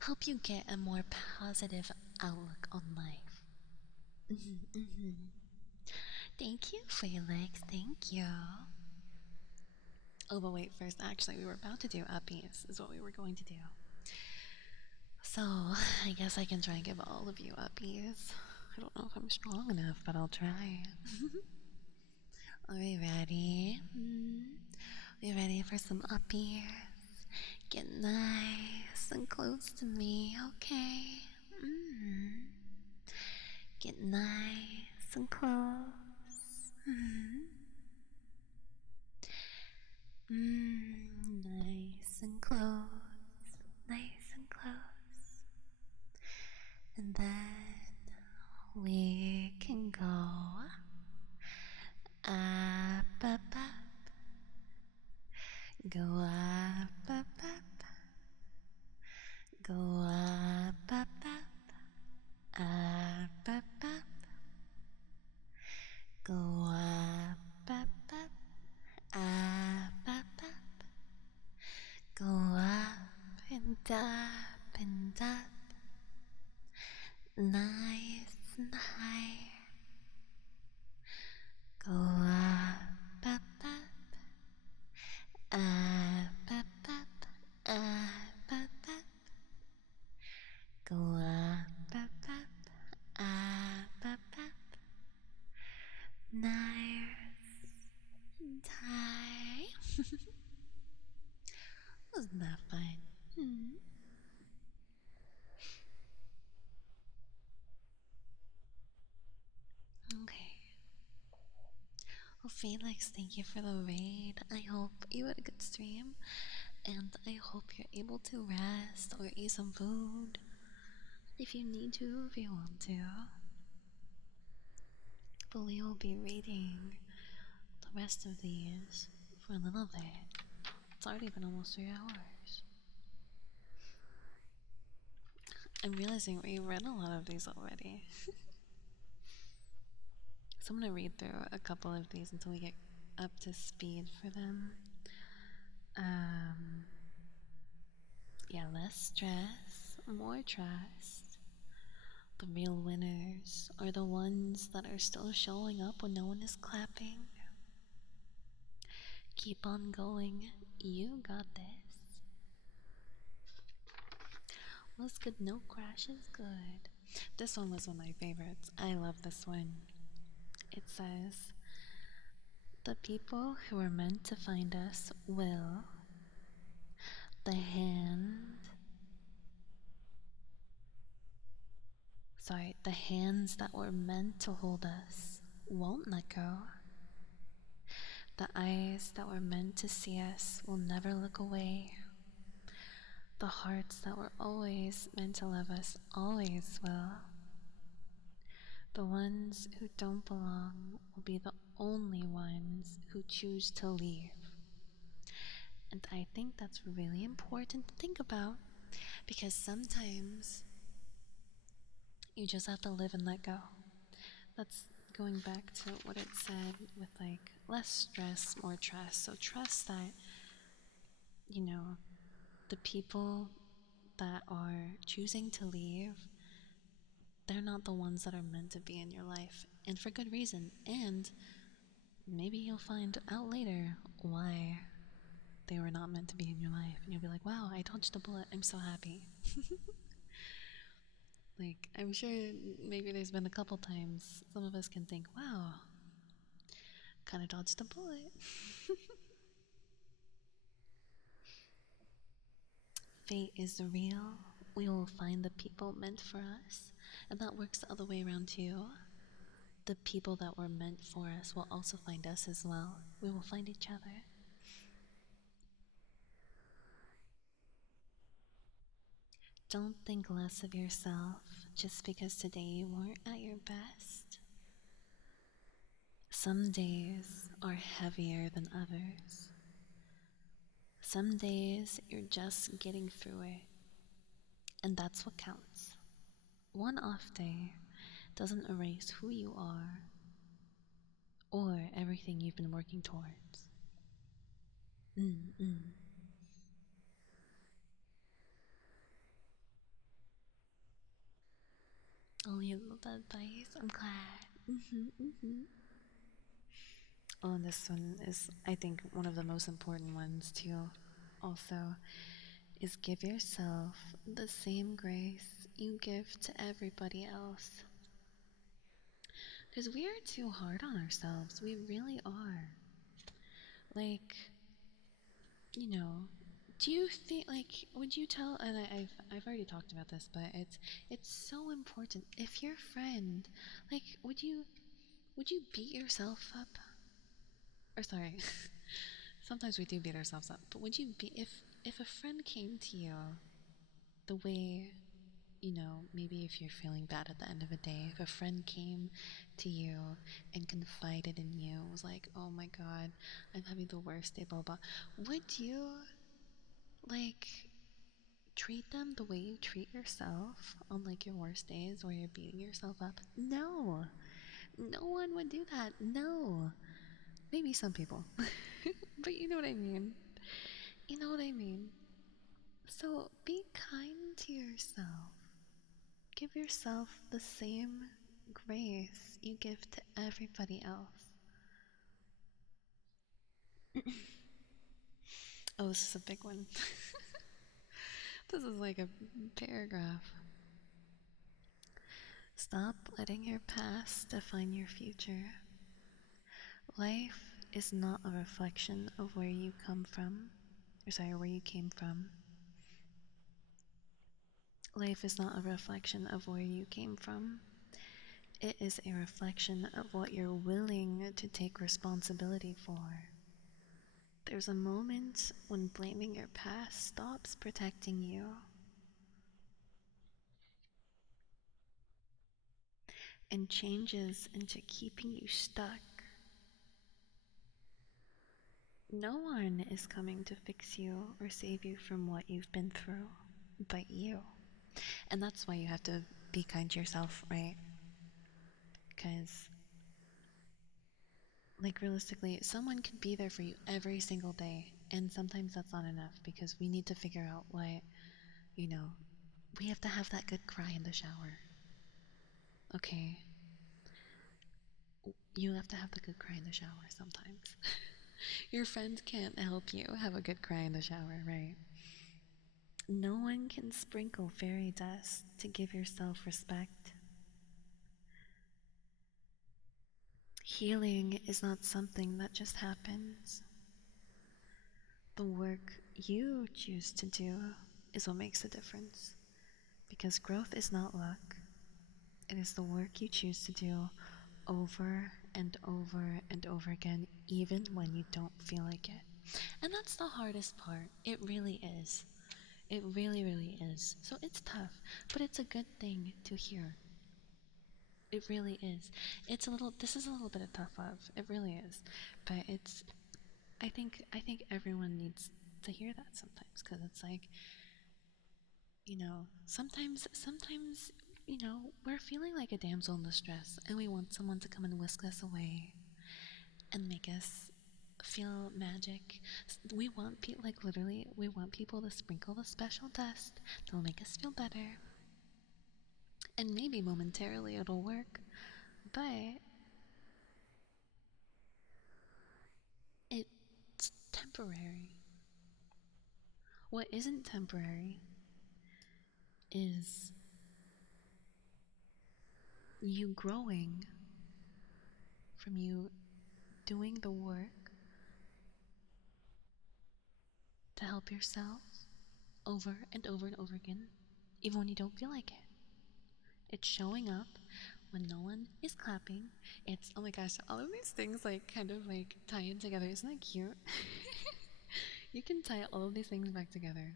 help you get a more positive outlook on life. Thank you, Felix. Thank you. Oh, but wait, first, actually, we were about to do uppies, is what we were going to do. So, I guess I can try and give all of you uppies. I don't know if I'm strong enough, but I'll try. Are we ready? We ready for some uppies? Get nice and close to me, okay? Get nice and close. Nice and close. Nice and close. And then we can go up, up, up. Go up, up, up. Go up, up, up. Up, up, up. Go up, up, up. Up, up, up. Go up and up and up. Nice and high. Go up, up, up. Up, up, up. Up, up, up. Go up, up, up. Up, up, up. Nice and high. Wasn't that fun? Okay. Well, Felix, thank you for the raid. I hope you had a good stream, and I hope you're able to rest or eat some food if you need to, if you want to. But we will be reading the rest of these for a little bit. It's already been almost 3 hours. I'm realizing we read a lot of these already. So I'm gonna read through a couple of these until we get up to speed for them. Yeah, less stress, more trust. The real winners are the ones that are still showing up when no one is clapping. Keep on going. You got this. What's good? No crash is good. This one was one of my favorites. I love this one. It says, the people who are meant to find us will. The the hands that were meant to hold us won't let go. The eyes that were meant to see us will never look away. The hearts that were always meant to love us always will. The ones who don't belong will be the only ones who choose to leave. And I think that's really important to think about, because sometimes You just have to live and let go. That's going back to what it said with like less stress, more trust. So trust that, you know, the people that are choosing to leave, they're not the ones that are meant to be in your life, and for good reason. And maybe you'll find out later why they were not meant to be in your life, and you'll be like, wow, I dodged a bullet. I'm so happy. Like, I'm sure maybe there's been a couple times some of us can think, wow, kind of dodged a bullet. Fate is real. We will find the people meant for us, and that works the other way around too. The people that were meant for us will also find us as well. We will find each other. Don't think less of yourself just because today you weren't at your best. Some days are heavier than others. Some days you're just getting through it, and that's what counts. One off day doesn't erase who you are or everything you've been working towards. Mm-mm. Oh, you love that advice. I'm glad. Oh, and this one is, I think, one of the most important ones too. Also, is give yourself the same grace you give to everybody else. Because we are too hard on ourselves. We really are. Like, you know, do you think, like, would you tell, and I've already talked about this, but it's so important. If your friend, like, would you beat yourself up? Or sorry, sometimes we do beat ourselves up, but would you be, if a friend came to you the way, maybe if you're feeling bad at the end of a day, if a friend came to you and confided in you, was like, oh my god, I'm having the worst day, blah blah, would you, like, treat them the way you treat yourself on, like, your worst days where you're beating yourself up? No. No one would do that. No. Maybe some people. But you know what I mean. You know what I mean. So be kind to yourself. Give yourself the same grace you give to everybody else. Oh, this is a big one. This is like a paragraph. Stop letting your past define your future. Life is not a reflection of where you come from. Or sorry, where you came from. Life is not a reflection of where you came from. It is a reflection of what you're willing to take responsibility for. There's a moment when blaming your past stops protecting you and changes into keeping you stuck. No one is coming to fix you or save you from what you've been through but you. And that's why you have to be kind to yourself, right? Because, like, realistically, someone could be there for you every single day, and sometimes that's not enough because we need to figure out what, you know, we have to have that good cry in the shower. Okay? You have to have the good cry in the shower sometimes. Your friends can't help you have a good cry in the shower, right? No one can sprinkle fairy dust to give yourself respect. Healing is not something that just happens. The work you choose to do is what makes the difference. Because growth is not luck, it is the work you choose to do over and over and over again, even when you don't feel like it. And that's the hardest part. It really is. It really, really is. So it's tough, but it's a good thing to hear. It really is. This is a little bit of tough love. It really is. But I think everyone needs to hear that sometimes, because it's like, sometimes we're feeling like a damsel in distress and we want someone to come and whisk us away and make us feel magic. We want people, like literally, we want people to sprinkle the special dust that'll make us feel better. And maybe momentarily it'll work, but it's temporary. What isn't temporary is you growing from you doing the work to help yourself over and over and over again, even when you don't feel like it. It's showing up when no one is clapping. It's, oh my gosh, all of these things like kind of like tie in together. Isn't that cute? You can tie all of these things back together.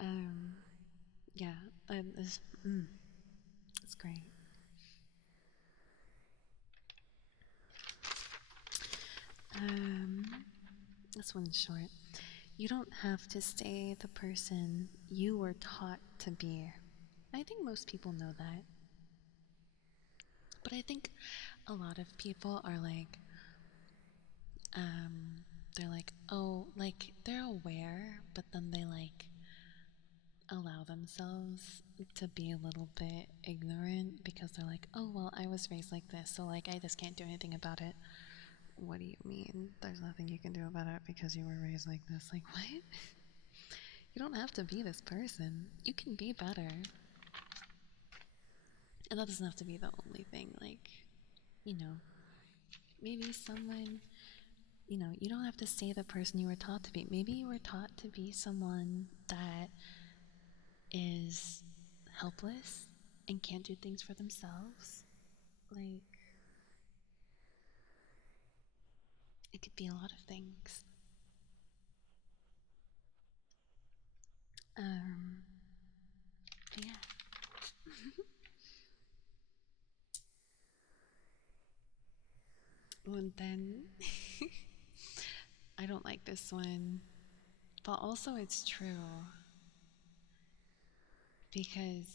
Um, yeah, it's great. Um, this one's short. You don't have to stay the person you were taught to be. I think most people know that. But I think a lot of people are like, they're like, oh, like they're aware, but then they like allow themselves to be a little bit ignorant because they're like, oh, well, I was raised like this, so like I just can't do anything about it. What do you mean? There's nothing you can do about it because you were raised like this? Like, what? You don't have to be this person. You can be better. And that doesn't have to be the only thing. Like, you know, maybe someone, you don't have to stay the person you were taught to be. Maybe you were taught to be someone that is helpless and can't do things for themselves. Like, it could be a lot of things. Um, yeah. And then I don't like this one, but also it's true because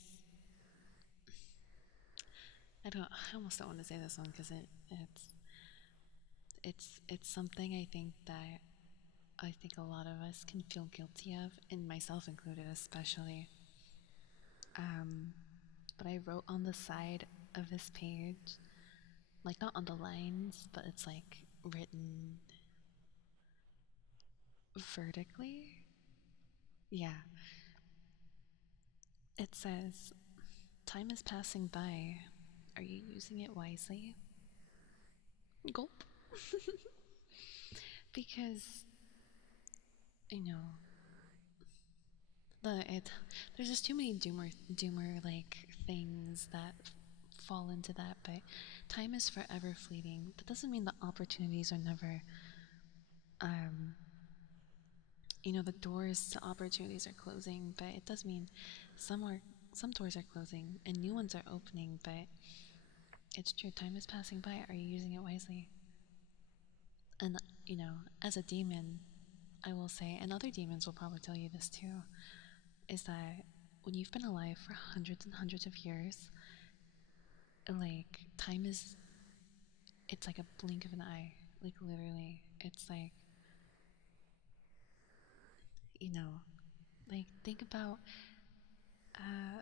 I almost don't want to say this one because it's something I think a lot of us can feel guilty of, and myself included especially. Um, but I wrote on the side of this page, like not on the lines, but it's like written vertically. Yeah. It says, time is passing by. Are you using it wisely? Gulp. Because, you know, there's just too many doomer like things that fall into that, but time is forever fleeting. That doesn't mean the opportunities are never um the doors to opportunities are closing, but it does mean some doors are closing and new ones are opening, but it's true, time is passing by. Are you using it wisely? And as a demon, I will say, and other demons will probably tell you this too, is that when you've been alive for hundreds and hundreds of years, like time is, it's like a blink of an eye. Like literally, it's like, you know, like think about uh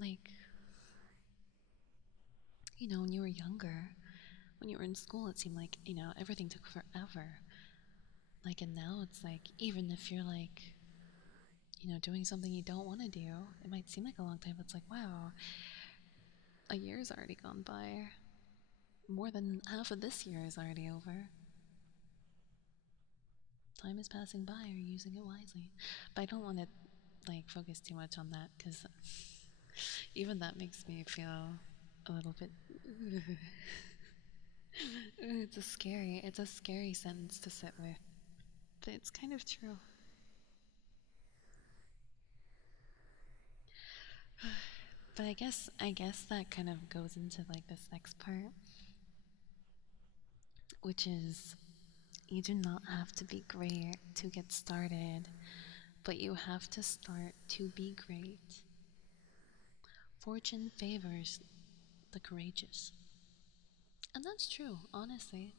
like when you were younger, when you were in school, it seemed like, everything took forever. Like, and now it's like, even if you're like, doing something you don't want to do, it might seem like a long time, but it's like, wow, a year's already gone by. More than half of this year is already over. Time is passing by. Are you using it wisely? But I don't want to, like, focus too much on that because even that makes me feel a little bit. It's a scary sentence to sit with, but it's kind of true. But I guess that kind of goes into like this next part, which is you do not have to be great to get started. but you have to start to be great. Fortune favors the courageous. And that's true, honestly.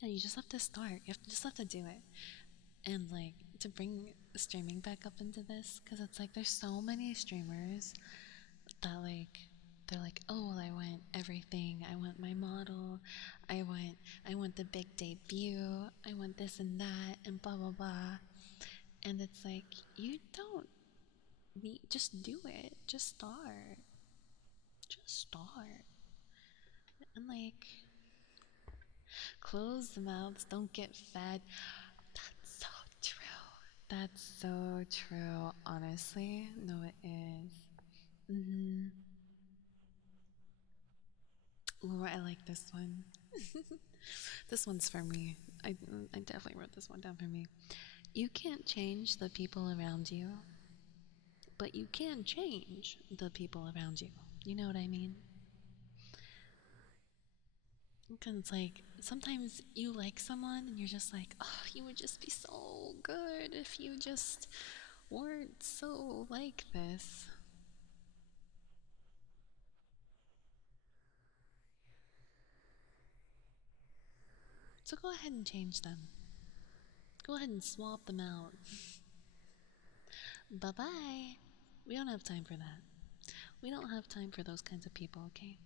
Yeah, you just have to start. Just have to do it. And like to bring streaming back up into this, because it's like there's so many streamers that like they're like, oh, I want everything. I want my model. I want the big debut. I want this and that and blah blah blah. And it's like you don't need, just do it. Just start. Just start. And like close the mouths, don't get fed. That's so true. That's so true. Honestly, no, it is. Mm-hmm. Ooh, I like this one. This one's for me. I definitely wrote this one down for me. You can't change the people around you, but you can change the people around you. You know what I mean? Because it's like sometimes you like someone and you're just like, oh, you would just be so good if you just weren't so like this. So go ahead and change them. Go ahead and swap them out. Bye bye. We don't have time for that. We don't have time for those kinds of people, okay?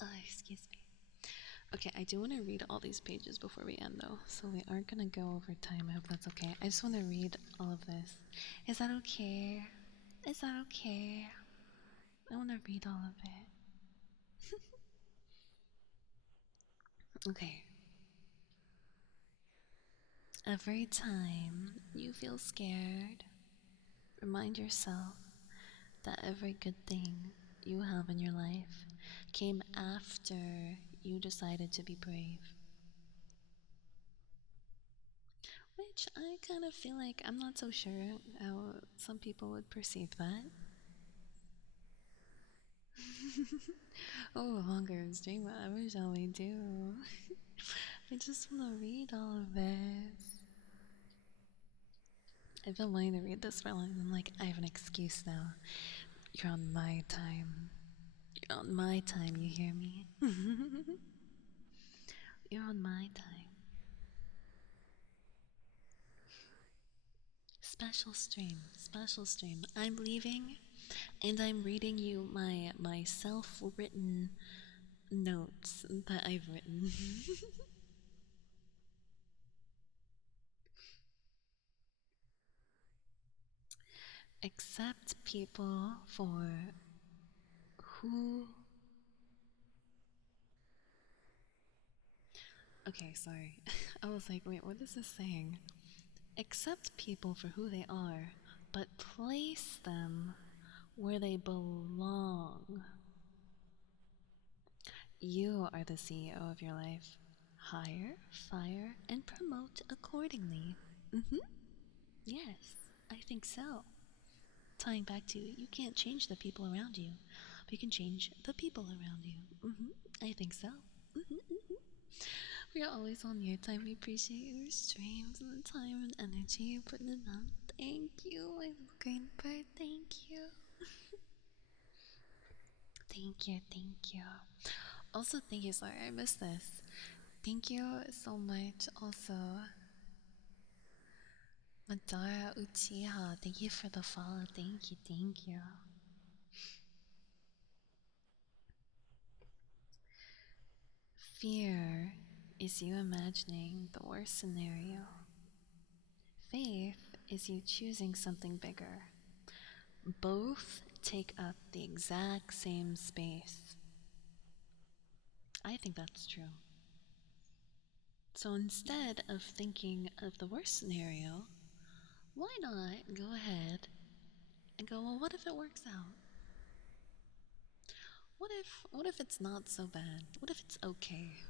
Oh, excuse me. Okay, I do want to read all these pages before we end, though, so we aren't gonna go over time. I hope that's okay. I just want to read all of this. Is that okay? Is that okay? I want to read all of it. Okay. Every time you feel scared, remind yourself that every good thing you have in your life came after you decided to be brave. Which I kind of feel like I'm not so sure how some people would perceive that. Oh, longer stream. What shall we do? I just want to read all of this. I've been wanting to read this for a long time. I'm like, I have an excuse now. You're on my time. You're on my time, you hear me? You're on my time. Special stream. Special stream. I'm leaving and I'm reading you my self-written notes that I've written. Accept people for who. Okay, sorry. I was like, wait, what is this saying? Accept people for who they are, but place them where they belong. You are the CEO of your life. Hire, fire, and promote accordingly. Yes, I think so. Tying back to you can't change the people around you, but you can change the people around you. I think so. We are always on your time. We appreciate your streams and the time and energy you put in them. Thank you, my little green bird. Thank you. Thank you, thank you. Also, thank you. Sorry, I missed this. Thank you so much. Also, Madara Uchiha, thank you for the follow. Thank you, thank you. Fear is you imagining the worst scenario. Faith is you choosing something bigger. Both take up the exact same space. I think that's true. So instead of thinking of the worst scenario, why not go ahead and go, well, what if it works out? What if it's not so bad? What if it's okay?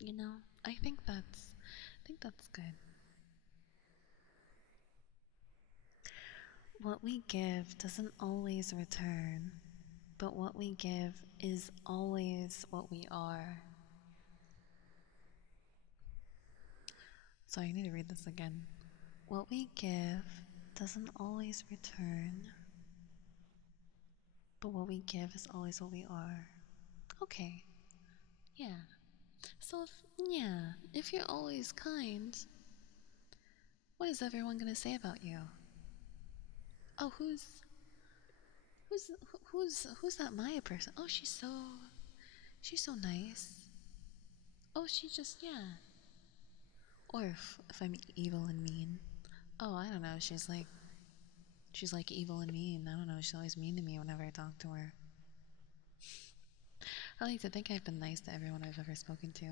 You know? I think that's good. What we give doesn't always return, but what we give is always what we are. So I need to read this again. What we give doesn't always return, but what we give is always what we are. Okay, yeah. So, if you're always kind, what is everyone gonna say about you? Oh, who's that Maya person? Oh, she's so nice. Oh, she just, yeah. Or if I'm evil and mean. Oh, I don't know. She's like evil and mean. I don't know. She's always mean to me whenever I talk to her. I like to think I've been nice to everyone I've ever spoken to.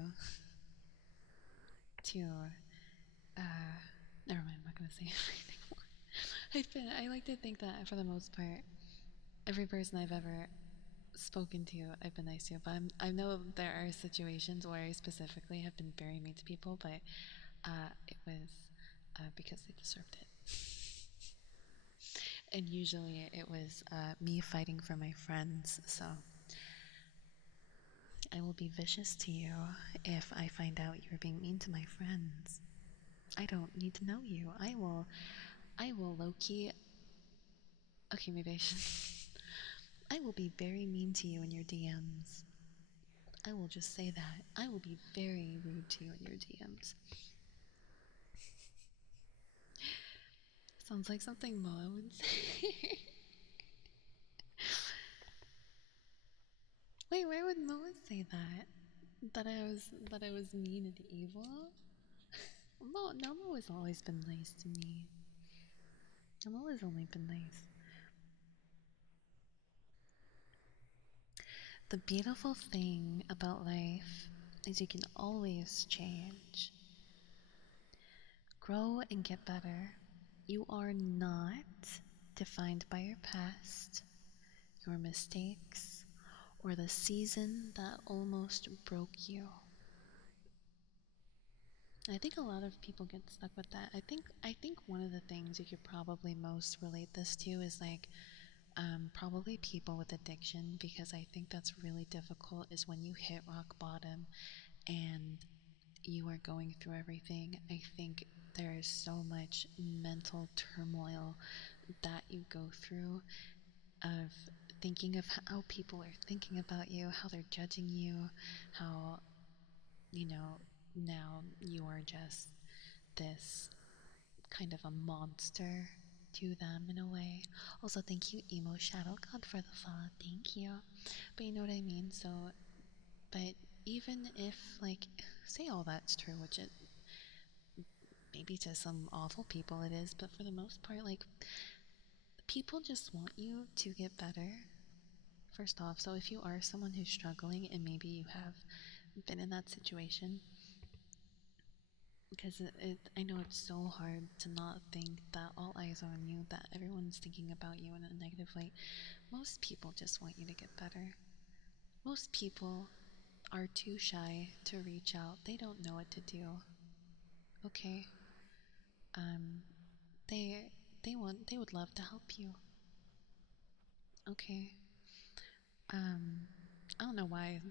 To, uh, never mind. I'm not gonna say anything more. I like to think that for the most part, every person I've ever spoken to, I've been nice to. But I know there are situations where I specifically have been very mean to people, but it was because they deserved it. And usually it was me fighting for my friends. So I will be vicious to you if I find out you're being mean to my friends. I don't need to know you. I will low key. Okay, maybe I should. I will be very mean to you in your DMs. I will just say that. I will be very rude to you in your DMs. Sounds like something Moa would say. Wait, where would Moa say that? That I was mean and evil? Moa has always been nice to me. Moa has only been nice. The beautiful thing about life is you can always change. Grow and get better. You are not defined by your past, your mistakes, or the season that almost broke you. I think a lot of people get stuck with that. I think one of the things you could probably most relate this to is like probably people with addiction, because I think that's really difficult is when you hit rock bottom and you are going through everything. I think there is so much mental turmoil that you go through of thinking of how people are thinking about you, how they're judging you, how, you know, now you are just this kind of a monster to them in a way. Also, thank you, Emo Shadow God, for the follow. Thank you. But you know what I mean? So, but even if, like, say all that's true, which it maybe to some awful people it is, but for the most part, like, people just want you to get better, first off. So if you are someone who's struggling and maybe you have been in that situation, because I know it's so hard to not think that all eyes are on you, that everyone's thinking about you in a negative light. Most people just want you to get better. Most people are too shy to reach out. They don't know what to do. Okay? Um they they would love to help you. Okay? Um I don't know why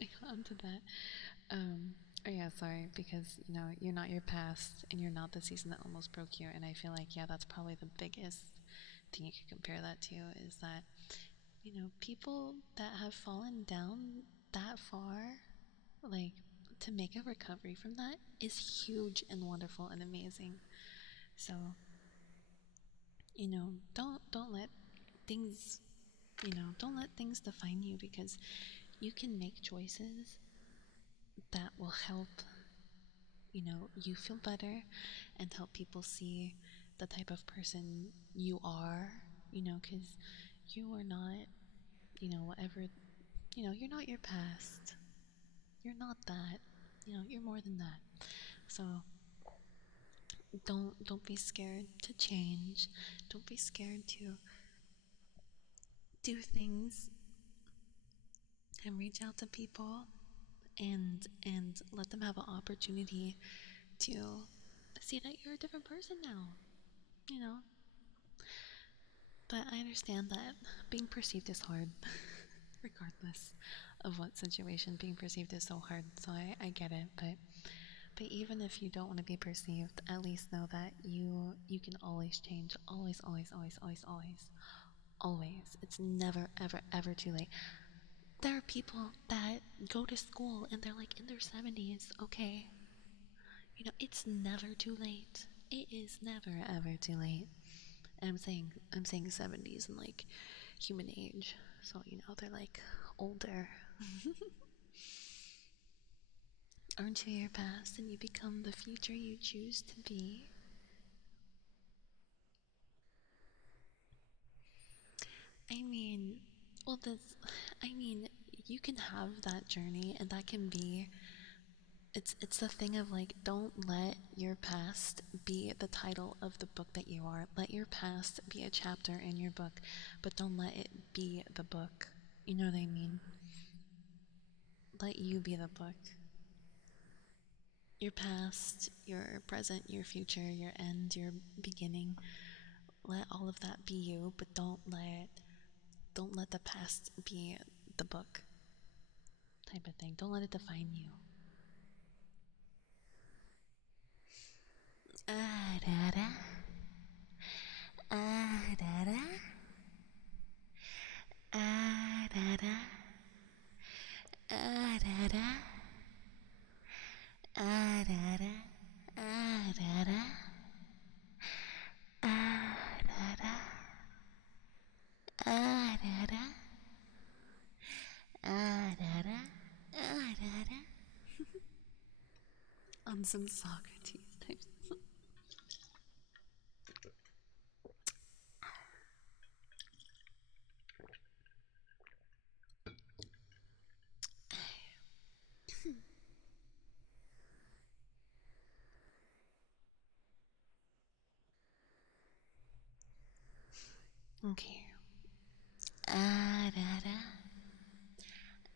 I got onto that. Oh yeah, sorry, because you know, you're not your past and you're not the season that almost broke you, and I feel like yeah, that's probably the biggest thing you could compare that to is that, you know, people that have fallen down that far, like to make a recovery from that is huge and wonderful and amazing. So, you know, don't let things, you know, don't let things define you, because you can make choices that will help, you know, you feel better and help people see the type of person you are, you know, because you are not, you know, whatever, you know, you're not your past. You're not that. You know, you're more than that. So don't be scared to change. Don't be scared to do things and reach out to people and let them have an opportunity to see that you're a different person now. You know, But I understand that being perceived is hard, regardless of what situation. Being perceived is so hard, so I get it. But even if you don't want to be perceived, at least know that you can always change. Always, always, always, always, always, always. It's never, ever, ever too late. There are people that go to school and they're like in their 70s. Okay, it's never too late. It is never ever too late. And I'm saying 70s and like human age. So, they're like older. Aren't you your past and you become the future you choose to be? I mean, well, I mean, you can have that journey and that can be, it's the thing of like, don't let your past be the title of the book that you are. Let your past be a chapter in your book, but don't let it be the book. You know what I mean? Let you be the book. Your past, your present, your future, your end, your beginning. Let all of that be you, but don't let the past be the book type of thing. Don't let it define you. Ah da da. Ah da da. Ah da da. Ah da da. Ah da da. Ah da da. Ah da da. Ah da da. Ah da da. Ah da da. On some Socrates type. Okay. Ah da da.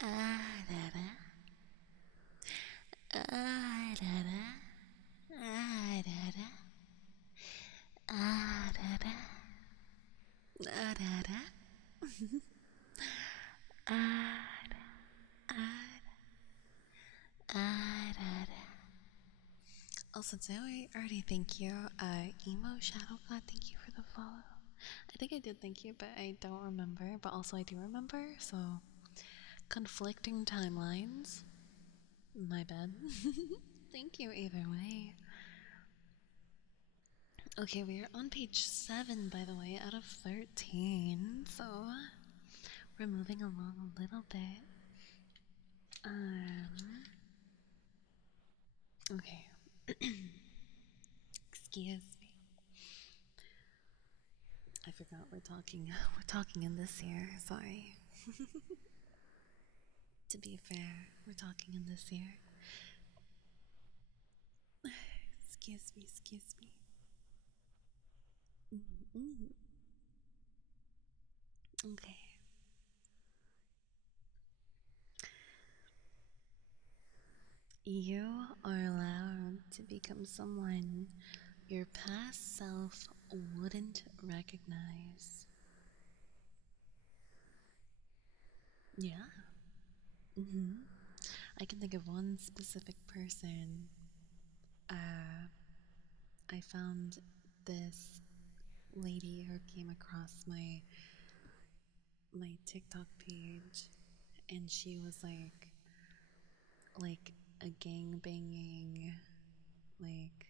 Ah da da. Ah da da. Ah da da. Ah da da. Ah da da. Ah da. Ah da. Ah da da. Also, do I already thank you? Emo Shadow God, thank you for the follow. I think I did thank you, but I don't remember. But also, I do remember, so conflicting timelines. My bad. Thank you either way. Okay, we are on page 7, by the way, out of 13. So we're moving along a little bit. Okay. Excuse me. I forgot we're talking. We're talking in this year. Sorry. To be fair, we're talking in this year. Excuse me. Excuse me. Mm-hmm. Okay. You are allowed to become someone your past self wouldn't recognize. Yeah. I can think of one specific person. Uh, I found this lady who came across my TikTok page, and she was like a gang banging, like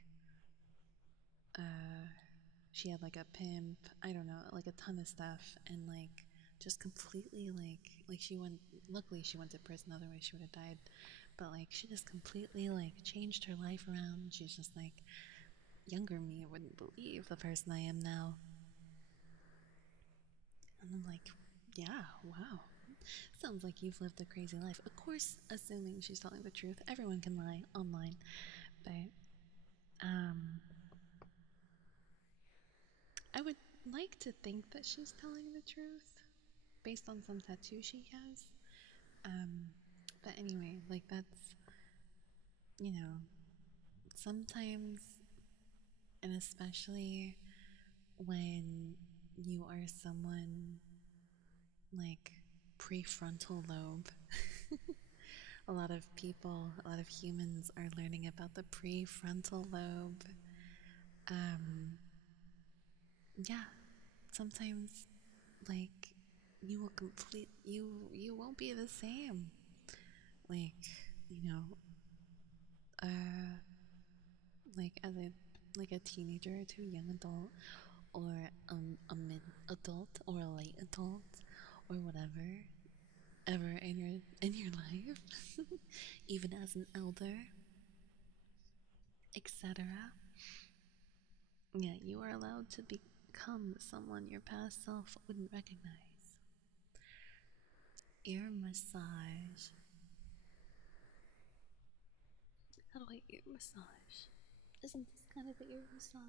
uh, she had like a pimp. I don't know, like a ton of stuff, and like just completely like she went. Luckily, she went to prison. Otherwise, she would have died. But like she just completely like changed her life around. She's just like younger me wouldn't believe the person I am now. And I'm like, yeah, wow. Sounds like you've lived a crazy life. Of course, assuming she's telling the truth. Everyone can lie online. But um I would like to think that she's telling the truth based on some tattoo she has. Um but anyway, like that's you know, sometimes and especially when you are someone like prefrontal lobe. A lot of people, a lot of humans are learning about the prefrontal lobe. Um, yeah, sometimes like you will complete you won't be the same. Like, you know, uh, like as a teenager to a young adult, or a mid adult or a late adult or whatever ever in your life, even as an elder, etc. Yeah, you are allowed to become someone your past self wouldn't recognize. Ear massage. How do I ear massage? Isn't this kind of an ear massage?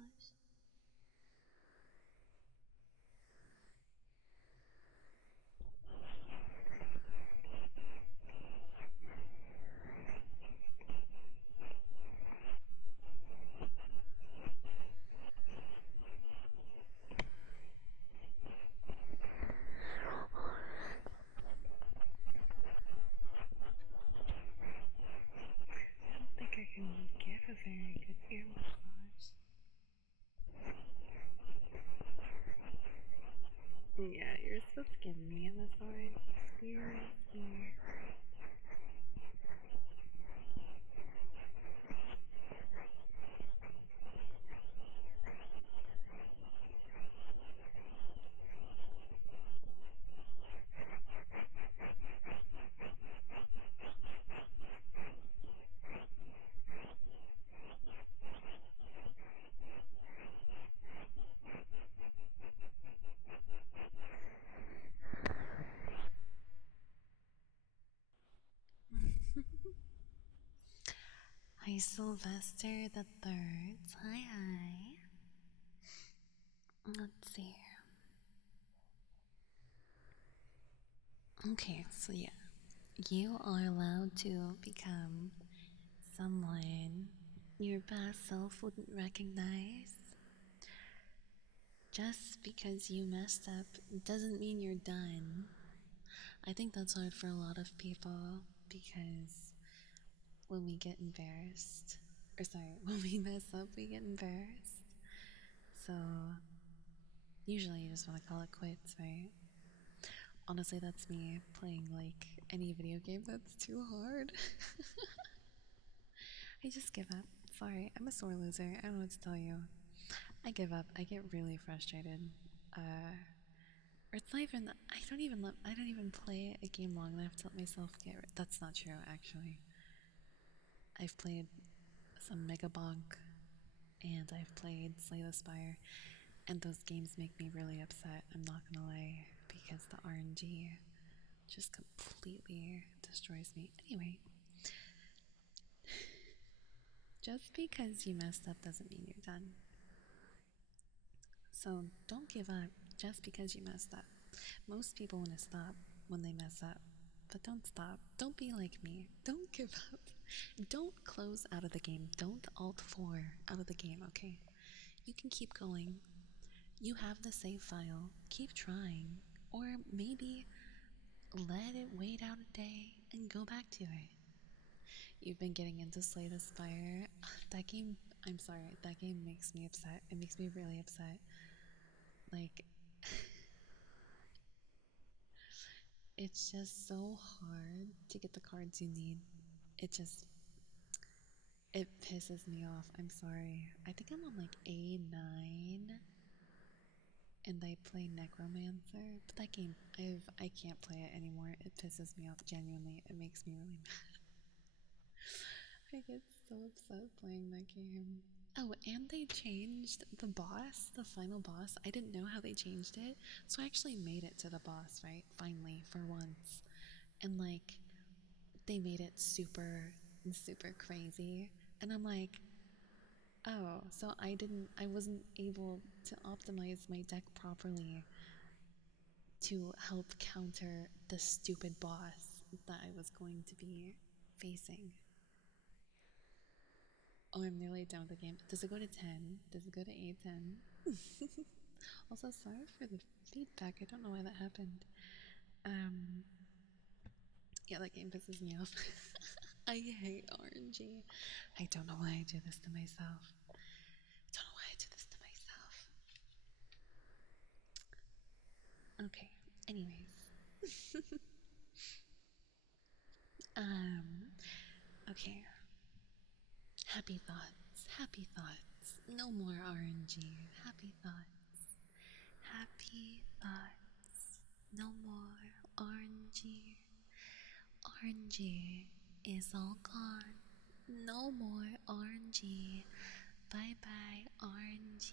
I don't think I can give a very good ear massage. Yeah, you're supposed to give me a massage. Excuse me. Hi, Sylvester the Third. Hi, hi. Let's see. Okay, so yeah, you are allowed to become someone your past self wouldn't recognize. Just because you messed up doesn't mean you're done. I think that's hard for a lot of people because when we get embarrassed, or sorry, when we mess up, we get embarrassed. So usually you just want to call it quits, right? Honestly, that's me playing like any video game that's too hard. I just give up. Sorry, I'm a sore loser. I don't know what to tell you. I give up. I get really frustrated. Or it's not even. I don't even play a game long enough to let myself get. That's not true, actually. I've played some Mega Bonk, and I've played Slay the Spire, and those games make me really upset. I'm not gonna lie, because the RNG just completely destroys me. Anyway, just because you messed up doesn't mean you're done. So don't give up just because you messed up. Most people want to stop when they mess up, but don't stop. Don't be like me. Don't give up. Don't close out of the game. Don't alt 4 out of the game, okay? You can keep going. You have the save file. Keep trying. Or maybe let it wait out a day and go back to it. You've been getting into Slay the Spire. That game, I'm sorry, that game makes me upset. It makes me really upset. Like, it's just so hard to get the cards you need. It just, it pisses me off. I'm sorry. I think I'm on like A9 and I play Necromancer, but that game, I can't play it anymore. It pisses me off genuinely. It makes me really mad. I get so upset playing that game. Oh, and they changed the boss, the final boss. I didn't know how they changed it, so I actually made it to the boss, right? Finally, for once. And like, they made it super, super crazy. And I'm like, oh, so I wasn't able to optimize my deck properly to help counter the stupid boss that I was going to be facing. Oh, I'm nearly done with the game. Does it go to 10? Does it go to A10? Also, sorry for the feedback. I don't know why that happened. Yeah, that game pisses me off. I hate RNG. I don't know why I do this to myself. I don't know why I do this to myself. Okay. Anyways. Okay. Happy thoughts. Happy thoughts. No more RNG. Happy thoughts. Happy thoughts. No more RNG. RNG is all gone. No more RNG. Bye bye RNG.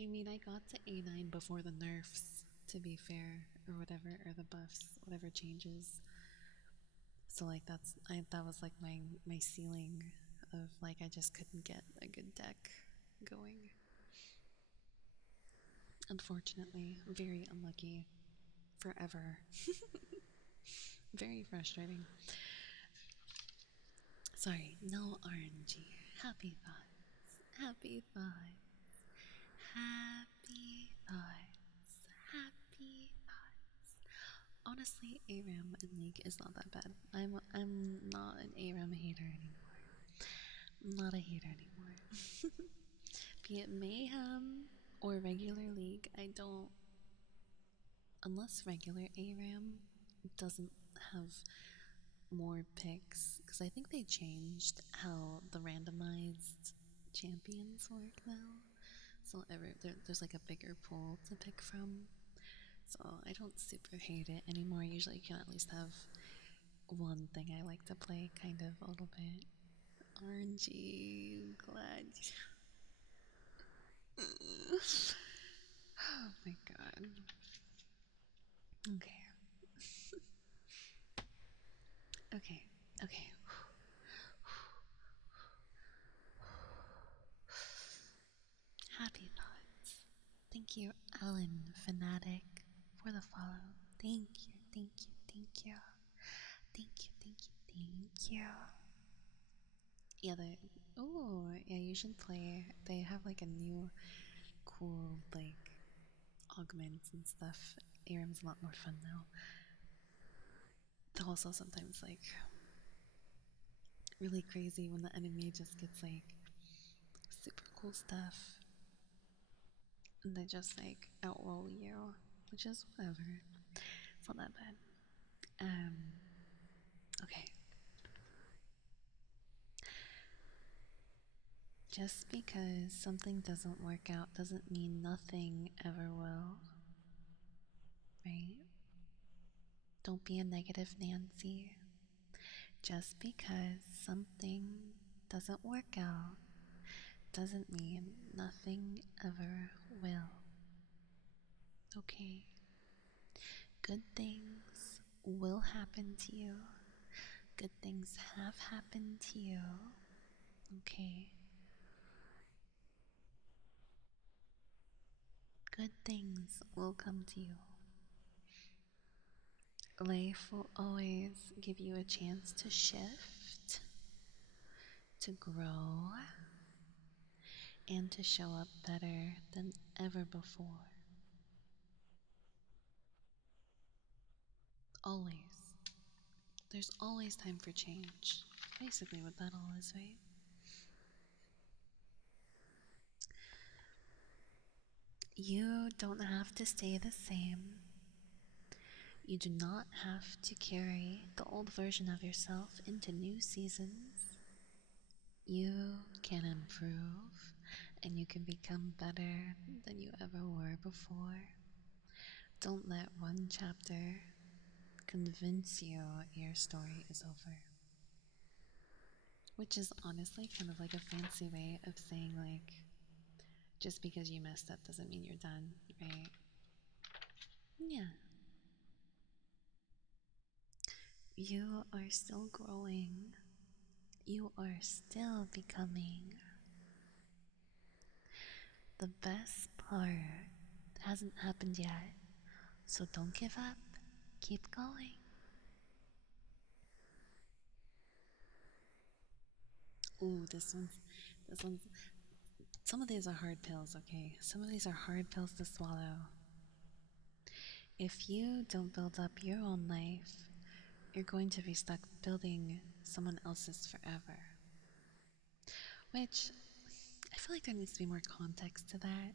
I mean, I got to A9 before the nerfs, to be fair, or whatever, or the buffs, whatever changes. So like that was like my ceiling of like I just couldn't get a good deck going. Unfortunately, very unlucky. Forever. Very frustrating. Sorry, no RNG. Happy thoughts. Happy thoughts. Happy thoughts. Happy thoughts. Honestly, ARAM in League is not that bad. I'm not an ARAM hater anymore. I'm not a hater anymore. Be it Mayhem or regular League, I don't, unless regular ARAM doesn't have more picks, because I think they changed how the randomized champions work now. So there's like a bigger pool to pick from. So I don't super hate it anymore. Usually you can at least have one thing I like to play kind of a little bit. RNG, glad. Oh my god. Okay. Okay. Okay. Happy thoughts. Thank you, Alan Fanatic, for the follow. Thank you, thank you, thank you. Thank you, thank you, thank you. Yeah, yeah, you should play. They have like a new cool, like, augments and stuff. ARAM's a lot more fun now. They're also sometimes, like, really crazy when the enemy just gets, like, super cool stuff. And they just, like, outroll you, which is whatever. It's not that bad. Okay. Just because something doesn't work out doesn't mean nothing ever will, right? Don't be a negative Nancy. Just because something doesn't work out doesn't mean nothing ever will. Okay? Good things will happen to you. Good things have happened to you. Okay? Good things will come to you. Life will always give you a chance to shift, to grow, and to show up better than ever before. Always. There's always time for change. Basically, what that all is, right? You don't have to stay the same. You do not have to carry the old version of yourself into new seasons. You can improve and you can become better than you ever were before. Don't let one chapter convince you your story is over. Which is honestly kind of like a fancy way of saying, like, just because you messed up doesn't mean you're done, right? Yeah. You are still growing. You are still becoming. The best part hasn't happened yet, so don't give up. Keep going. Ooh, this one's some of these are hard pills, okay? Some of these are hard pills to swallow. If you don't build up your own life, you're going to be stuck building someone else's forever. Which, I feel like there needs to be more context to that.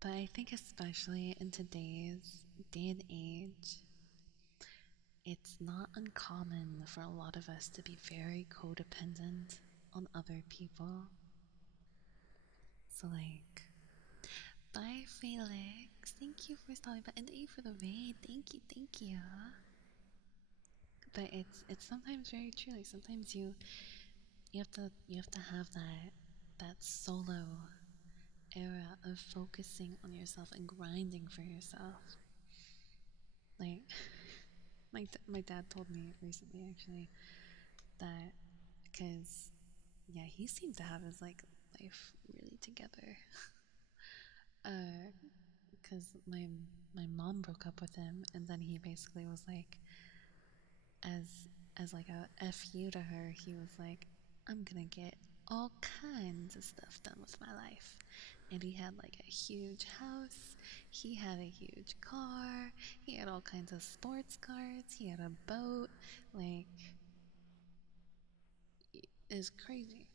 But I think especially in today's day and age, it's not uncommon for a lot of us to be very codependent on other people. So like, bye Felix. Thank you for stopping by and thank you for the raid. Thank you, thank you. But it's sometimes very true. Like sometimes you have to have that solo era of focusing on yourself and grinding for yourself. Like my dad told me recently actually that because yeah, he seemed to have his like life really together. Because my mom broke up with him, and then he basically was like, as like a fu to her, he was like, I'm gonna get all kinds of stuff done with my life. And he had like a huge house, he had a huge car, he had all kinds of sports cars, he had a boat, like it's crazy.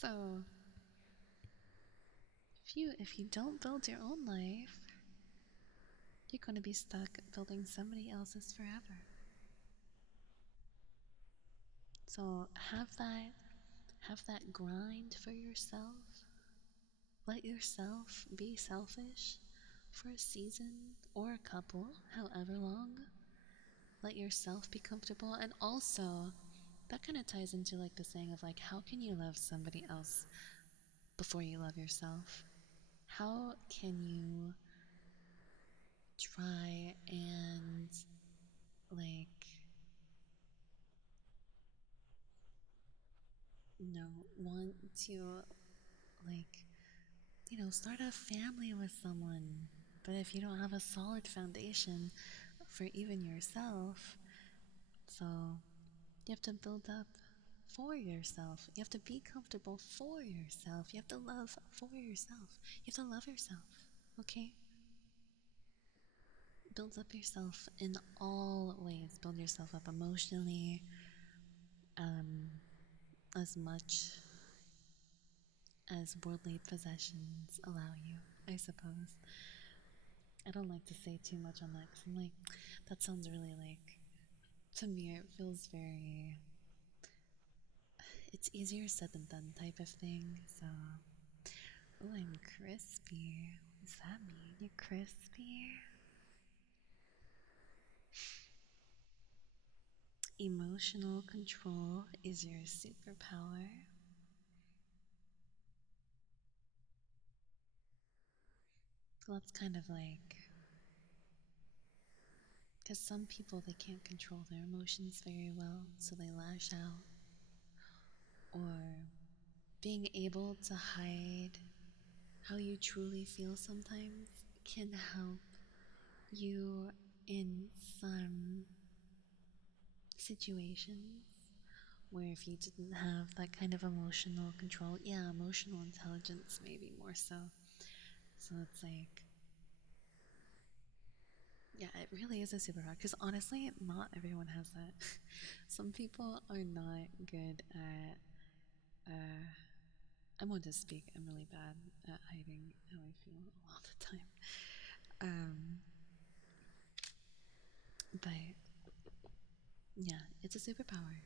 So if you don't build your own life, you're gonna be stuck building somebody else's forever. So have that grind for yourself. Let yourself be selfish for a season or a couple, however long. Let yourself be comfortable. And also, that kind of ties into like the saying of like, how can you love somebody else before you love yourself? How can you try and like, want to like, start a family with someone? But if you don't have a solid foundation for even yourself, so you have to build up for yourself. You have to be comfortable for yourself. You have to love for yourself. You have to love yourself, okay? Build up yourself in all ways. Build yourself up emotionally, um, as much as worldly possessions allow you, I suppose. I don't like to say too much on that because I'm like, that sounds really like, to me, it feels very, it's easier said than done type of thing. So, oh, I'm crispy. What does that mean? You're crispy? Emotional control is your superpower. Well, that's kind of like, because some people they can't control their emotions very well, so they lash out. Or being able to hide how you truly feel sometimes can help you in some situations where if you didn't have that kind of emotional control, yeah, emotional intelligence maybe more so. So it's like, yeah, it really is a superpower because honestly, not everyone has that. Some people are not good at. I'm going to speak. I'm really bad at hiding how I feel a lot of the time. Um, but yeah, it's a superpower.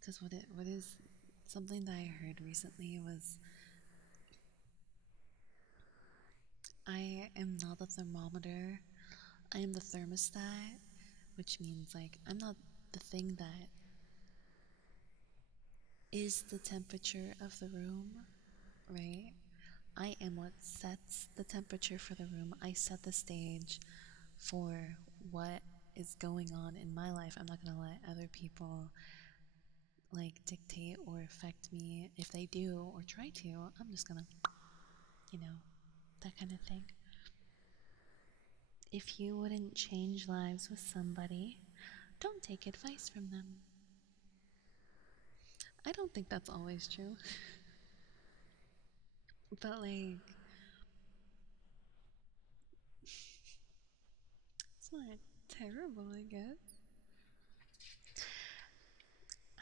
Because what is something that I heard recently was I am not the thermometer. I am the thermostat, which means like I'm not the thing that is the temperature of the room, right? I am what sets the temperature for the room. I set the stage for what is going on in my life. I'm not going to let other people like dictate or affect me. If they do or try to, I'm just going to, you know, that kind of thing. If you wouldn't change lives with somebody, don't take advice from them. I don't think that's always true. But like, it's not terrible, I guess.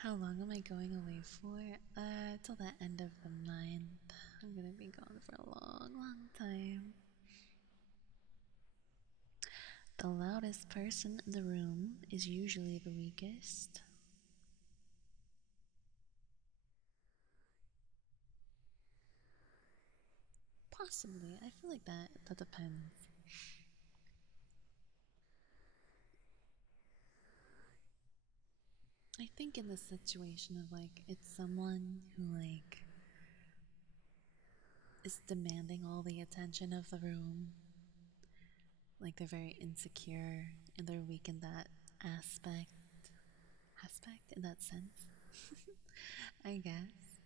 How long am I going away for? Till the end of the month. I'm gonna be gone for a long, long time. The loudest person in the room is usually the weakest. Possibly. I feel like that depends. I think in the situation of like it's someone who like is demanding all the attention of the room. Like they're very insecure and they're weak in that aspect in that sense. I guess.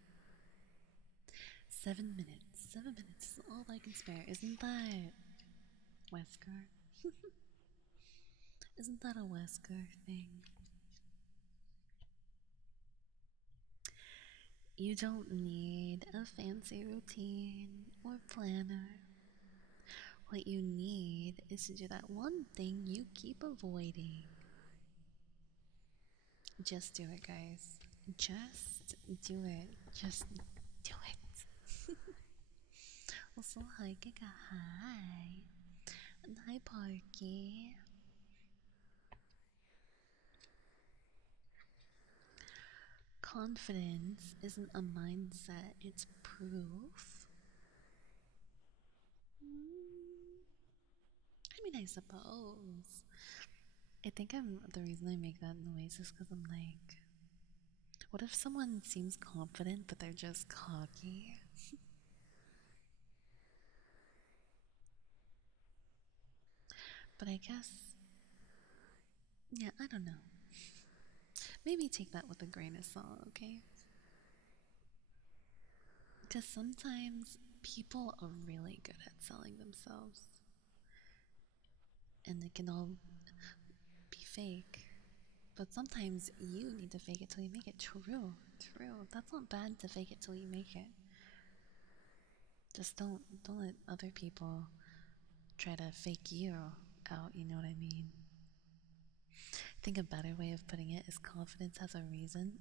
7 minutes. 7 minutes is all I can spare. Isn't that Wesker? Isn't that a Wesker thing? You don't need a fancy routine or planner. What you need is to do that one thing you keep avoiding. Just do it, guys. Just do it. Just do it. Also, hi, Giga. Hi. And hi, Parky. Confidence isn't a mindset, it's proof. I mean, I suppose. I think the reason I make that noise is because I'm like, what if someone seems confident but they're just cocky? But I guess, yeah, I don't know. Maybe take that with a grain of salt, okay? Because sometimes people are really good at selling themselves and they can all be fake. But sometimes you need to fake it till you make it. True, true. That's not bad to fake it till you make it. Just don't let other people try to fake you out, you know what I mean? I think a better way of putting it is confidence has a reason.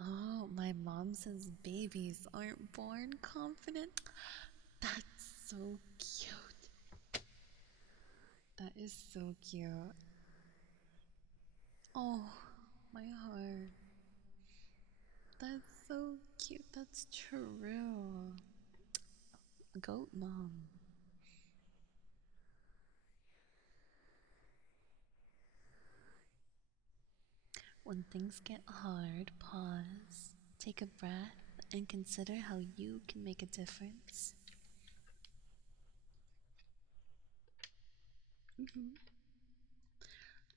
Oh, my mom says babies aren't born confident. That's so cute. That is so cute. Oh, my heart. That's so cute. That's true. Goat mom. When things get hard, pause, take a breath, and consider how you can make a difference.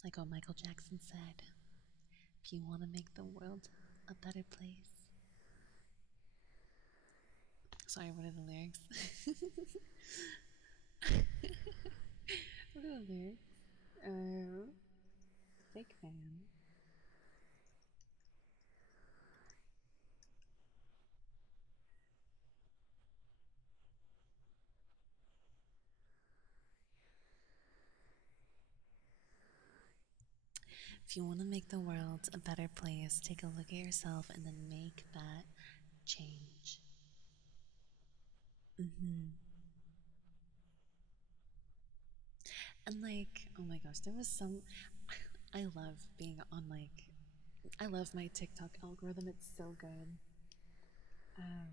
Like what Michael Jackson said, if you want to make the world a better place. Sorry, what are the lyrics? What are the lyrics? Fake fan. If you want to make the world a better place, take a look at yourself and then make that change. And like, oh my gosh, there was some. I love being on like. I love my TikTok algorithm. It's so good. Um,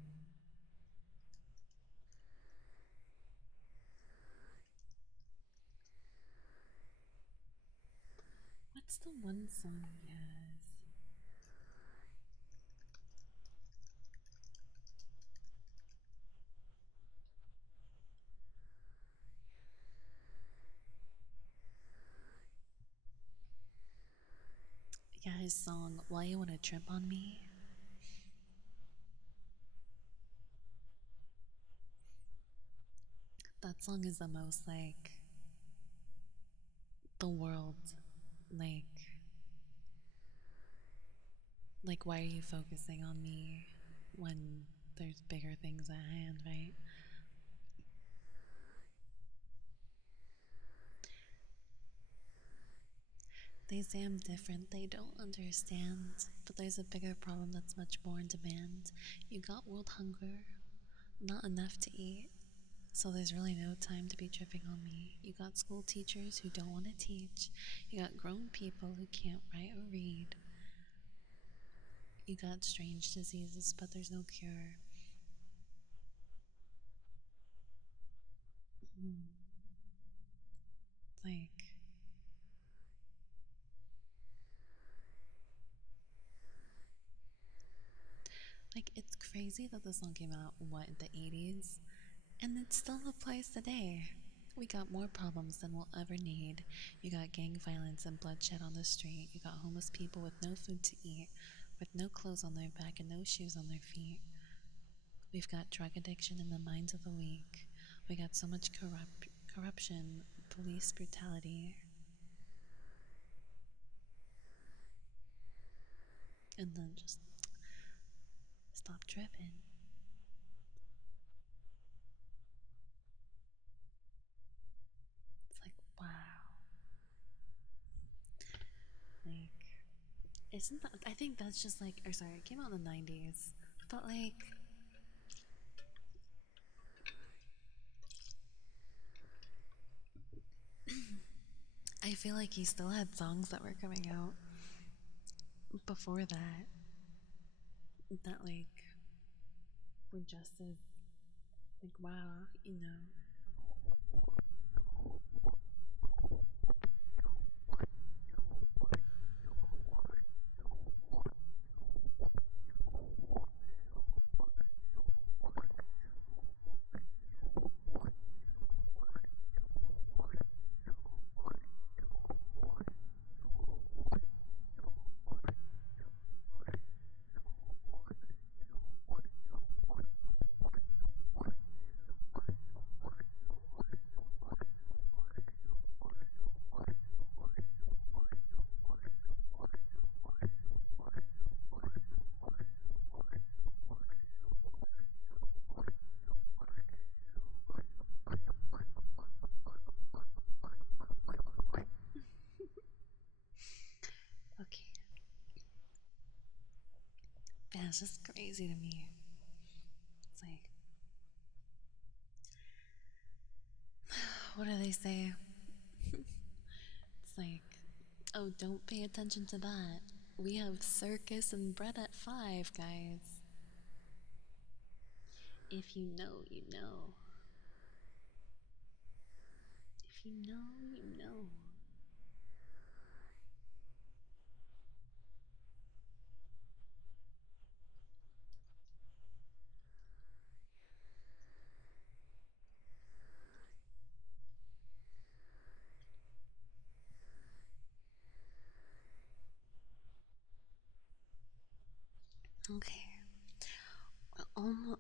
what's the one song he has? Yeah, his song "Why You Wanna Trip on Me." That song is the most like the world Like, why are you focusing on me when there's bigger things at hand, right? They say I'm different, they don't understand. But there's a bigger problem that's much more in demand. You got world hunger, not enough to eat. So there's really no time to be tripping on me. You got school teachers who don't want to teach. You got grown people who can't write or read. You got strange diseases, but there's no cure. Mm. Like, it's crazy that this song came out, what, in the 80s? And it still applies today. We got more problems than we'll ever need. You got gang violence and bloodshed on the street. You got homeless people with no food to eat, with no clothes on their back and no shoes on their feet. We've got drug addiction in the minds of the weak. We got so much corruption, police brutality, and then just stop tripping. It's like, wow. Like, isn't that? I think that's just like, or sorry, it came out in the 90s. But like, I feel like he still had songs that were coming out before that, like, were just as, like, wow, you know. Okay, yeah, it's just crazy to me. It's like, what do they say? It's like, oh, don't pay attention to that. We have circus and bread at 5, guys. If you know, you know. If you know, you know. Okay.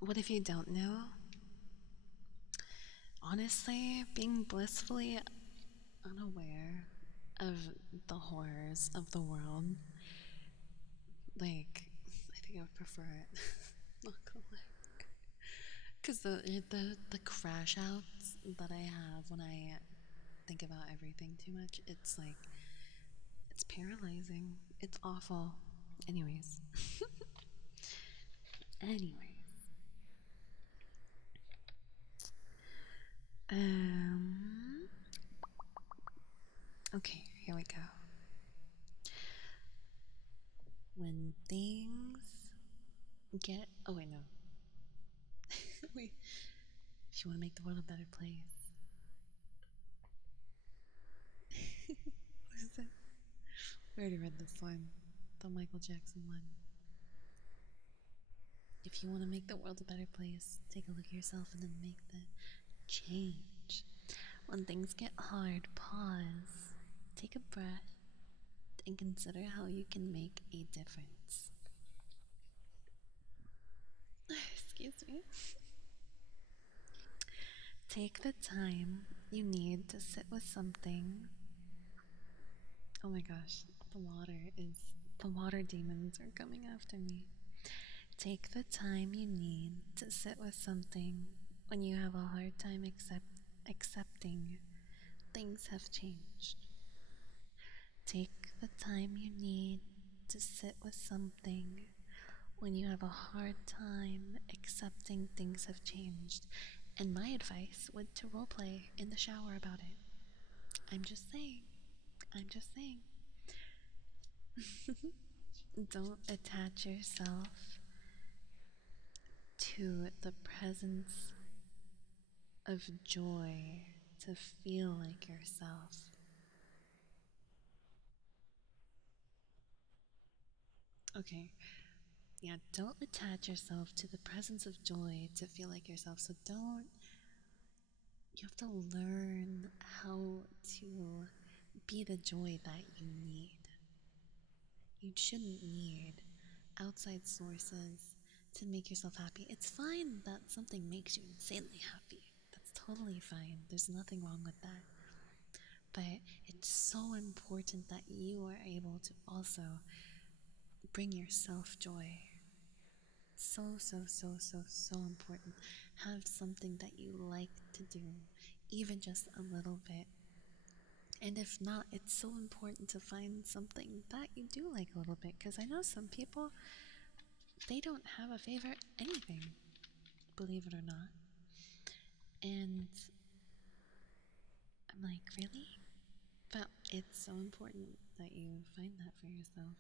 What if you don't know? Honestly, being blissfully unaware of the horrors of the world, like, I think I would prefer it. Not gonna lie. Because the crash outs that I have when I think about everything too much, it's like, it's paralyzing. It's awful. Anyways. Anyways. Um. Okay, here we go. When things get. Oh, wait, no. Wait. If you want to make the world a better place. What is it? We already read this one. The Michael Jackson one. If you want to make the world a better place, take a look at yourself and then make the change. When things get hard, pause, take a breath, and consider how you can make a difference. Excuse me. Take the time you need to sit with something Oh my gosh, the water demons are coming after me. Take the time you need to sit with something when you have a hard time accepting things have changed. Take the time you need to sit with something when you have a hard time accepting things have changed. And my advice would to roleplay in the shower about it. I'm just saying. I'm just saying. Don't attach yourself to the presence of joy to feel like yourself. Okay, yeah, don't attach yourself to the presence of joy to feel like yourself. So don't, you have to learn how to be the joy that you need. You shouldn't need outside sources to make yourself happy. It's fine that something makes you insanely happy. That's totally fine. There's nothing wrong with that. But it's so important that you are able to also bring yourself joy. So, so, so, so, so important. Have something that you like to do, even just a little bit. And if not, it's so important to find something that you do like a little bit. Because I know some people, they don't have a favorite anything, believe it or not. And I'm like, really? But it's so important that you find that for yourself.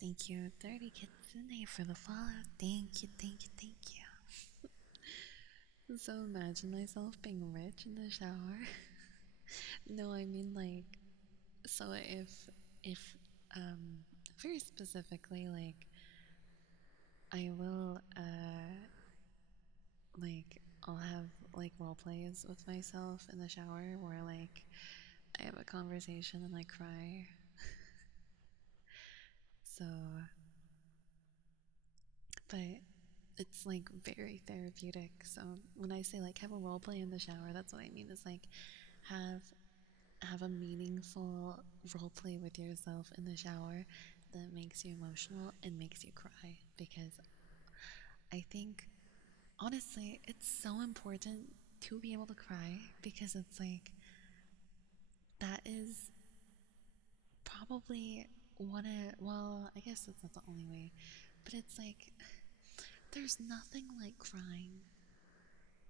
Thank you, 30 Kitsune, for the follow. Thank you, thank you, thank you. So imagine myself being rich in the shower. No, I mean like, so if um very specifically, like, I will like, I'll have like role plays with myself in the shower where like I have a conversation and I cry. So, but it's like very therapeutic. So when I say like have a role play in the shower, that's what I mean. Is like have have a meaningful role play with yourself in the shower that makes you emotional and makes you cry, because I think honestly it's so important to be able to cry, because it's like that is probably one of, well, I guess that's not the only way, but it's like there's nothing like crying.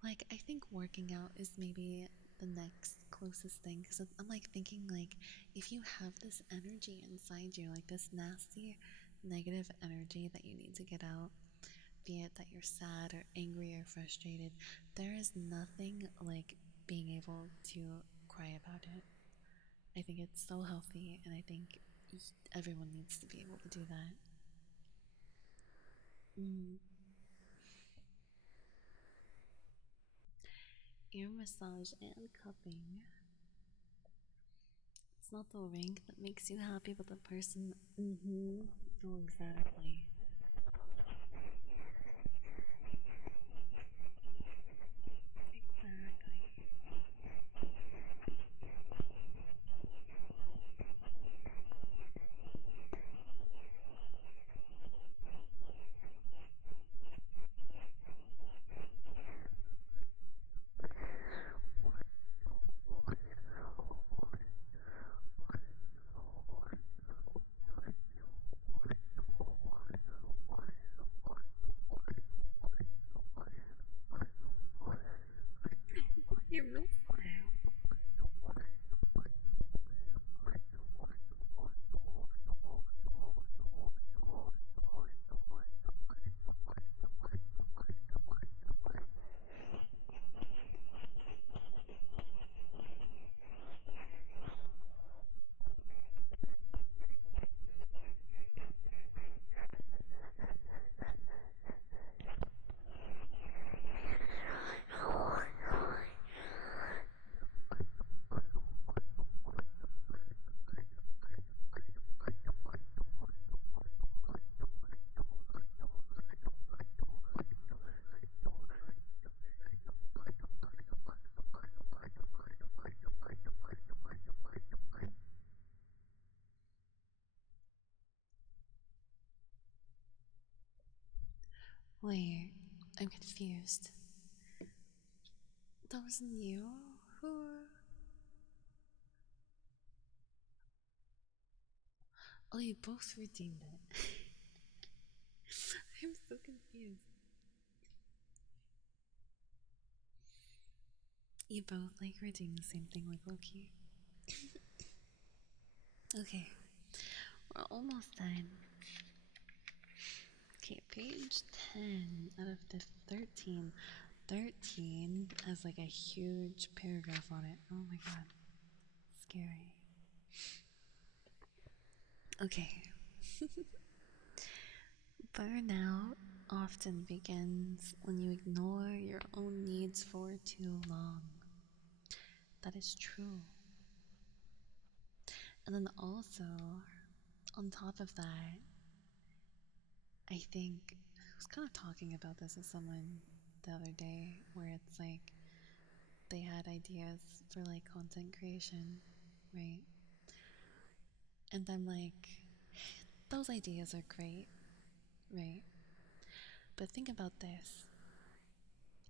Like, I think working out is maybe the next closest thing, because I'm like thinking, like, if you have this energy inside you, like this nasty negative energy that you need to get out, be it that you're sad or angry or frustrated, there is nothing like being able to cry about it. I think it's so healthy, and I think everyone needs to be able to do that. Mm. Ear massage and cupping. It's not the ring that makes you happy, but the person. Mm-hmm. Oh, exactly. Exactly. You missed it. Wait, I'm confused. That wasn't you? Who? Oh, you both redeemed it. I'm so confused. You both like redeemed the same thing like Loki. Okay, we're almost done. Okay, page 10 out of the 13. 13 has like a huge paragraph on it. Oh my god. Scary. Okay. Burnout often begins when you ignore your own needs for too long. That is true. And then also, on top of that, I think I was kind of talking about this with someone the other day where it's like they had ideas for like content creation, right? And I'm like, those ideas are great, right? But think about this,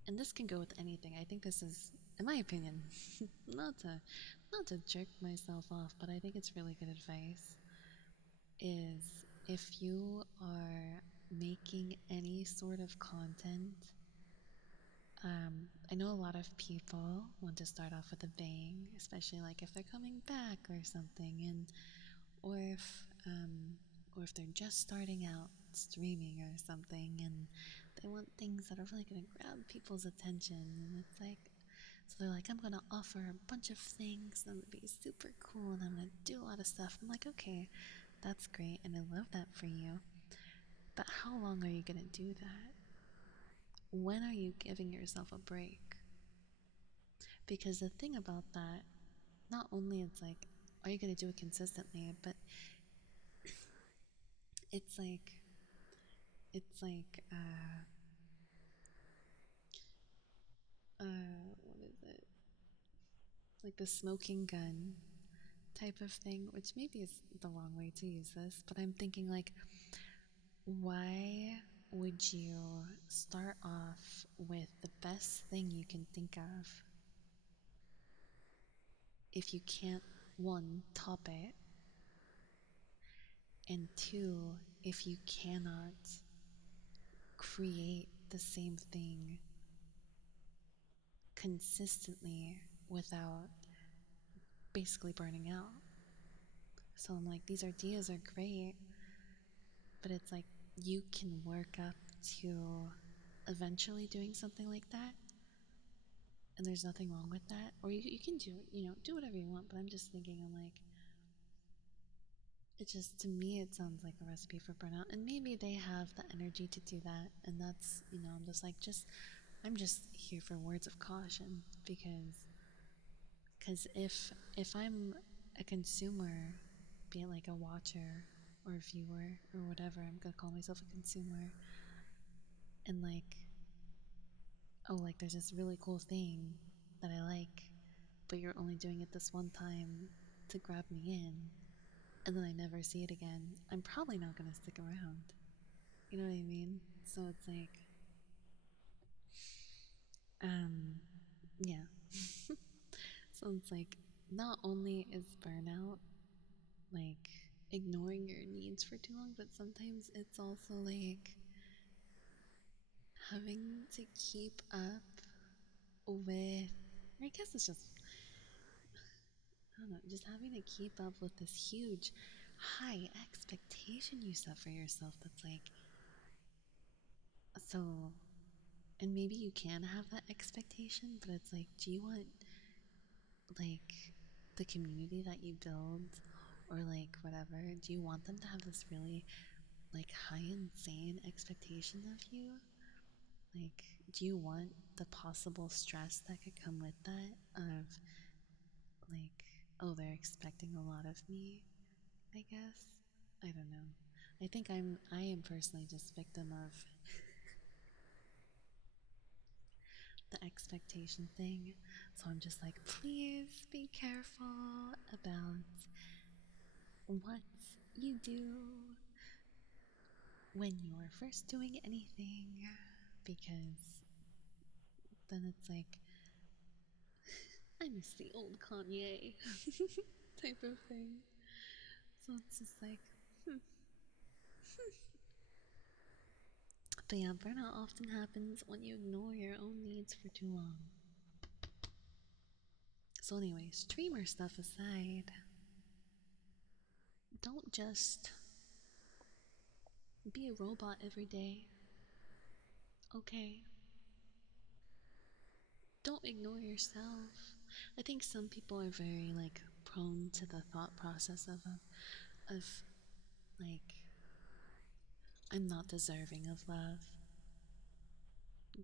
and this can go with anything. I think this is, in my opinion, not to not to jerk myself off, but I think it's really good advice. Is if you are making any sort of content, I know a lot of people want to start off with a bang, especially like if they're coming back or something, and or if or if they're just starting out streaming or something, and they want things that are really gonna grab people's attention, and it's like, so they're like, I'm gonna offer a bunch of things, and I'm gonna be super cool, and I'm gonna do a lot of stuff. I'm like, okay, that's great, and I love that for you. But how long are you gonna do that? When are you giving yourself a break? Because the thing about that, not only it's like, are you gonna do it consistently, but it's like, it's like, what is it? Like the smoking gun type of thing, which maybe is the wrong way to use this, but I'm thinking like, why would you start off with the best thing you can think of if you can't, one, top it, and two, if you cannot create the same thing consistently without basically burning out? So I'm like, these ideas are great, but it's like you can work up to eventually doing something like that, and there's nothing wrong with that. Or you can do, do whatever you want, but I'm just thinking, I'm like, it just, to me, it sounds like a recipe for burnout. And maybe they have the energy to do that, and that's, I'm just like, I'm just here for words of caution, because if I'm a consumer, be it like a watcher or a viewer or whatever, I'm gonna call myself a consumer, and like, oh, like there's this really cool thing that I like, but you're only doing it this one time to grab me in, and then I never see it again, I'm probably not gonna stick around. You know what I mean? So it's like, yeah. So it's like, not only is burnout like ignoring your needs for too long, but sometimes it's also like having to keep up with, I guess it's just, I don't know, just having to keep up with this huge high expectation you set for yourself that's like, so, and maybe you can have that expectation, but it's like, do you want like the community that you build or like whatever, do you want them to have this really like high insane expectation of you? Like, do you want the possible stress that could come with that of like, oh, they're expecting a lot of me, I guess? I don't know. I think I am personally just victim of the expectation thing. So I'm just like, please be careful about what you do when you're first doing anything. because then it's like, I miss the old Kanye type of thing. So it's just like, hmm. But yeah, burnout often happens when you ignore your own needs for too long. So, anyway, streamer stuff aside, don't just be a robot every day. Okay? Don't ignore yourself. I think some people are very like prone to the thought process of like, I'm not deserving of love.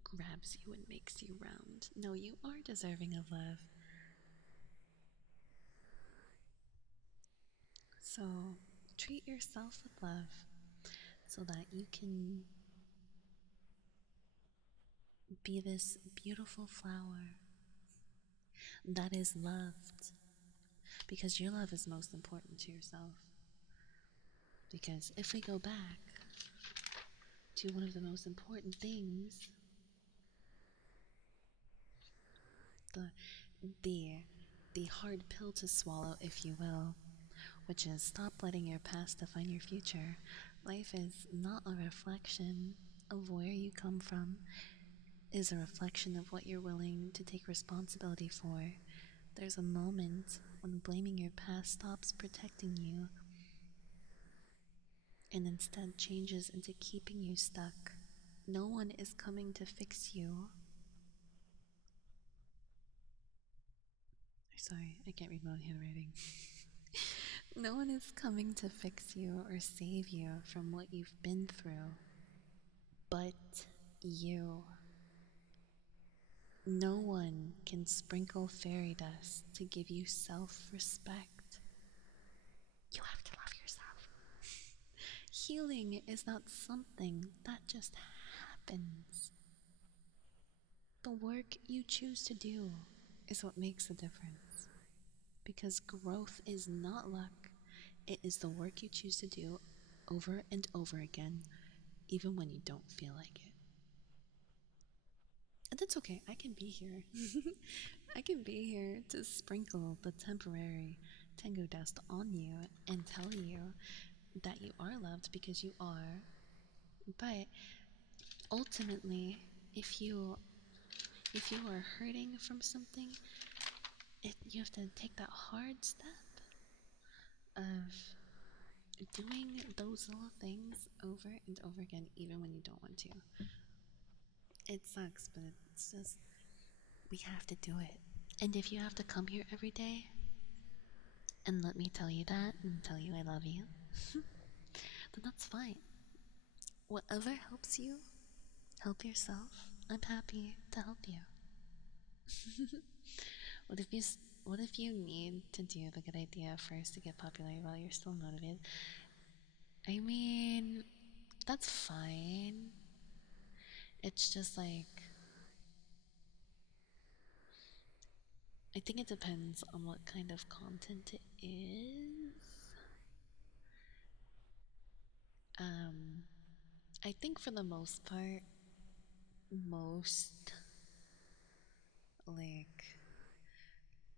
Grabs you and makes you round. No, you are deserving of love. So treat yourself with love so that you can be this beautiful flower that is loved, because your love is most important to yourself. Because if we go back to one of the most important things, the the the hard pill to swallow, if you will, which is stop letting your past define your future. Life is not a reflection of where you come from, it is a reflection of what you're willing to take responsibility for. There's a moment when blaming your past stops protecting you and instead changes into keeping you stuck. No one is coming to fix you. Sorry, I can't read my own handwriting. No one is coming to fix you or save you from what you've been through, but you. No one can sprinkle fairy dust to give you self-respect. You have to love yourself. Healing is not something that just happens. The work you choose to do is what makes the difference. Because growth is not luck, it is the work you choose to do over and over again, even when you don't feel like it. And that's okay, I can be here. I can be here to sprinkle the temporary tango dust on you and tell you that you are loved, because you are. But ultimately, if you are hurting from something, you have to take that hard step of doing those little things over and over again, even when you don't want to. It sucks, but it's just, we have to do it. And if you have to come here every day and let me tell you that and tell you I love you, then that's fine. Whatever helps you help yourself, I'm happy to help you. What if you what if you need to do the good idea first to get popular while you're still motivated? I mean, that's fine. It's just like, I think it depends on what kind of content it is. I think for the most part, most like,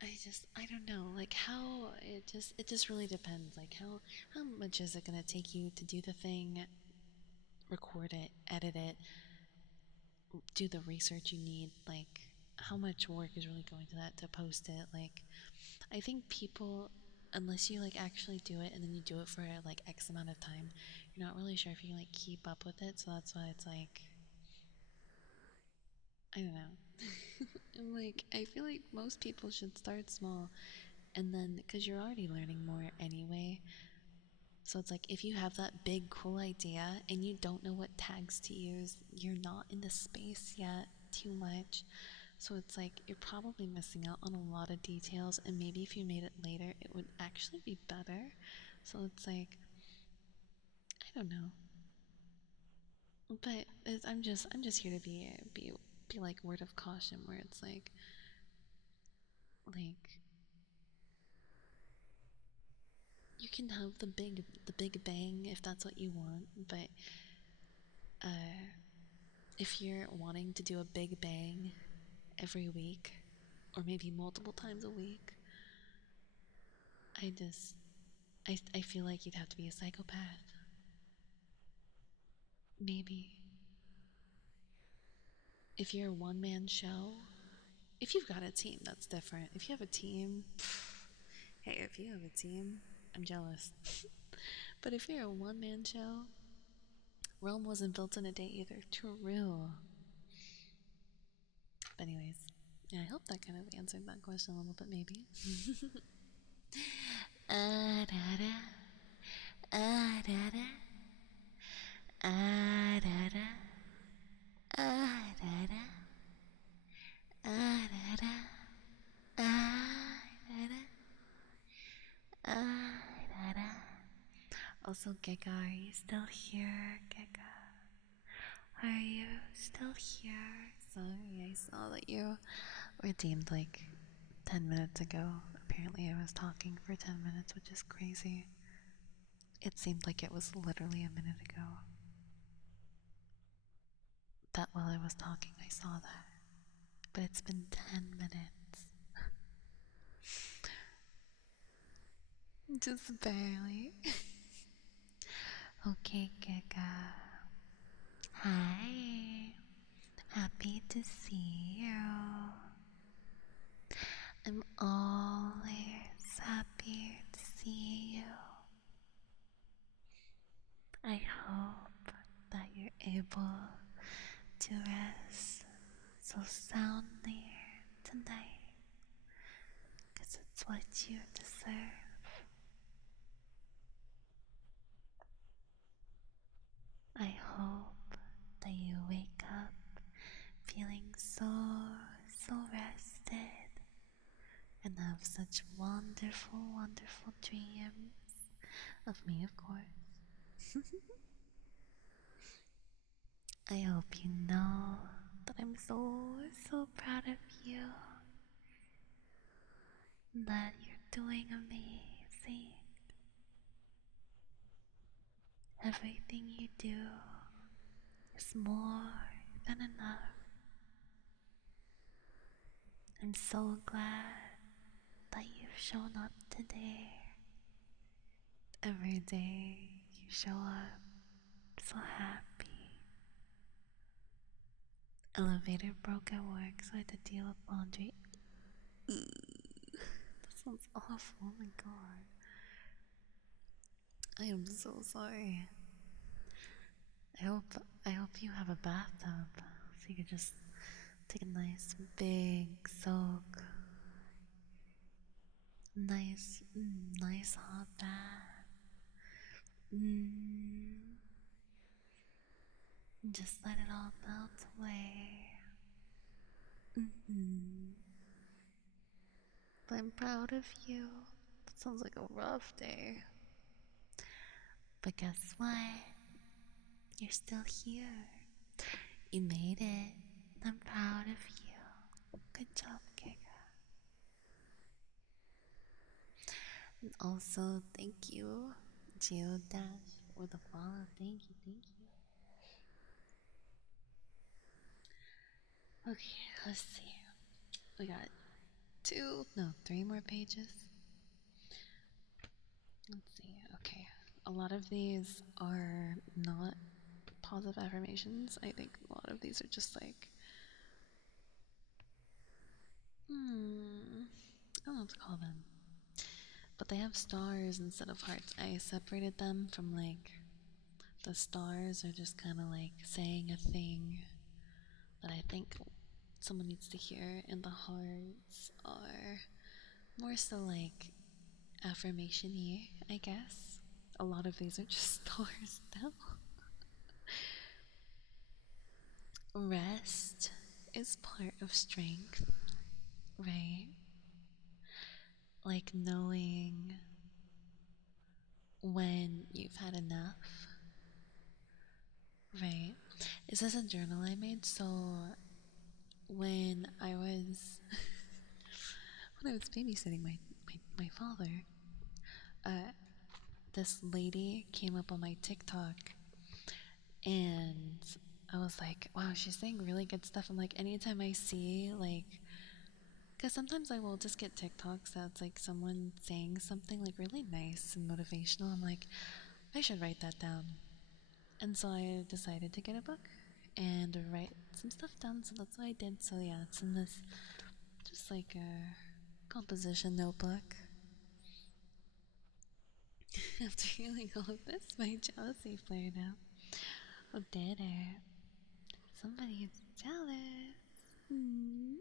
I don't know, like how it just really depends, like how much is it gonna take you to do the thing, record it, edit it, do the research you need, like how much work is really going to that to post it. Like, I think people, unless you like actually do it and then you do it for like X amount of time, you're not really sure if you can like keep up with it. So that's why it's like, I don't know. I'm like, I feel like most people should start small, and then because you're already learning more anyway. So it's like, if you have that big cool idea and you don't know what tags to use, you're not in the space yet too much. So it's like, you're probably missing out on a lot of details, and maybe if you made it later, it would actually be better. So it's like, I don't know. But I'm just here to be like word of caution, where it's like you can have the big bang if that's what you want, but if you're wanting to do a big bang every week, or maybe multiple times a week, I feel like you'd have to be a psychopath. Maybe. If you're a one-man show, if you've got a team, that's different. If you have a team, hey, if you have a team, I'm jealous. But if you're a one-man show, Rome wasn't built in a day either. True. But anyways, yeah, I hope that kind of answered that question a little bit, maybe. Ah da da, ah da da, ah da da, ah da da, ah da da, ah da da, ah da da. Also, Giga, are you still here? Giga, are you still here? Sorry, I saw that you redeemed like 10 minutes ago. Apparently, I was talking for 10 minutes, which is crazy. It seemed like it was literally a minute ago. That while I was talking, I saw that. But it's been 10 minutes. Just barely. Okay, Giga. Hi. Happy to see you. I'm always happy to see you. I hope that you're able to rest so soundly tonight, 'cause it's what you deserve. I hope that you wake up feeling so rested and have such wonderful dreams of me, of course. I hope you know that I'm so proud of you, that you're doing amazing. Everything you do is more than enough. I'm so glad that you've shown up today. Every day you show up so happy. Elevator broke at work, so I had to deal with laundry. That sounds awful. Oh my god. I am so sorry. I hope you have a bathtub so you can just take a nice big soak. Nice hot bath. Just let it all melt away. But I'm proud of you. That sounds like a rough day. But guess what? You're still here. You made it. I'm proud of you. Good job, Giga. And also, thank you, Geodash, for the follow. Thank you. Okay, let's see. We got three more pages. Let's see. Okay, a lot of these are not positive affirmations. I think a lot of these are just like, I don't know what to call them. But they have stars instead of hearts. I separated them from like, the stars are just kind of like saying a thing that I think someone needs to hear, and the hearts are more so like affirmation-y, I guess. A lot of these are just stars now. Rest is part of strength, right? Like knowing when you've had enough, right? Is this a journal I made? So when I was when I was babysitting my father, uh, this lady came up on my TikTok, and I was like, wow, she's saying really good stuff. I'm like, anytime I see, like, because sometimes I will just get TikToks that's like someone saying something like really nice and motivational. I'm like, I should write that down. And so I decided to get a book and write some stuff down. So that's what I did. So yeah, it's in this just like a composition notebook. After healing all of this, my jealousy flared up. Oh, did it? Somebody's jealous. Mm.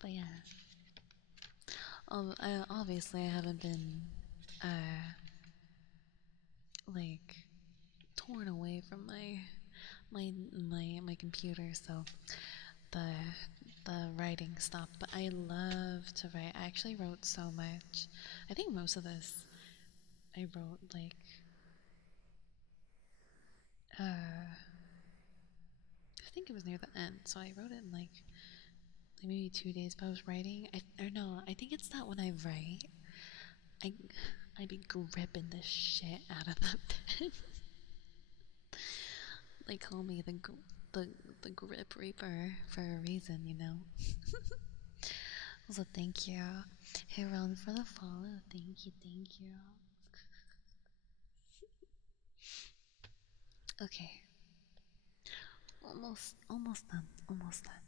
But yeah, obviously I haven't been uh like torn away from my computer, so the the writing stopped. But I love to write. I actually wrote so much. I think most of this I wrote like I think it was near the end, so I wrote it in like maybe 2 days. But I was writing. Or no, I think it's that when I write, I I be gripping the shit out of that pen. They call me the the grip reaper for a reason, you know. So thank you. Hey Ron for the follow. Thank you, thank you. Okay. Almost done. Almost done.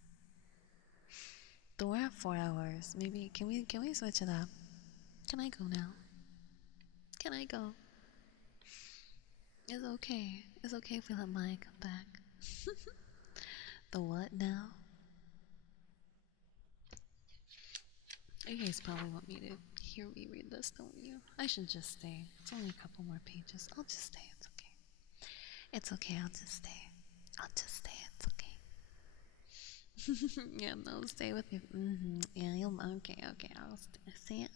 But we're at 4 hours. Maybe can we switch it up? Can I go now? Can I go? It's okay. It's okay if we let Maya come back. The what now? You guys probably want me to hear me read this, don't you? I should just stay. It's only a couple more pages. I'll just stay. It's okay. It's okay. I'll just stay. I'll just stay. It's okay. Yeah, no, stay with me. Yeah, you'll. Okay, okay. I'll stay.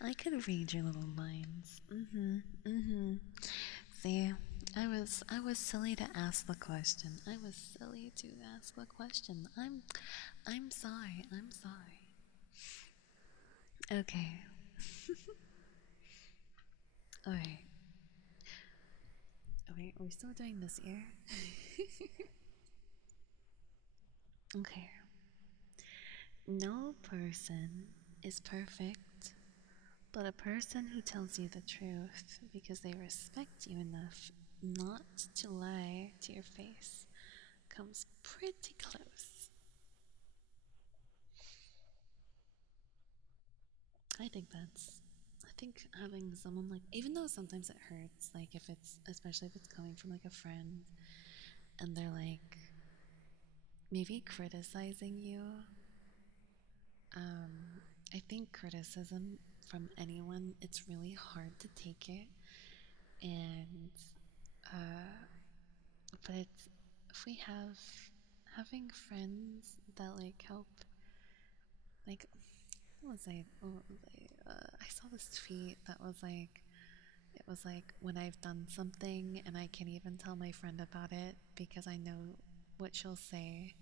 I could read your little minds. See, I was silly to ask the question. I was silly to ask the question. I'm sorry. I'm sorry. Okay. All right. Oh wait, are we still doing this ear? Okay. No person is perfect, but a person who tells you the truth because they respect you enough not to lie to your face comes pretty close. I think having someone like, even though sometimes it hurts, like if it's, especially if it's coming from like a friend and they're like maybe criticizing you, I think criticism from anyone, it's really hard to take it. And, uh, but it's, if we have, having friends that like help, like, what was I, I saw this tweet that was like, it was like when I've done something and I can't even tell my friend about it because I know what she'll say.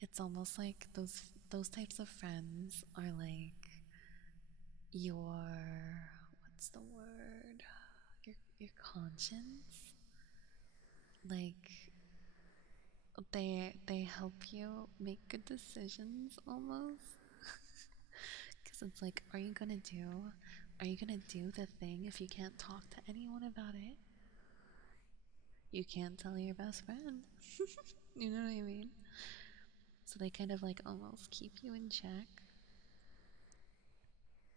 It's almost like those types of friends are like your, what's the word? Your conscience. Like they help you make good decisions almost. Because it's like, are you gonna do the thing if you can't talk to anyone about it? You can't tell your best friend. You know what I mean? So they kind of like almost keep you in check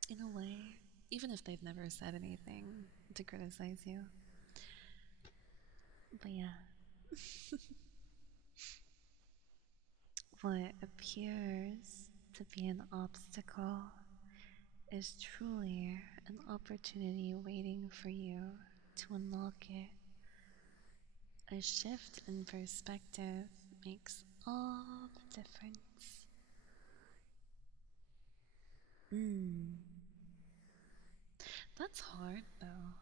in a way, even if they've never said anything to criticize you. But yeah, what appears to be an obstacle is truly an opportunity waiting for you to unlock it. A shift in perspective makes all the difference. Mm, that's hard though.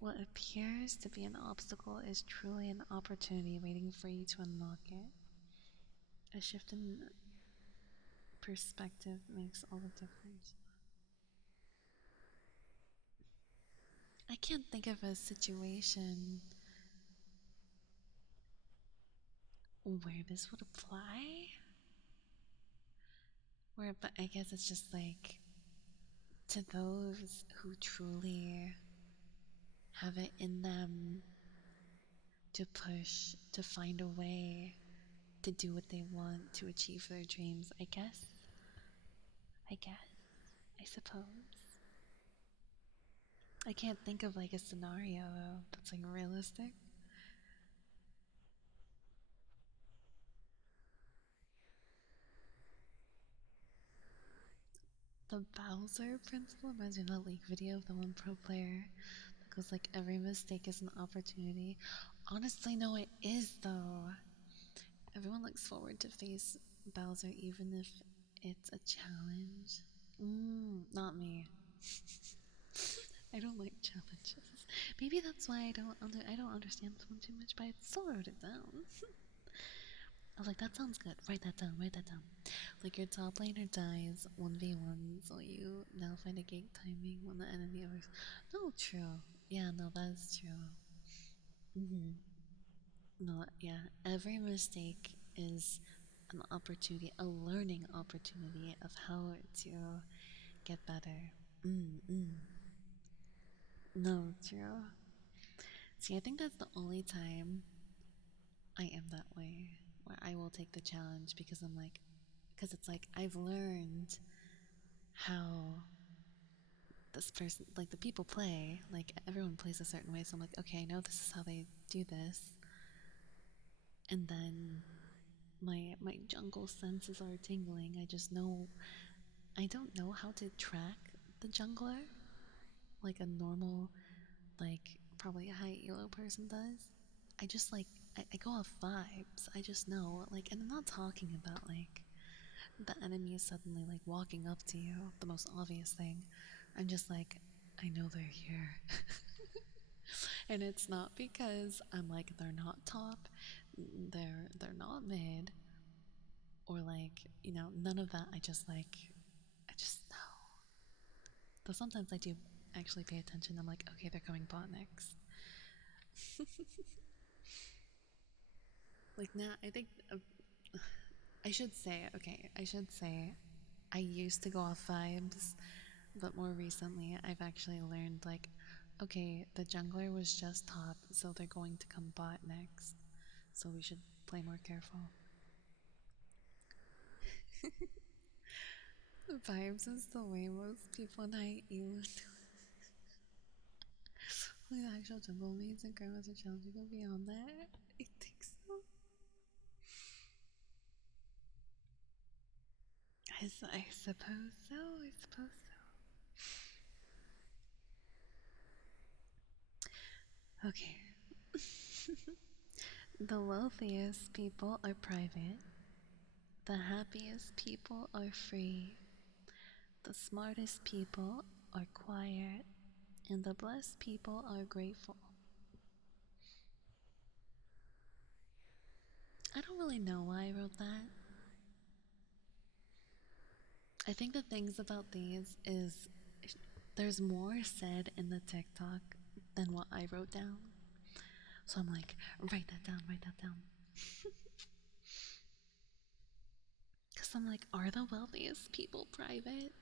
What appears to be an obstacle is truly an opportunity waiting for you to unlock it. A shift in perspective makes all the difference. I can't think of a situation where this would apply. Where, but I guess it's just like to those who truly have it in them to push, to find a way to do what they want, to achieve their dreams, I guess. I guess. I suppose. I can't think of like a scenario though that's like realistic. The Bowser principle reminds me of that league video of the one pro player that goes like every mistake is an opportunity. Honestly, no, it is though. Everyone looks forward to face Bowser even if it's a challenge. Not me. I don't like challenges. Maybe that's why I don't understand this one too much, but I still wrote it down. I was like, that sounds good. Write that down. Write that down. Like your top laner dies 1v1, so you now find a gate timing when the enemy overs. No, true. Yeah, no, that's true. No, yeah. Every mistake is an opportunity, a learning opportunity of how to get better. Mm. No, true. See, I think that's the only time I am that way, where I will take the challenge because I'm like, because it's like I've learned how this person, like the people play, like everyone plays a certain way. So I'm like, okay, I know this is how they do this, and then my jungle senses are tingling. I just know I don't know how to track the jungler like a normal, like probably a high elo person does. I just like I go off vibes. I just know like, and I'm not talking about like the enemy is suddenly like walking up to you, the most obvious thing. I'm just like, I know they're here. And it's not because I'm like they're not top, they're not mid, or like, none of that. I just know. Though sometimes I do actually pay attention. I'm like, okay, they're coming bot next. Like now, I think I should say, okay, I should say I used to go off vibes, but more recently I've actually learned like, okay, the jungler was just top, so they're going to come bot next. So we should play more careful. Vibes is the way most people night you. Like the actual jungle mates and grandmaster challenge go beyond that. I think so. I suppose so. I suppose so. Okay. The wealthiest people are private. The happiest people are free. The smartest people are quiet. And the blessed people are grateful. I don't really know why I wrote that. I think the things about these is there's more said in the TikTok than what I wrote down. So I'm like, write that down, write that down. Because I'm like, are the wealthiest people private?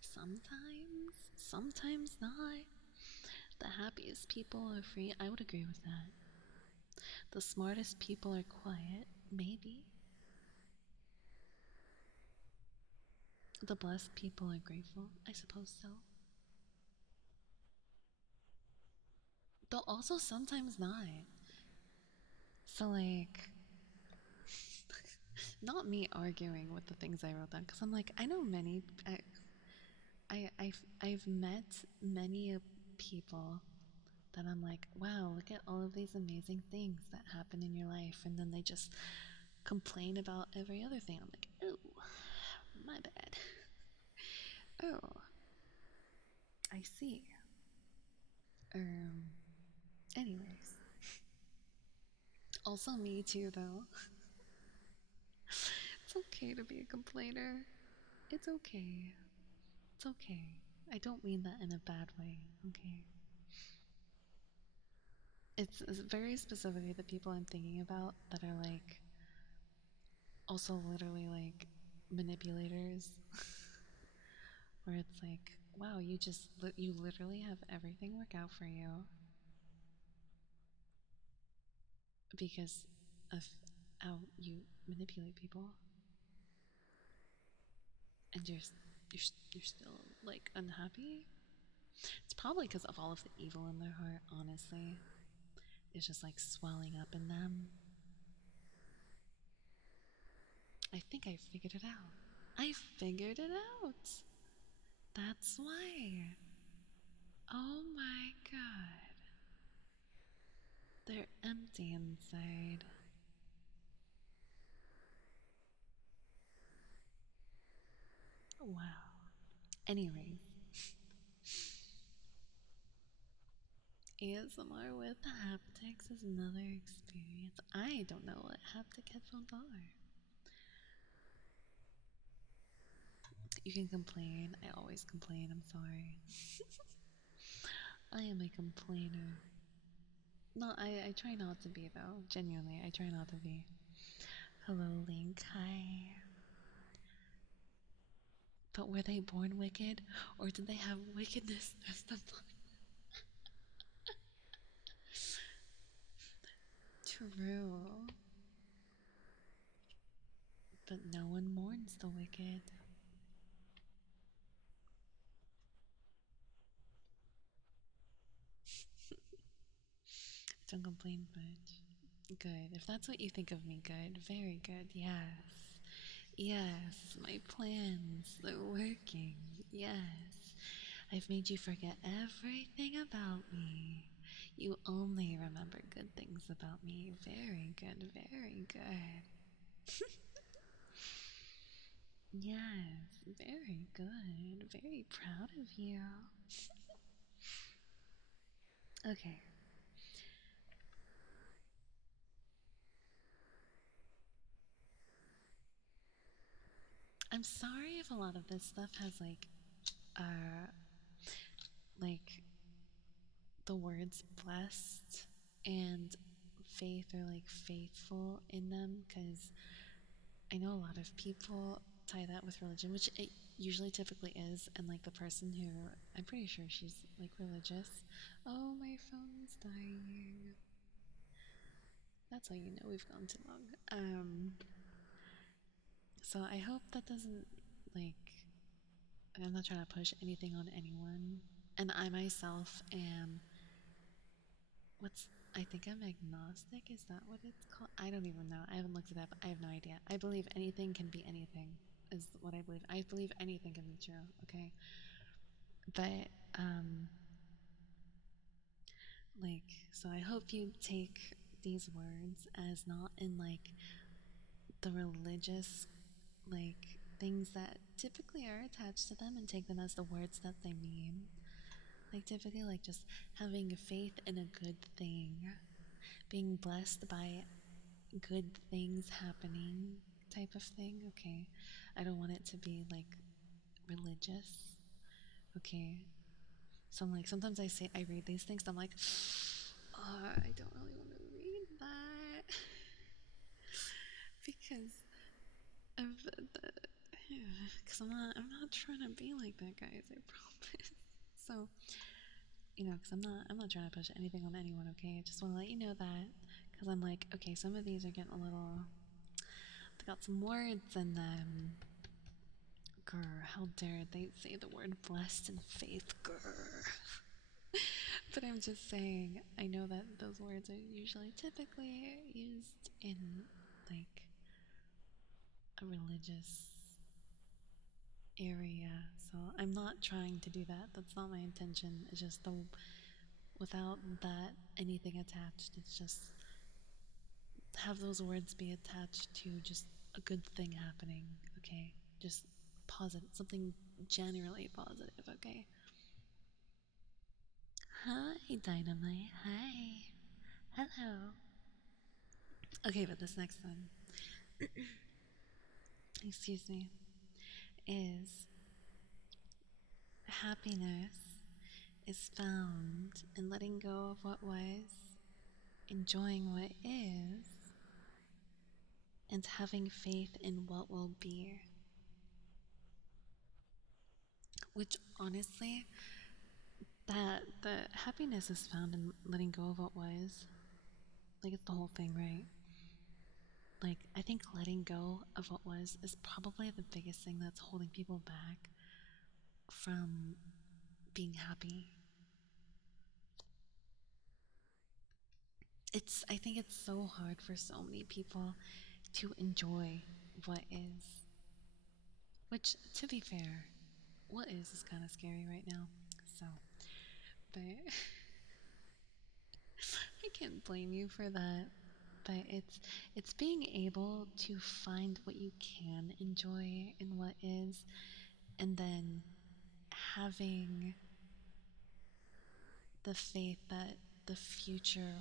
Sometimes, sometimes not. The happiest people are free. I would agree with that. The smartest people are quiet. Maybe. The blessed people are grateful. I suppose so. Though also sometimes not. So, like, not me arguing with the things I wrote down, because I'm like, I know many. I've met many people that I'm like, wow, look at all of these amazing things that happen in your life, and then they just complain about every other thing. I'm like, oh, my bad. Oh, I see. Um. Anyways, also me too, though. It's okay to be a complainer. It's okay. It's okay. I don't mean that in a bad way, okay? It's very specifically the people I'm thinking about that are like also literally like manipulators, where it's like, wow, you literally have everything work out for you because of how you manipulate people, and you're still like unhappy. It's probably because of all of the evil in their heart, honestly. It's just like swelling up in them. I think I figured it out. I figured it out. That's why. Oh my god. They're empty inside. Wow. Anyways, ASMR with haptics is another experience. I don't know what haptic headphones are. You can complain. I always complain. I'm sorry. I am a complainer. No, I try not to be though. Genuinely, I try not to be. Hello, Link. Hi. But were they born wicked, or did they have wickedness as the True. But no one mourns the wicked. Don't complain much. Good. If that's what you think of me, good. Very good. Yes. Yes. My plans. They're working. Yes. I've made you forget everything about me. You only remember good things about me. Very good. Very good. Yes. Very good. Very proud of you. Okay. I'm sorry if a lot of this stuff has uh like the words blessed and faith or like faithful in them, because I know a lot of people tie that with religion, which it usually typically is, and like the person who, I'm pretty sure she's like religious. Oh, my phone's dying. That's how you know we've gone too long. So I hope that doesn't like, I'm not trying to push anything on anyone. And I myself am, what's, I think I'm agnostic. Is that what it's called? I don't even know. I haven't looked it up. I have no idea. I believe anything can be anything, is what I believe. I believe anything can be true, okay? But, like, so I hope you take these words as not in like the religious, like, things that typically are attached to them, and take them as the words that they mean. Like, typically, like, just having faith in a good thing, being blessed by good things happening type of thing, okay? I don't want it to be like religious, okay? So I'm like, sometimes I read these things, I'm like, oh, I don't really want to read that because of because I'm not trying to be like that, guys. I promise. So, because I'm not trying to push anything on anyone, okay? I just want to let you know that, because I'm like, okay, some of these are getting a little, they got some words in them. Grr, how dare they say the word blessed and faith, grr. But I'm just saying, I know that those words are usually typically used in like a religious area, so I'm not trying to do that. That's not my intention. It's just the, without that anything attached, it's just have those words be attached to just a good thing happening, okay? Just positive, something generally positive, okay? Hi, Dynamite. Hi. Hello. Okay, but this next one, excuse me, is happiness is found in letting go of what was, enjoying what is, and having faith in what will be. Which honestly, that the happiness is found in letting go of what was. Like it's the whole thing, right? Like I think letting go of what was is probably the biggest thing that's holding people back from being happy. I think it's so hard for so many people to enjoy what is. Which, to be fair, what is kind of scary right now. So, but I can't blame you for that. But it's being able to find what you can enjoy in what is, and then having the faith that the future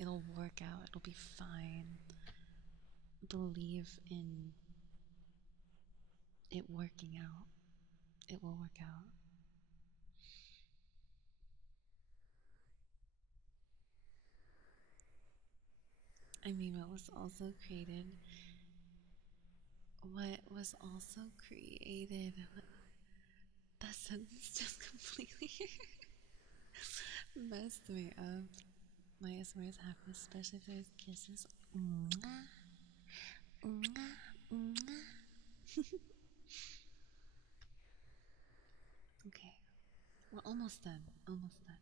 it'll work out, it'll be fine. Believe in it working out. It will work out. I mean, what was also created, that sentence just completely messed me up. My ASMR is happy, especially if there's kisses. Mwah, mwah, mwah. Okay, we're almost done. Almost done.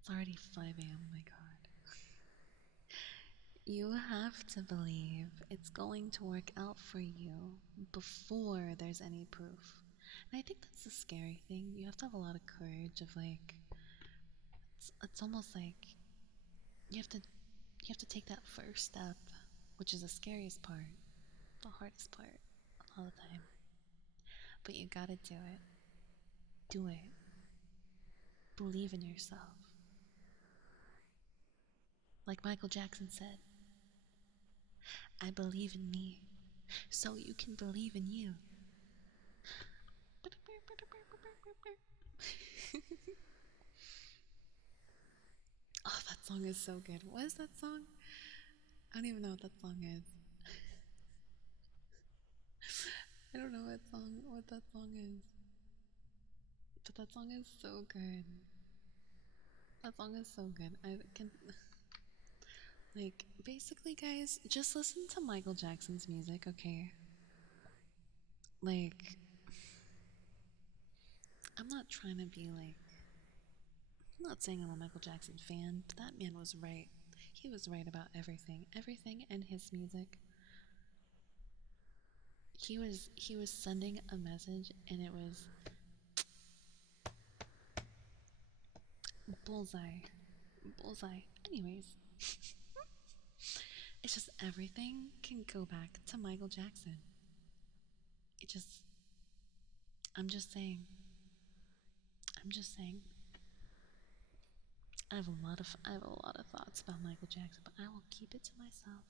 It's already 5 a.m. Oh my god. You have to believe it's going to work out for you before there's any proof. And I think that's the scary thing. You have to have a lot of courage of like it's almost like you have to you have to take that first step, which is the scariest part, the hardest part all the time. But you gotta do it. Do it. Believe in yourself. Like Michael Jackson said, I believe in me, so you can believe in you. Oh, that song is so good. What is that song? I don't even know what that song is. I don't know what that song is. But that song is so good. That song is so good. I can like basically guys, just listen to Michael Jackson's music, okay? Like I'm not trying to be like I'm not saying I'm a Michael Jackson fan, but that man was right. He was right about everything. Everything in his music. He was sending a message and it was bullseye. Bullseye. Anyways, it's just everything can go back to Michael Jackson. It just I'm just saying. I'm just saying. I have a lot of thoughts about Michael Jackson, but I will keep it to myself.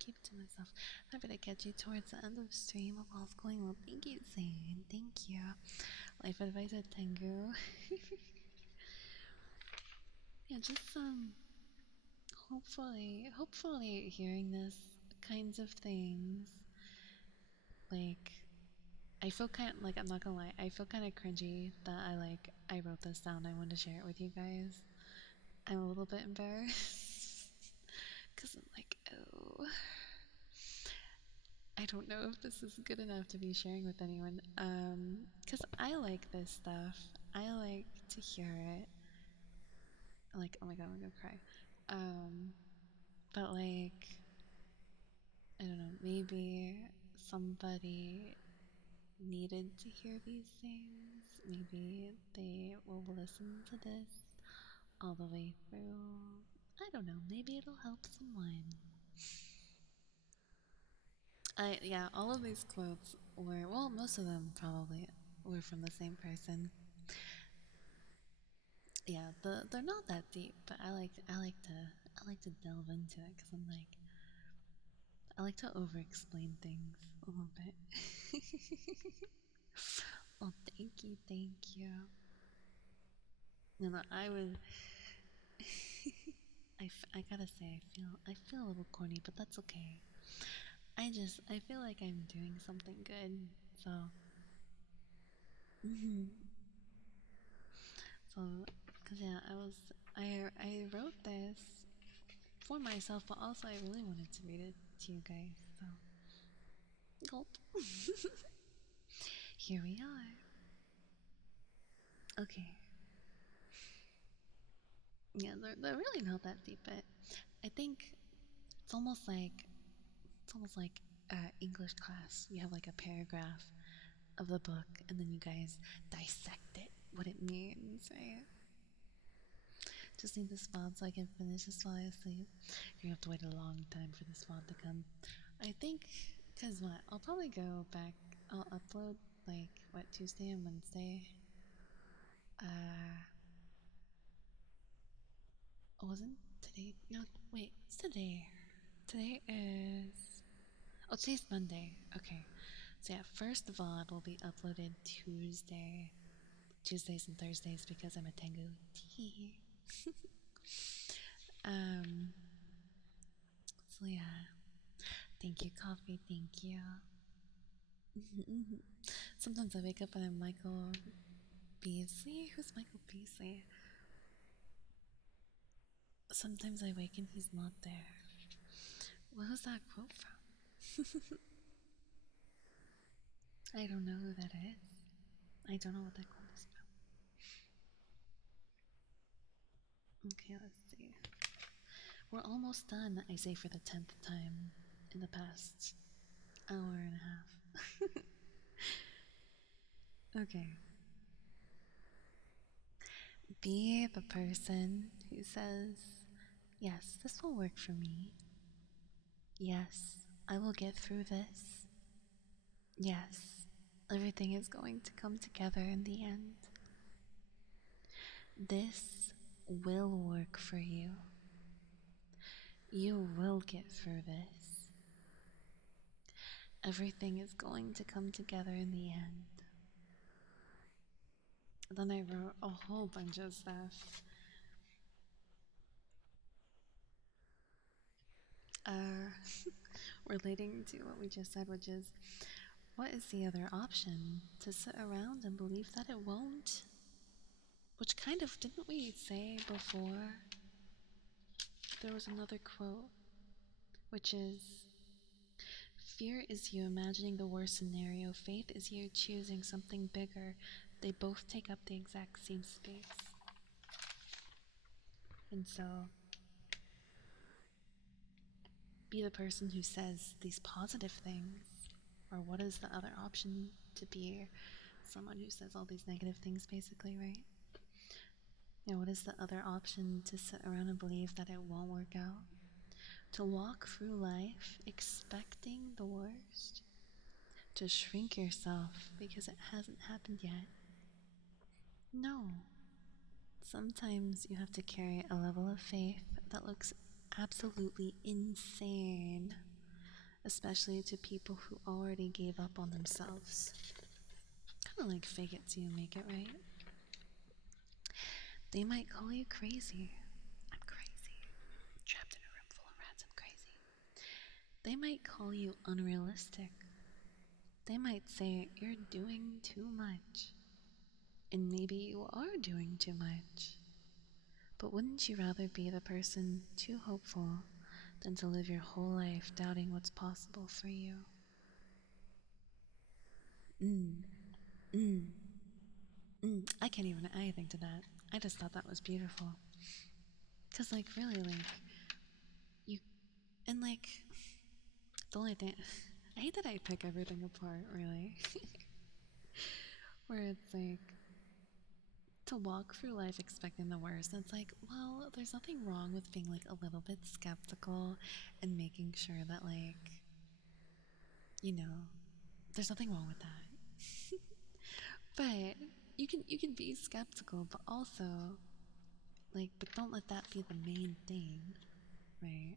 Keep it to myself. Happy to catch you towards the end of the stream. Hope all's going well. Thank you, Zane. Thank you. Life advice at Tengu. Yeah, just hopefully hearing this kinds of things. Like I feel kind of, like I'm not gonna lie, I feel kind of cringy that I wrote this down. I wanted to share it with you guys. I'm a little bit embarrassed because I'm like, oh, I don't know if this is good enough to be sharing with anyone. Because I like this stuff. I like to hear it. Like, oh my god, I'm gonna cry. Um, but like, I don't know, maybe somebody needed to hear these things. Maybe they will listen to this all the way through. I don't know, maybe it'll help someone. Yeah, all of these quotes were, well, most of them probably were from the same person. Yeah, they're not that deep, but I like to delve into it because I'm like I like to over explain things a little bit. Oh, thank you, thank you. No, I was. I gotta say, I feel a little corny, but that's okay. I feel like I'm doing something good. So, mhm. So, cause yeah, I wrote this for myself, but also I really wanted to read it to you guys. So, gulp. Here we are. Okay. Yeah, they're really not that deep, but I think it's almost like it's almost like English class. You have like a paragraph of the book, and then you guys dissect it, what it means, right? Just need this VOD so I can finish this while I sleep. You're gonna have to wait a long time for this VOD to come. I think, cause what? I'll probably go back. I'll upload like what, Tuesday and Wednesday. Uh, wasn't today? No, wait. It's today. Today is. Oh, today's Monday. Okay. So yeah, first VOD will be uploaded Tuesdays and Thursdays because I'm a Tengu T. um. So yeah, thank you, coffee. Thank you. Sometimes I wake up and I'm Michael Beasley. Who's Michael Beasley? Sometimes I wake and he's not there. What was that quote from? I don't know who that is. I don't know what that quote is from. Okay, let's see. We're almost done, I say for the 10th time in the past hour and a half. Okay. Be the person who says, yes, this will work for me. Yes, I will get through this. Yes, everything is going to come together in the end. This will work for you. You will get through this. Everything is going to come together in the end. Then I wrote a whole bunch of stuff. Uh, relating to what we just said, which is, what is the other option? To sit around and believe that it won't? Which kind of, didn't we say before? There was another quote, which is, fear is you imagining the worst scenario, faith is you choosing something bigger. They both take up the exact same space. And so, be the person who says these positive things. Or what is the other option? To be someone who says all these negative things, basically, right? Yeah, what is the other option? To sit around and believe that it won't work out? To walk through life expecting the worst? To shrink yourself because it hasn't happened yet? No. Sometimes you have to carry a level of faith that looks absolutely insane, especially to people who already gave up on themselves. Kind of like fake it till you make it, right? They might call you crazy. I'm crazy. Trapped in a room full of rats, I'm crazy. They might call you unrealistic. They might say you're doing too much. And maybe you are doing too much. But wouldn't you rather be the person too hopeful than to live your whole life doubting what's possible for you? Mm, mm, I can't even add anything to that. I just thought that was beautiful. Cause like really, like you, and like the only thing, I hate that I pick everything apart. Really, where it's like to walk through life expecting the worst. And it's like, well, there's nothing wrong with being like a little bit skeptical and making sure that like, you know, there's nothing wrong with that. But you can be skeptical, but also like, but don't let that be the main thing, right?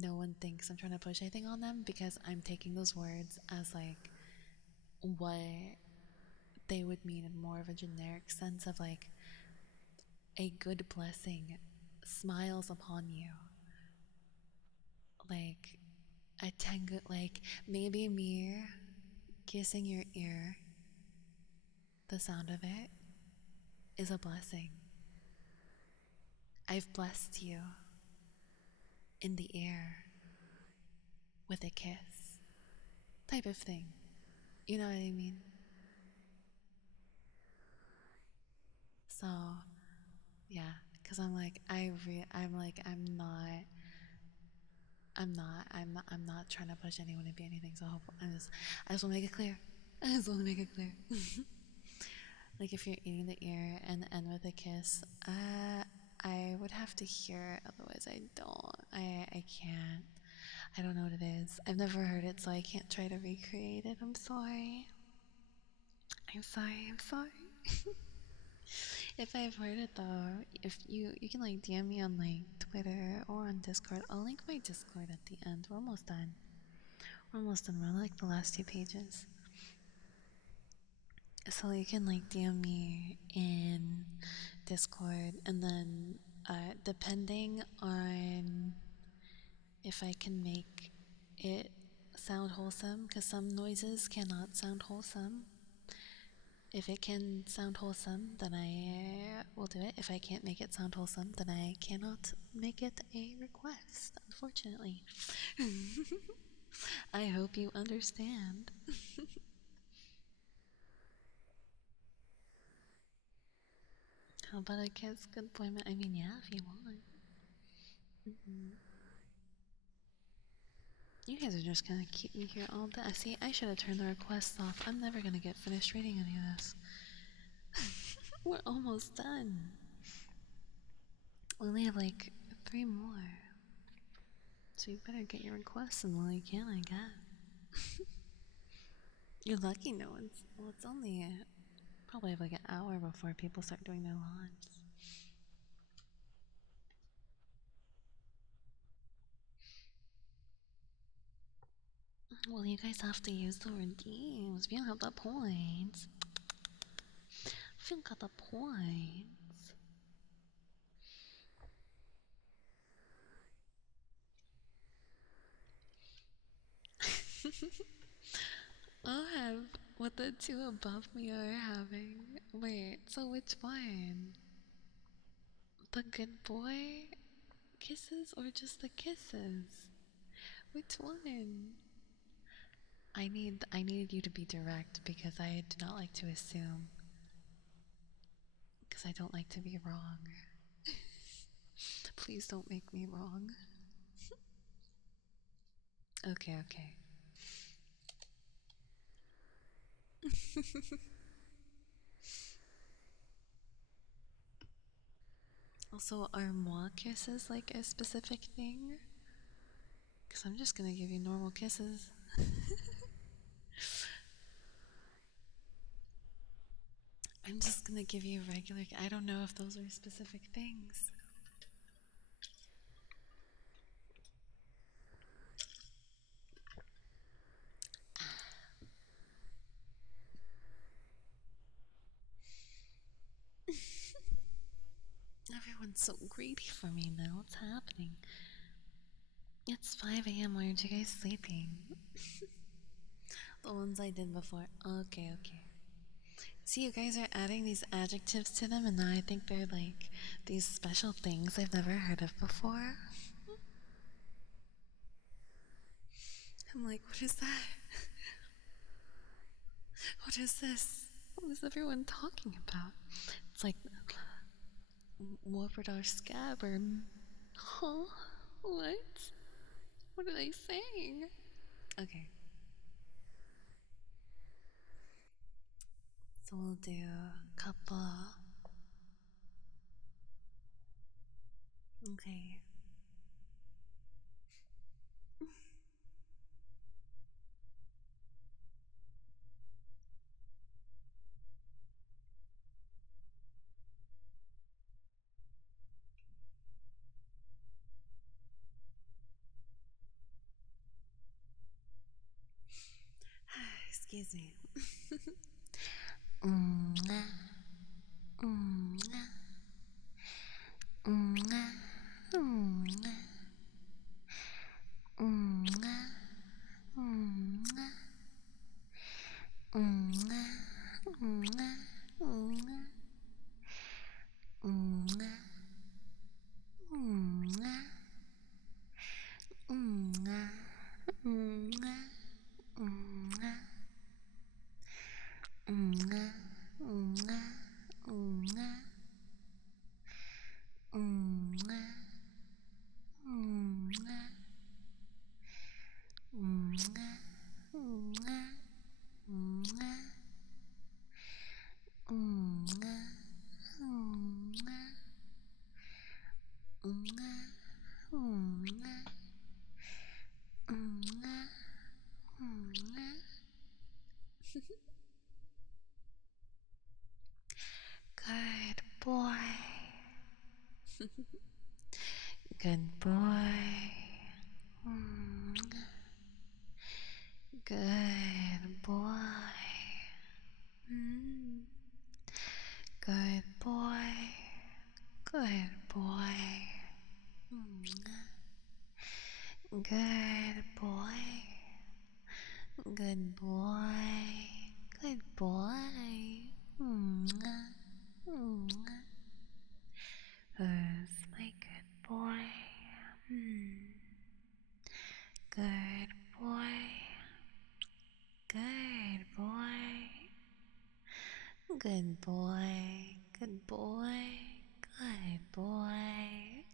no one thinks I'm trying to push anything on them, because I'm taking those words as like what they would mean in more of a generic sense of like a good blessing smiles upon you, like a tango, like maybe me kissing your ear, the sound of it is a blessing. I've blessed you in the ear with a kiss, type of thing. You know what I mean? So yeah, because I'm not trying to push anyone to be anything. So I just want to make it clear. I just want to make it clear. Like if you're eating the ear and end with a kiss, I would have to hear it. Otherwise, I don't. I can't. I don't know what it is. I've never heard it, so I can't try to recreate it. I'm sorry. I'm sorry. I'm sorry. If I've heard it though, if you can like DM me on like Twitter or on Discord. I'll link my Discord at the end. We're almost done. We're almost done. We're on like the last 2 pages. So you can like DM me in Discord, and then depending on if I can make it sound wholesome, because some noises cannot sound wholesome. If it can sound wholesome, then I will do it. If I can't make it sound wholesome, then I cannot make it a request, unfortunately. I hope you understand. How about a kiss goodbye? I mean, yeah, if you want. Hmm. You guys are just gonna keep me here all day. See, I should have turned the requests off. I'm never gonna get finished reading any of this. We're almost done. We only have like 3 more. So you better get your requests in while you can, I guess. You're lucky no one's. Well, it's only probably like an hour before people start doing their lives. Well, you guys have to use the redeems. We don't have the points. If you got the points. I'll have what the two above me are having. Wait, so which one? The good boy kisses or just the kisses? Which one? I need you to be direct, because I do not like to assume, because I don't like to be wrong. Please don't make me wrong. Okay, okay. Also, are moi kisses like a specific thing? Because I'm just gonna give you normal kisses. I'm just gonna give you regular. I don't know if those are specific things. Everyone's so greedy for me now. What's happening? It's 5 a.m. Why aren't you guys sleeping? The ones I did before. Okay, okay. See, you guys are adding these adjectives to them, and now I think they're like these special things I've never heard of before. I'm like, what is that? What is this? What is everyone talking about? It's like Warbardar Scabbard. Huh? What? What are they saying? Okay, so we'll do a couple. Okay. Excuse me. Good boy. Good boy. Good boy. Good boy. Good boy. Good boy. Good boy. Good boy. Who's my good boy? Good boy. Good boy. Good boy. Good boy. Good boy.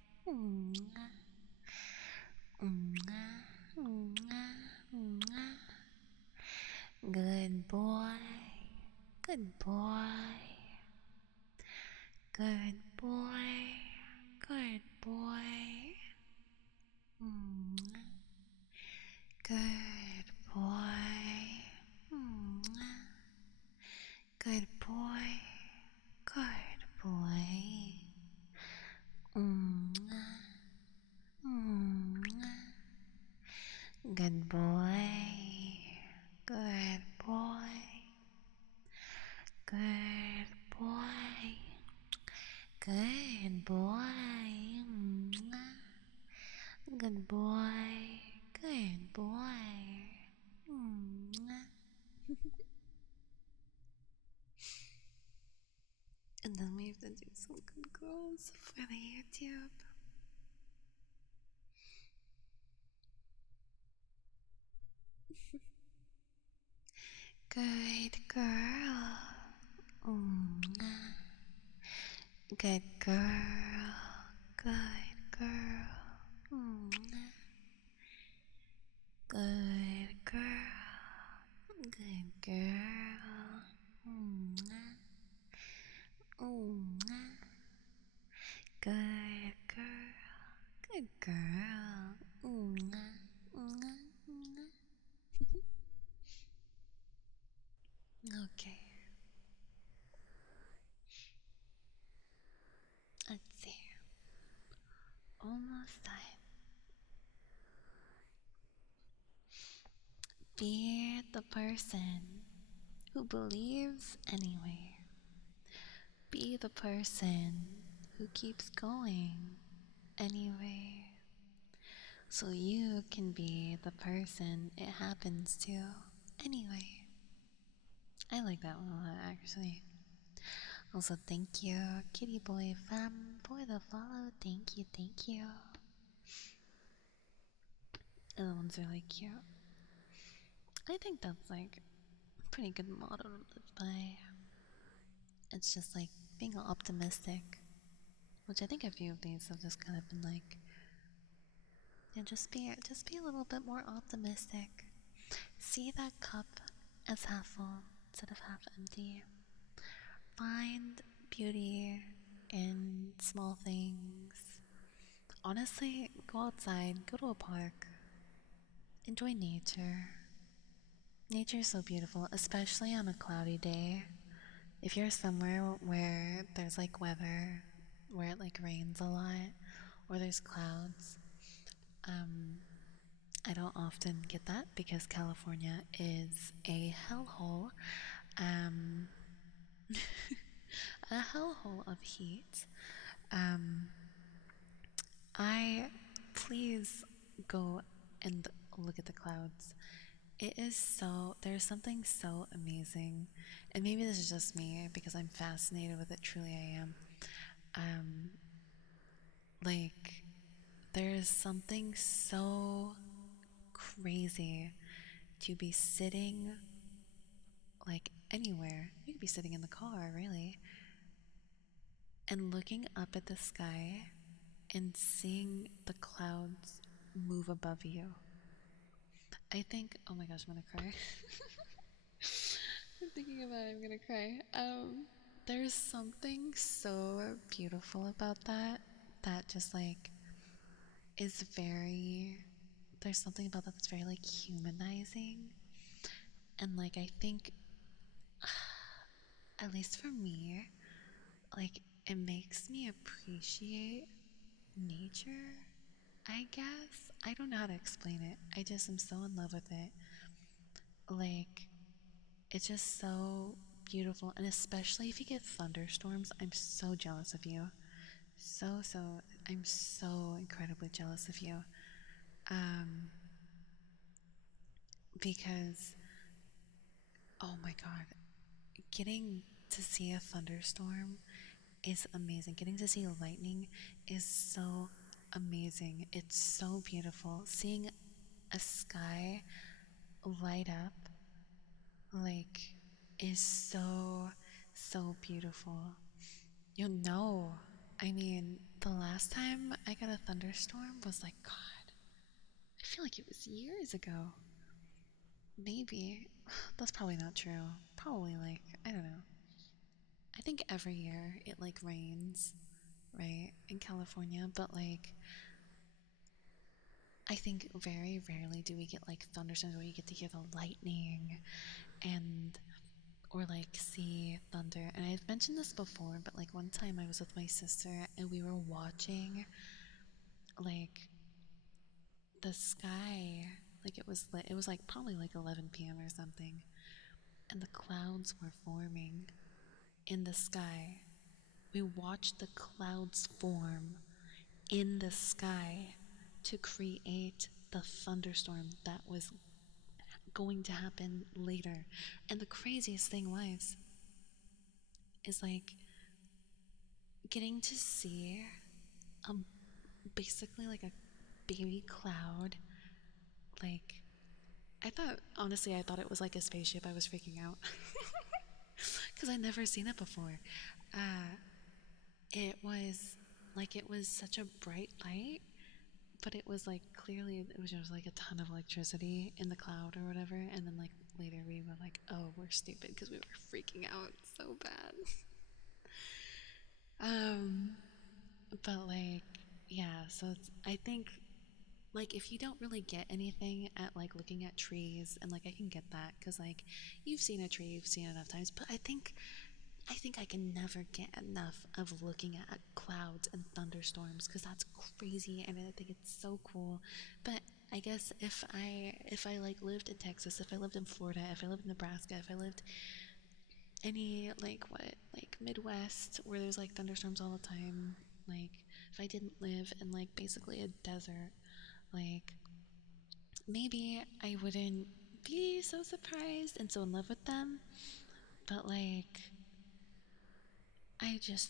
Good boy. Good boy. Good boy. Good boy. Good boy. Good boy. Good boy. Good boy. Good boy. Good boy. Good boy. Good boy. Good boy. And then we have to do some good girls for the YouTube. Good girl. Good girl. Good girl. Good girl. Good girl. Good girl. Good girl. Okay. Let's see. Almost done. Be the person who believes anyway. Be the person who keeps going anyway. So you can be the person it happens to anyway. I like that one a lot actually. Also, thank you, Kitty Boy Fam, for the follow. Thank you, thank you. And that one's really cute. I think that's like a pretty good motto to live by. It's just like being optimistic, which I think a few of these have just kind of been like, yeah, just be a little bit more optimistic. See that cup as half full instead of half empty. Find beauty in small things. Honestly, go outside, go to a park, enjoy nature. Nature is so beautiful, especially on a cloudy day. If you're somewhere where there's like weather, where it like rains a lot, or there's clouds, I don't often get that because California is a hellhole. Um, a hellhole of heat. Um, I please go and look at the clouds. It is so, there's something so amazing. And maybe this is just me because I'm fascinated with it, truly I am. Um, like, there's something so crazy to be sitting, like, anywhere. You could be sitting in the car, really, and looking up at the sky and seeing the clouds move above you. I think, oh my gosh, I'm gonna cry. I'm thinking about it, I'm gonna cry. There's something so beautiful about that, that just like is very, there's something about that that's very like humanizing. And like, I think, at least for me, like, it makes me appreciate nature, I guess. I don't know how to explain it. I just am so in love with it. Like, it's just so beautiful. And especially if you get thunderstorms, I'm so jealous of you. So, I'm so incredibly jealous of you. Um, because, oh my God, getting to see a thunderstorm is amazing. Getting to see lightning is so amazing. It's so beautiful. Seeing a sky light up, like, is so, so beautiful. You know, I mean, the last time I got a thunderstorm was like, God, I feel like it was years ago. Maybe. That's probably not true. Probably like, I don't know. I think every year it like rains, right, in California, but like, I think very rarely do we get like thunderstorms where you get to hear the lightning and or like see thunder. And I've mentioned this before, but like one time I was with my sister and we were watching like the sky, like it was lit. It was like probably like 11 p.m. or something, and the clouds were forming in the sky. We watched the clouds form in the sky to create the thunderstorm that was going to happen later. And the craziest thing was, is like getting to see a basically like a baby cloud. Like, I thought, honestly, I thought it was like a spaceship. I was freaking out because I'd never seen it before. Uh, it was like it was such a bright light, but it was like clearly it was just like a ton of electricity in the cloud or whatever. And then like later we were like, oh, we're stupid because we were freaking out so bad. um, but like, yeah. So it's, I think like if you don't really get anything at like looking at trees, and like I can get that because like you've seen a tree, you've seen it enough times, but I think I can never get enough of looking at clouds and thunderstorms because that's crazy and I think it's so cool. But I guess if I like lived in Texas, if I lived in Florida, if I lived in Nebraska, if I lived any like what like Midwest where there's like thunderstorms all the time, like if I didn't live in like basically a desert, like maybe I wouldn't be so surprised and so in love with them. But like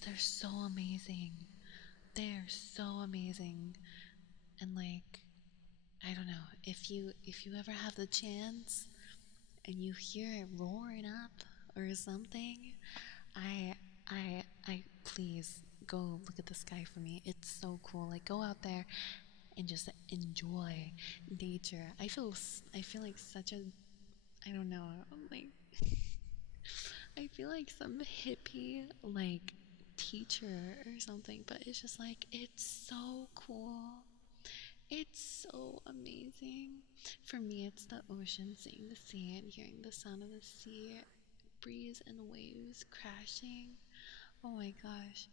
they're so amazing. They're so amazing. And like, I don't know, if you ever have the chance and you hear it roaring up or something, I I please go look at the sky for me. It's so cool. Like go out there and just enjoy nature. I feel like such a, I don't know, like I feel like some hippie like teacher or something, but it's just like it's so cool. It's so amazing. For me, it's the ocean, seeing the sea and hearing the sound of the sea, breeze and waves crashing. Oh my gosh.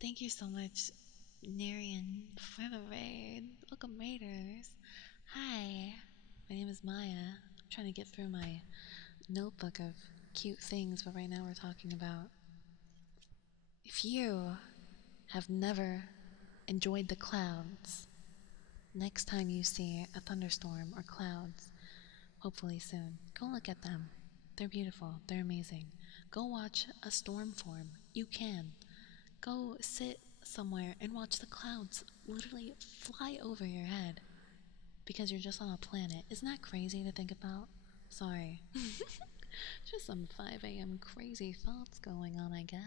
Thank you so much, Narian, for the raid. Welcome, Raiders. Hi, my name is Maya. I'm trying to get through my notebook of cute things, but right now we're talking about if you have never enjoyed the clouds, next time you see a thunderstorm or clouds, hopefully soon, go look at them. They're beautiful, they're amazing. Go watch a storm form. You can. Go sit somewhere and watch the clouds literally fly over your head because you're just on a planet. Isn't that crazy to think about? Sorry. Just some 5 a.m. crazy thoughts going on, I guess.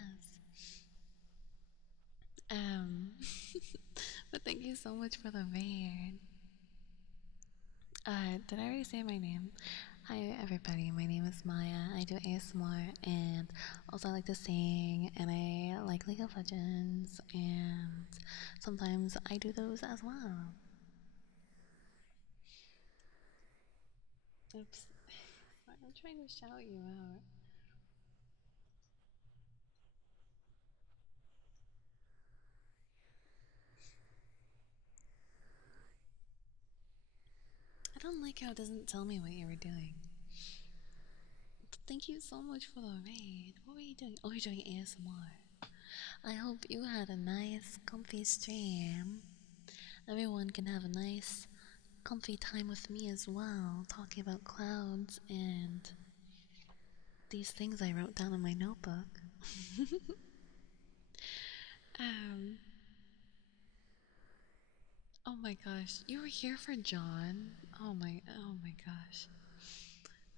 Um, but thank you so much for the raid. Did I already say my name? Hi everybody, my name is Maya. I do ASMR and also I like to sing and I like League of Legends and sometimes I do those as well. Oops. Sorry, I'm trying to shout you out. I don't like how it doesn't tell me what you were doing. Thank you so much for the raid. What were you doing? Oh, you're doing ASMR. I hope you had a nice, comfy stream. Everyone can have a nice, comfy time with me as well, talking about clouds and these things I wrote down in my notebook. um, oh my gosh, you were here for John. Oh my gosh.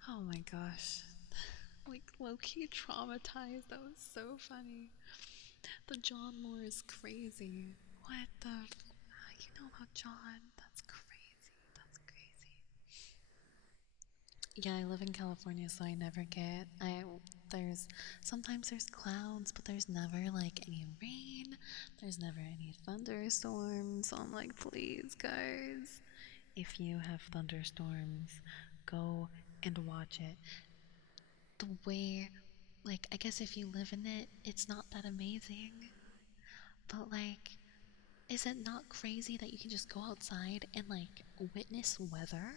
Oh my gosh. Like low key traumatized. That was so funny. The John lore is crazy. What the? You know about John? That's crazy. That's crazy. Yeah, I live in California, so I never get. There's sometimes there's clouds, but there's never like any rain. There's never any thunderstorms. So I'm like, please, guys, if you have thunderstorms, go and watch it. The way, like, I guess if you live in it, it's not that amazing. But like, is it not crazy that you can just go outside and like witness weather?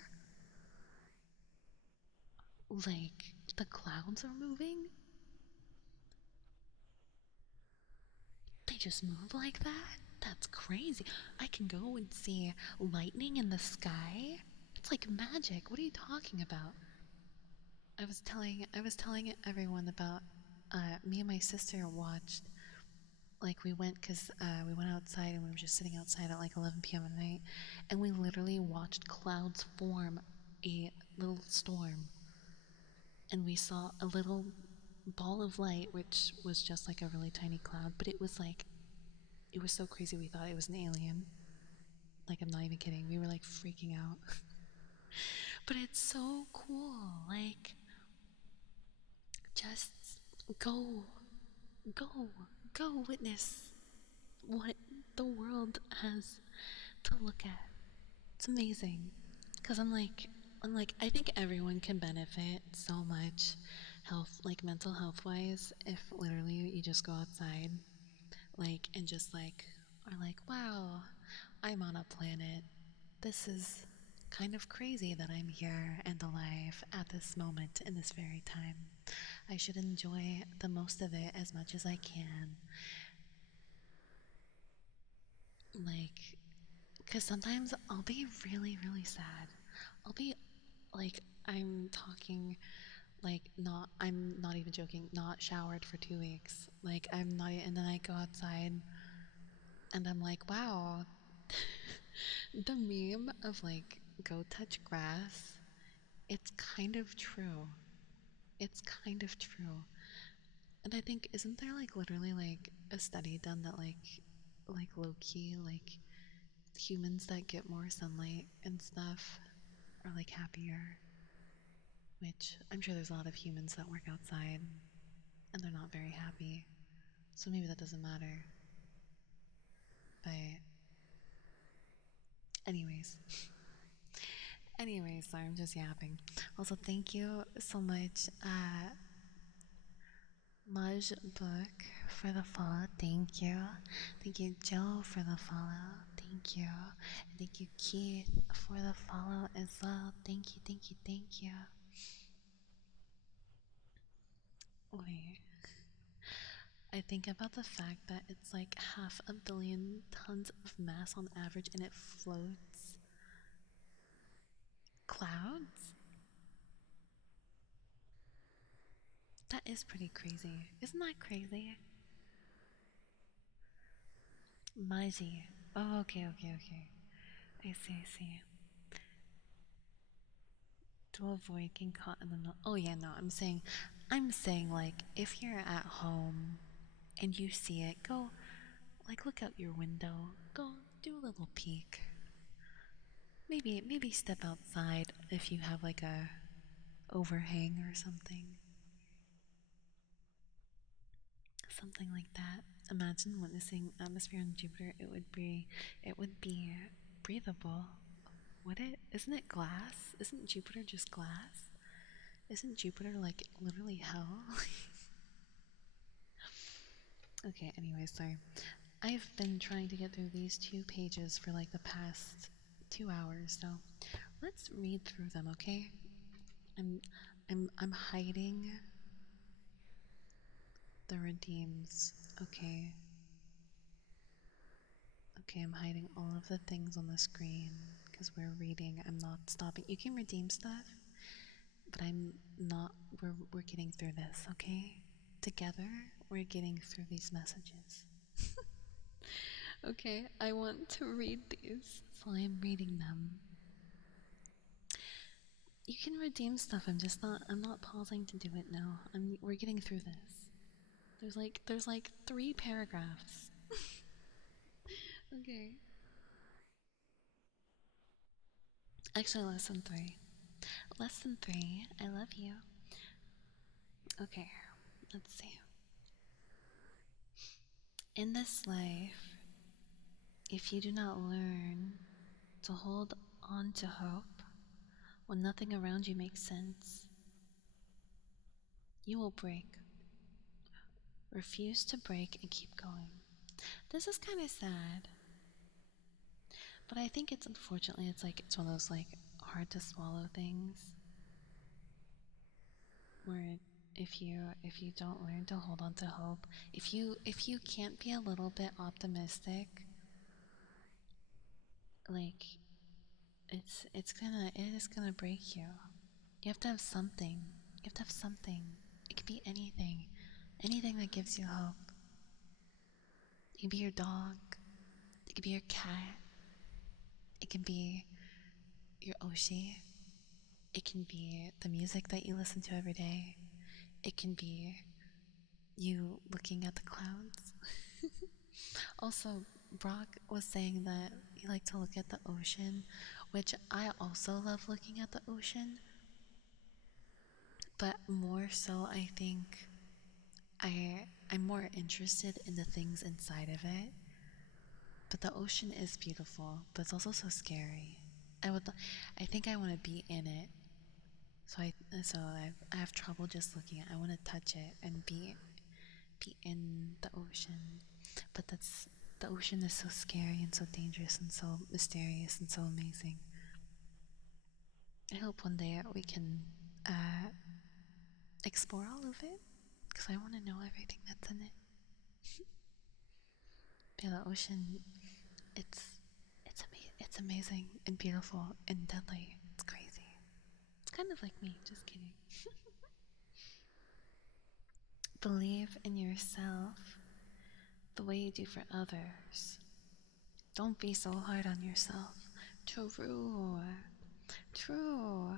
Like the clouds are moving? They just move like that? That's crazy. I can go and see lightning in the sky. It's like magic. What are you talking about? I was telling everyone about me and my sister watched like we went because we went outside and we were just sitting outside at like 11 p.m. at night and we literally watched clouds form a little storm and we saw a little ball of light which was just like a really tiny cloud but it was like it was so crazy we thought it was an alien. Like I'm not even kidding, we were like freaking out. But it's so cool, like just go go go witness what the world has to look at. It's amazing. Cause I'm like I think everyone can benefit so much health like mental health wise if literally you just go outside like and just like are like, wow, I'm on a planet. This is kind of crazy that I'm here and alive at this moment in this very time. I should enjoy the most of it as much as I can. Like, because sometimes I'll be really, really sad. I'll be like, I'm talking like I'm not even joking, not showered for 2 weeks. Like, I'm not, and then I go outside and I'm like, wow, the meme of like, go touch grass, it's kind of true. It's kind of true. And I think, isn't there like literally like a study done that like low key, like humans that get more sunlight and stuff are like happier? Which I'm sure there's a lot of humans that work outside and they're not very happy. So maybe that doesn't matter. But, anyways, sorry, I'm just yapping. Also, thank you so much, Maj Book for the follow. Thank you. Thank you, Joe, for the follow. Thank you. And thank you, Keith, for the follow as well. Thank you, thank you, thank you. Wait. I think about the fact that it's like 500 million tons of mass on average and it floats clouds? That is pretty crazy. Isn't that crazy? Maji. Oh, okay, okay, okay. I see, I see. To avoid getting caught in the middle. Oh yeah, no, I'm saying like if you're at home and you see it, go like look out your window. Go do a little peek. Maybe step outside if you have like a overhang or something. Something like that. Imagine witnessing atmosphere on Jupiter. It would be breathable. Would it? Isn't it glass? Isn't Jupiter just glass? Isn't Jupiter like literally hell? Okay, anyway, sorry. I've been trying to get through these 2 pages for like the past 2 hours, so let's read through them, okay? I'm I'm hiding the redeems. Okay. Okay, I'm hiding all of the things on the screen because we're reading. I'm not stopping. You can redeem stuff, but I'm not. We're getting through this, okay? Together, we're getting through these messages. Okay, I want to read these, so I'm reading them. You can redeem stuff. I'm not pausing to do it now. We're getting through this. There's like 3 paragraphs. Okay. Actually, lesson 3. Lesson 3. I love you. Okay. Let's see. In this life, if you do not learn to hold on to hope when nothing around you makes sense, you will break. Refuse to break and keep going. This is kind of sad, but I think it's unfortunately it's one of those like hard to swallow things where if you don't learn to hold on to hope, if you can't be a little bit optimistic, like it is gonna break you. You have to have something. You have to have something. It could be anything. Anything that gives you hope. It can be your dog. It can be your cat. It can be your Oshi. It can be the music that you listen to every day. It can be you looking at the clouds. Also, Brock was saying that you like to look at the ocean, which I also love looking at the ocean, but more so I think I'm more interested in the things inside of it. But the ocean is beautiful, but it's also so scary. I think I want to be in it. I have trouble just looking at it. I want to touch it and be in the ocean. But the ocean is so scary and so dangerous and so mysterious and so amazing. I hope one day we can uh, explore all of it because I want to know everything that's in it. Yeah, the ocean, it's amazing and beautiful and deadly. It's crazy. It's kind of like me. Just kidding. Believe in yourself the way you do for others. Don't be so hard on yourself. True. True.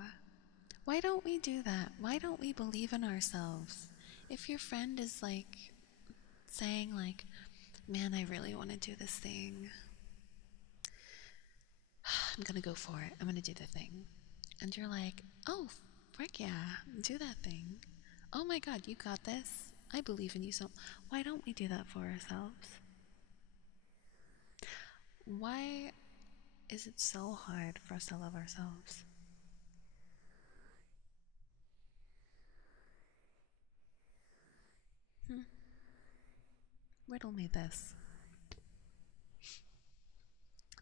Why don't we do that? Why don't we believe in ourselves? If your friend is like saying like, "Man, I really want to do this thing. I'm gonna go for it. I'm gonna do the thing." And you're like, "Oh, frick yeah, do that thing. Oh my god, you got this. I believe in you." So why don't we do that for ourselves? Why is it so hard for us to love ourselves? Hmm. Riddle me this.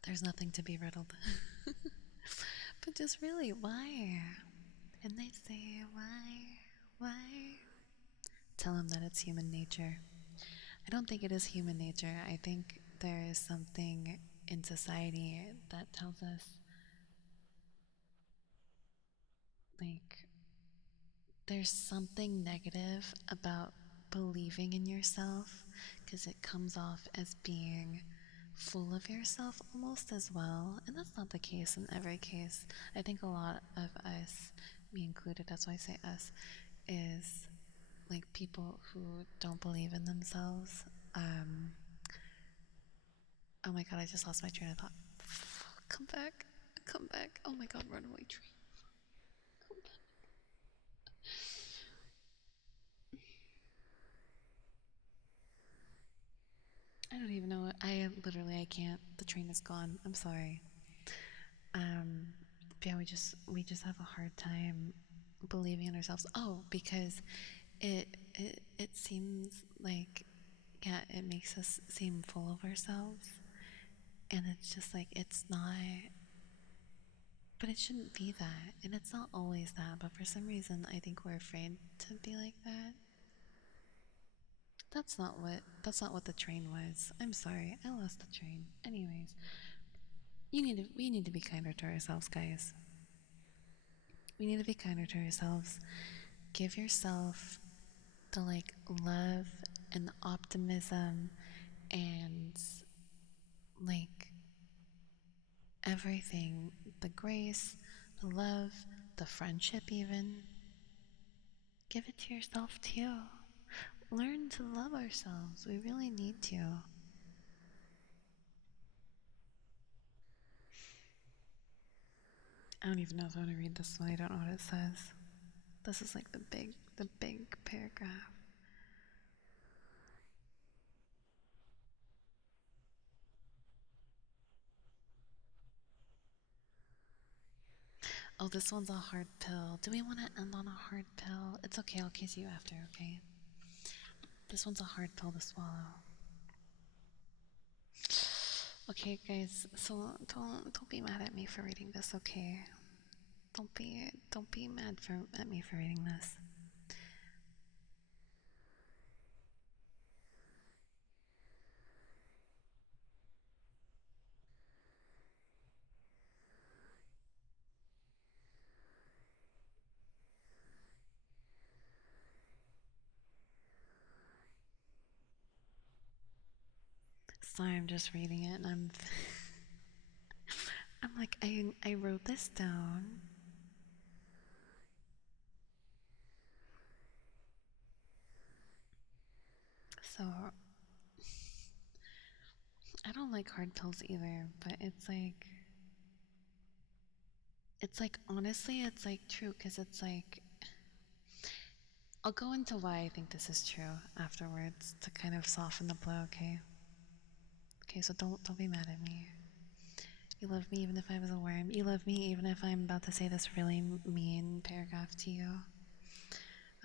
There's nothing to be riddled. But just really, why? And they say, why? Why? Tell them that it's human nature. I don't think it is human nature. I think there is something in society that tells us, like, there's something negative about believing in yourself because it comes off as being full of yourself almost as well. And that's not the case in every case. I think a lot of us, me included, that's why I say us, is like people who don't believe in themselves. Oh my god, I just lost my train of thought. Come back. Come back. Oh my god, runaway train. Come back. I don't even know what I can't. The train is gone. I'm sorry. Um yeah, we just have a hard time believing in ourselves. Oh, because it seems like, yeah, it makes us seem full of ourselves, and it's just like it's not, but it shouldn't be that, and it's not always that, but for some reason I think we're afraid to be like that. That's not what the train was. I'm sorry, I lost the train. Anyways, we need to be kinder to ourselves, guys. We need to be kinder to ourselves. Give yourself the like love and optimism and like everything, the grace, the love, the friendship, even. Give it to yourself too. Learn to love ourselves. We really need to. I don't even know if I want to read this one. I don't know what it says. This is like the big paragraph. Oh, this one's a hard pill. Do we want to end on a hard pill? It's okay. I'll kiss you after. Okay. This one's a hard pill to swallow. Okay, guys. So don't be mad at me for reading this. Okay. Don't be mad at me for reading this. Sorry, I'm just reading it, and I'm like I wrote this down. So I don't like hard pills either, but it's like honestly, it's like true because it's like I'll go into why I think this is true afterwards to kind of soften the blow. Okay. Okay. So don't be mad at me. You love me even if I was a worm. You love me even if I'm about to say this really mean paragraph to you.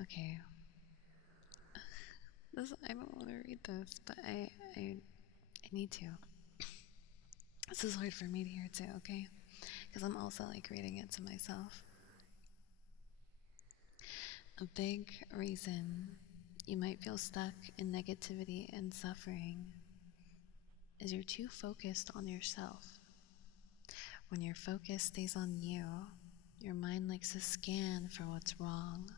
Okay. This I don't want to read this, but I need to. This is hard for me to hear too. Okay. Because I'm also like reading it to myself. A big reason you might feel stuck in negativity and suffering is you're too focused on yourself. When your focus stays on you, your mind likes to scan for what's wrong.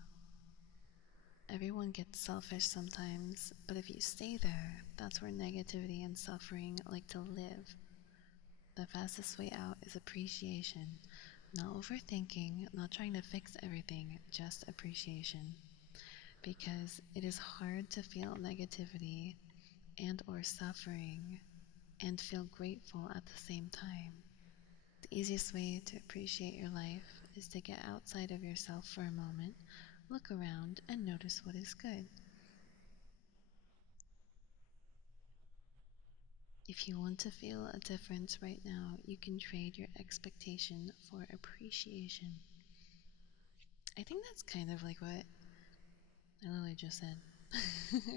Everyone gets selfish sometimes, but if you stay there, that's where negativity and suffering like to live. The fastest way out is appreciation. Not overthinking, not trying to fix everything, just appreciation. Because it is hard to feel negativity and or suffering and feel grateful at the same time. The easiest way to appreciate your life is to get outside of yourself for a moment, look around, and notice what is good. If you want to feel a difference right now, you can trade your expectation for appreciation. I think that's kind of like what I literally just said.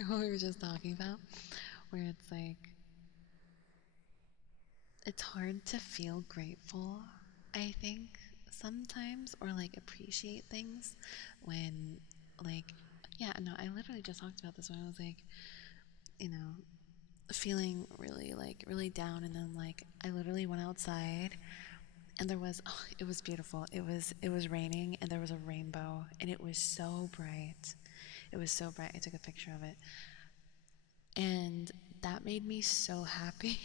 what we were just talking about, where it's like it's hard to feel grateful, I think, sometimes, or like appreciate things when, like, yeah, no, I literally just talked about this when I was like, you know, feeling really, like, really down, and then, like, I literally went outside and there was, oh, it was beautiful. It was raining and there was a rainbow and it was so bright. It was so bright. I took a picture of it. And that made me so happy.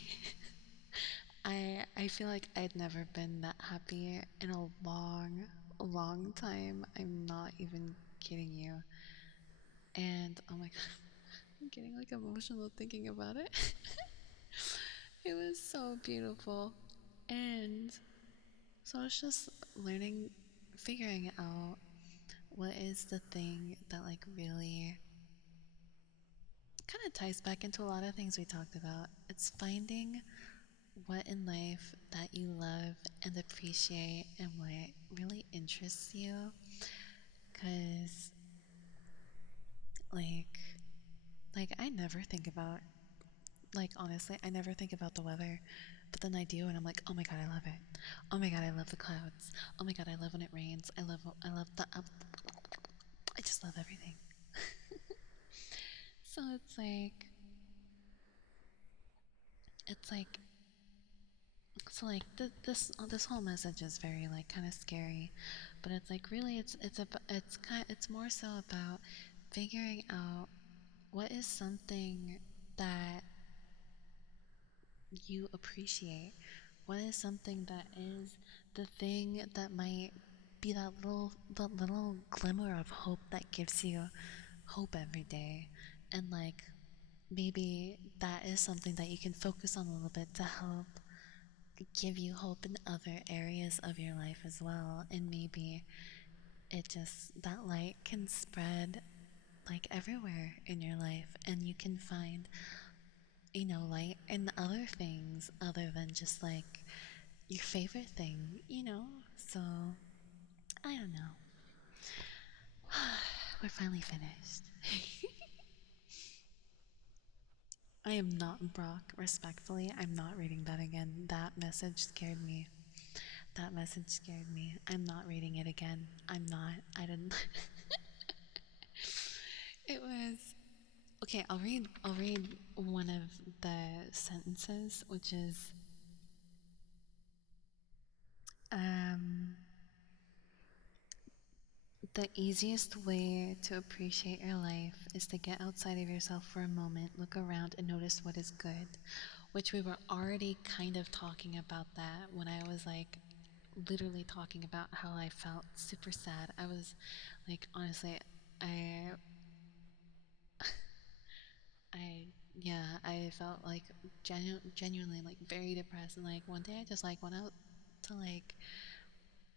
I feel like I'd never been that happy in a long time. I'm not even kidding you. And oh my god, I'm getting like emotional thinking about it. It was so beautiful. And so it's just learning, figuring out what is the thing that like really kind of ties back into a lot of things we talked about. It's finding what in life that you love and appreciate and what really interests you. Cause like I never think about, like, honestly, I never think about the weather, but then I do and I'm like, oh my god, I love it. Oh my god, I love the clouds. Oh my god, I love when it rains. I love the I just love everything. So it's like so like this whole message is very like kind of scary, but it's like really it's more so about figuring out what is something that you appreciate. What is something that is the thing that might be that little glimmer of hope that gives you hope every day, and like maybe that is something that you can focus on a little bit to help give you hope in other areas of your life as well. And maybe it just, that light can spread like everywhere in your life, and you can find, light in other things other than just like your favorite thing. So, I don't know. We're finally finished. I am not Brock, respectfully. I'm not reading that again. That message scared me. That message scared me. I'm not reading it again. I'm not. I didn't. It was okay. I'll read one of the sentences, which is um the easiest way to appreciate your life is to get outside of yourself for a moment, look around, and notice what is good. Which we were already kind of talking about that when I was like literally talking about how I felt super sad. I was like, honestly, I, yeah, I felt like genuinely like very depressed. And like one day I just like went out to like,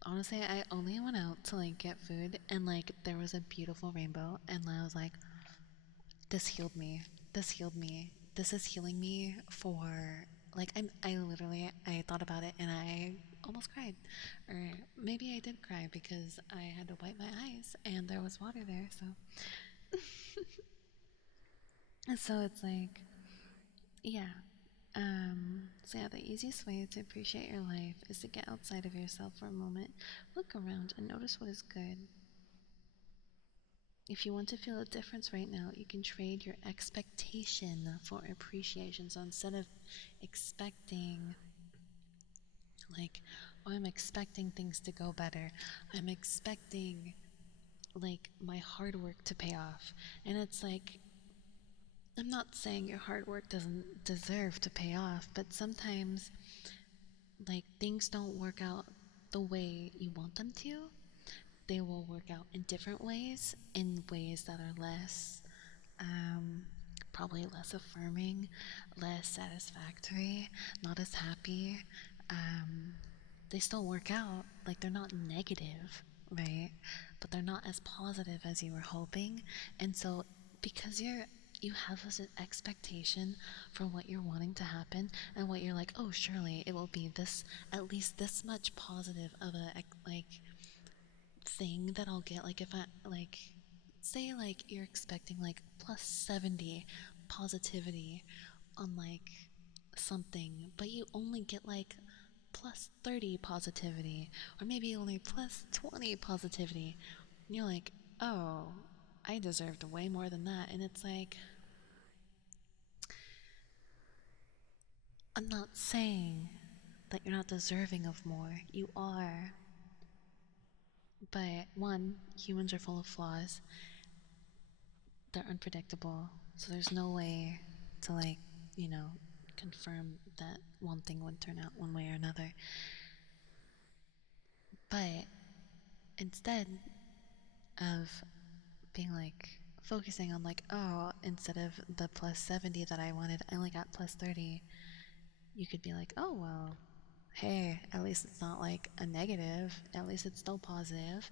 honestly, I only went out to like get food, and like there was a beautiful rainbow, and I was like, this healed me. This healed me. This is healing me for like I literally I thought about it and I almost cried. Or maybe I did cry because I had to wipe my eyes and there was water there, so and so it's like, yeah. So yeah, the easiest way to appreciate your life is to get outside of yourself for a moment, look around and notice what is good. If you want to feel a difference right now, you can trade your expectation for appreciation. So instead of expecting, like, oh, I'm expecting things to go better, I'm expecting, like, my hard work to pay off. And it's like, I'm not saying your hard work doesn't deserve to pay off, but sometimes, like, things don't work out the way you want them to. They will work out in different ways, in ways that are less um, probably less affirming, less satisfactory, not as happy. Um, they still work out. Like, they're not negative, right? But they're not as positive as you were hoping. And so, because you have this expectation for what you're wanting to happen, and what you're like, oh, surely it will be this, at least this much positive of a like thing that I'll get, like if I like say like you're expecting like plus 70 positivity on like something, but you only get like plus 30 positivity, or maybe only plus 20 positivity. And you're like, oh, I deserved way more than that. And it's like, I'm not saying that you're not deserving of more. You are. But one, humans are full of flaws. They're unpredictable. So there's no way to, like, you know, confirm that one thing would turn out one way or another. But instead of being like focusing on like, oh, instead of the plus 70 that I wanted, I only got plus 30, you could be like, oh, well, hey, at least it's not like a negative, at least it's still positive.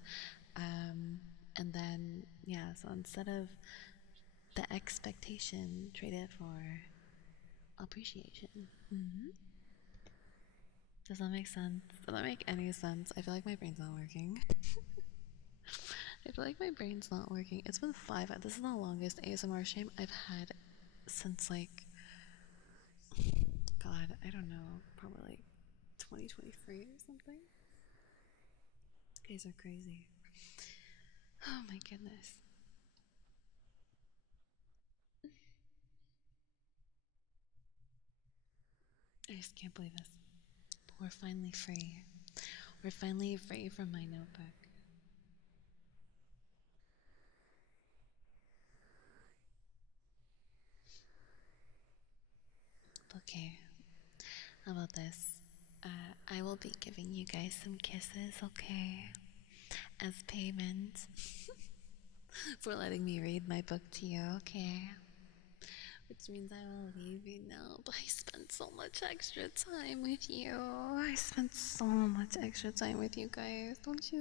And then, yeah, so instead of the expectation, trade it for appreciation. Mm-hmm. Does that make sense? Does that make any sense? I feel like my brain's not working. I feel like my brain's not working. It's been 5. This is the longest ASMR stream I've had since like, God, I don't know, probably like 2023 or something. You guys are crazy. Oh my goodness. I just can't believe this. We're finally free. We're finally free from my notebook. Okay, how about this? I will be giving you guys some kisses, okay? As payment for letting me read my book to you, okay? Which means I will leave you now, but I spent so much extra time with you. I spent so much extra time with you guys. Aren't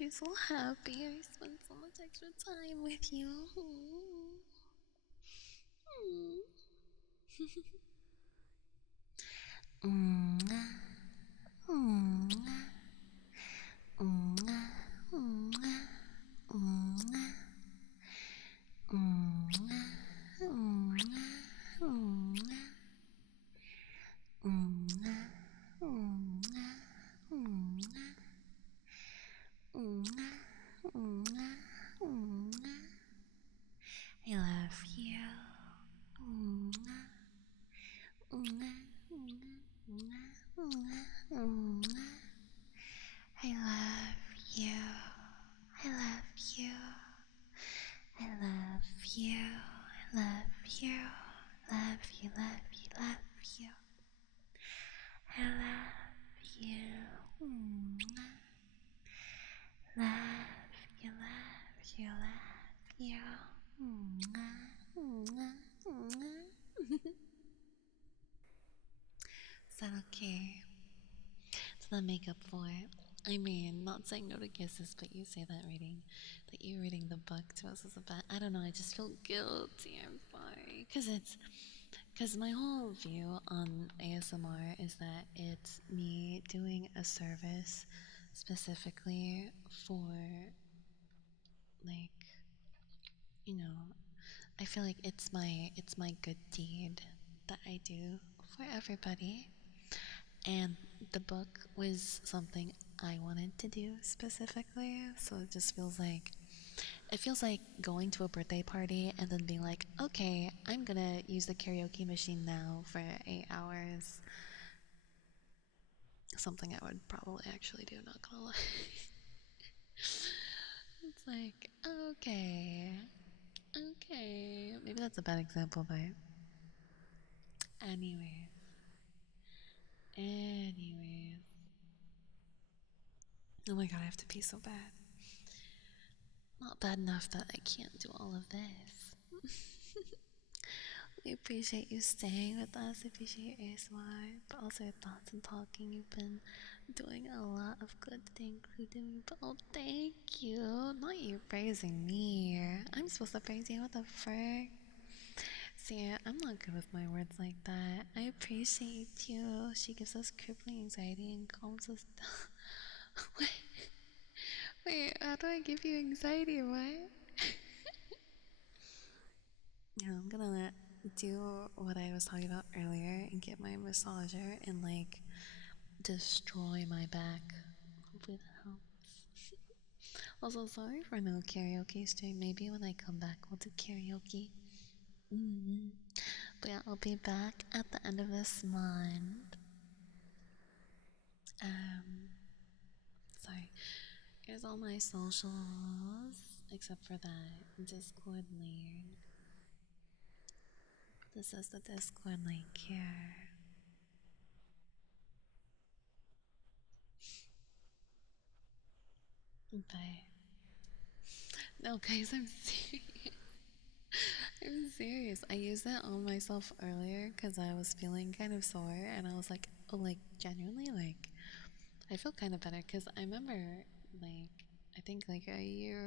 you so happy? I spent so much extra time with you. I love you. I love you. I love you. I love you. I love you. Love you, love you, love you. I love you. Love you, love you, love you. Is that okay? Does that make up for it? I mean, not saying no to kisses, but you say that you reading the book to us is a bad. I don't know. I just feel guilty. I'm sorry, because my whole view on ASMR is that it's me doing a service specifically for, like, you know, I feel like it's my good deed that I do for everybody. And the book was something I wanted to do specifically, so it feels like going to a birthday party and then being like, okay, I'm gonna use the karaoke machine now for 8 hours. Something I would probably actually do, not gonna lie. It's like, okay, okay. Maybe that's a bad example, but anyways, anyways. Oh my god, I have to pee so bad. Not bad enough that I can't do all of this. We appreciate you staying with us. We appreciate your ASMR, but also your thoughts and talking. You've been doing a lot of good things, including me. But oh, thank you. Not you praising me. I'm supposed to praise you. What the frick? See, I'm not good with my words like that. I appreciate you. She gives us crippling anxiety and calms us down. Wait, how do I give you anxiety? What? Yeah, I'm gonna do what I was talking about earlier and get my massager and like destroy my back. Hopefully that helps. Also, sorry for no karaoke stream. Maybe when I come back, we'll do karaoke. But yeah, I'll be back at the end of this month. Um, sorry. Here's all my socials, except for that Discord link. This is the Discord link here. But no, guys, I'm serious. I'm serious. I used it on myself earlier because I was feeling kind of sore, and I was like, oh, like genuinely, like I feel kind of better because I remember, like, I think like a year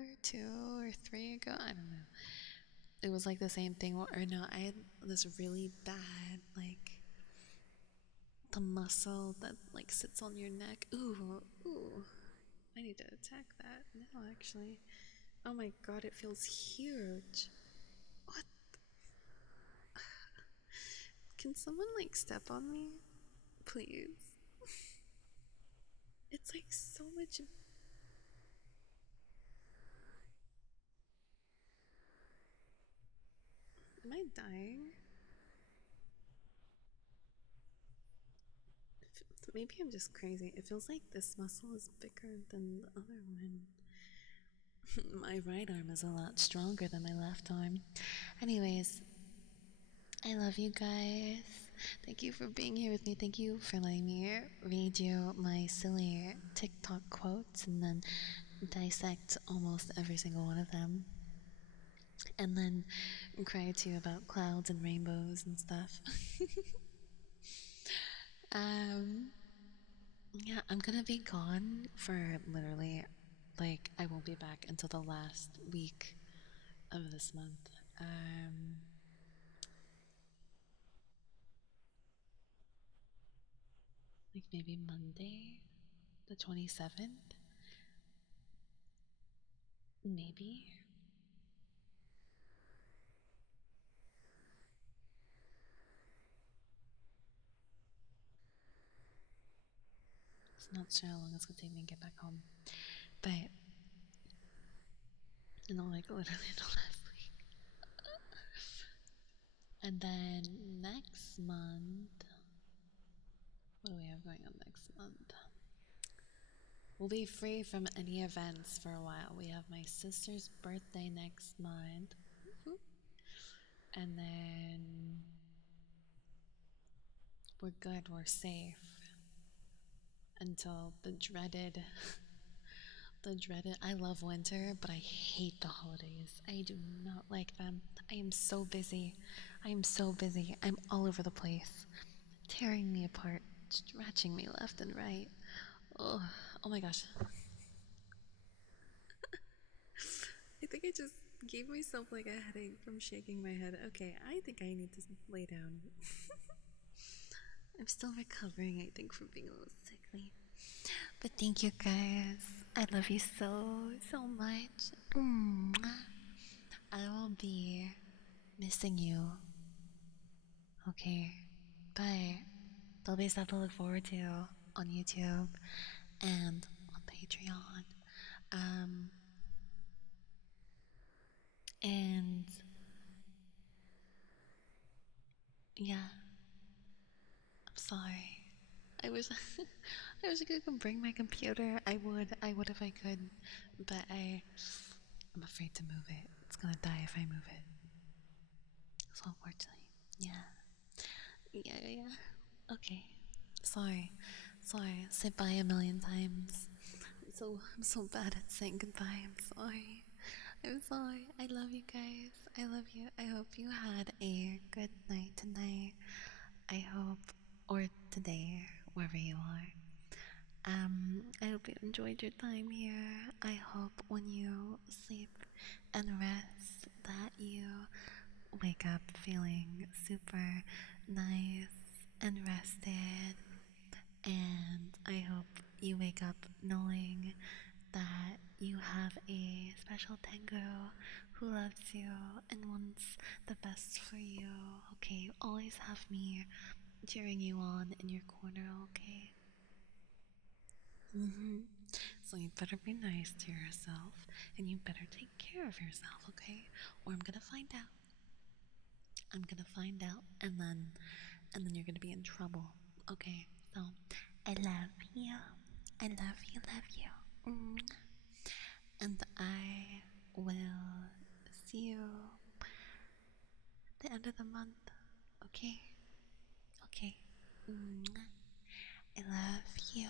or 2 or 3 ago, I don't know. It was like the same thing, or no, I had this really bad, like, the muscle that like sits on your neck. Ooh, I need to attack that now, actually. Oh my god, it feels huge. What? Can someone like step on me? Please. It's like so much. Am I dying? Maybe I'm just crazy. It feels like this muscle is bigger than the other one. My right arm is a lot stronger than my left arm. Anyways, I love you guys. Thank you for being here with me. Thank you for letting me read you my silly TikTok quotes and then dissect almost every single one of them. And then cry to you about clouds and rainbows and stuff. um, yeah, I'm gonna be gone for literally, like, I won't be back until the last week of this month. Like maybe Monday, the 27th, maybe. It's not sure how long it's gonna take me to get back home, but you know, like literally the last week. And then next month, what do we have going on next month? We'll be free from any events for a while. We have my sister's birthday next month. And then we're good, we're safe until the dreaded. I love winter, but I hate the holidays. I do not like them. I am so busy. I am so busy. I'm all over the place, tearing me apart, stretching me left and right. Oh, oh my gosh. I think I just gave myself like a headache from shaking my head. Okay, I think I need to lay down. I'm still recovering, I think, from being a little sickly. But thank you guys. I love you so, so much. I will be missing you. Okay. But there'll be stuff to look forward to on YouTube and on Patreon. Um, and yeah, I'm sorry. I wish I wish I could bring my computer. I would if I could, but I'm afraid to move it. It's gonna die if I move it. So unfortunately, yeah. Okay, sorry, sorry. Say bye a million times. I'm so bad at saying goodbye. I'm sorry. I'm sorry. I love you guys. I love you. I hope you had a good night tonight. I hope, or today, wherever you are. I hope you enjoyed your time here. I hope when you sleep and rest that you wake up feeling super nice and rested. And I hope you wake up knowing that you have a special tango who loves you and wants the best for you. Okay, always have me cheering you on in your corner. Okay. So you better be nice to yourself, and you better take care of yourself. Okay, or I'm gonna find out. I'm gonna find out, and then you're gonna be in trouble. Okay, so I love you. I love you, love you. And I will see you at the end of the month. Okay? Okay. I love you.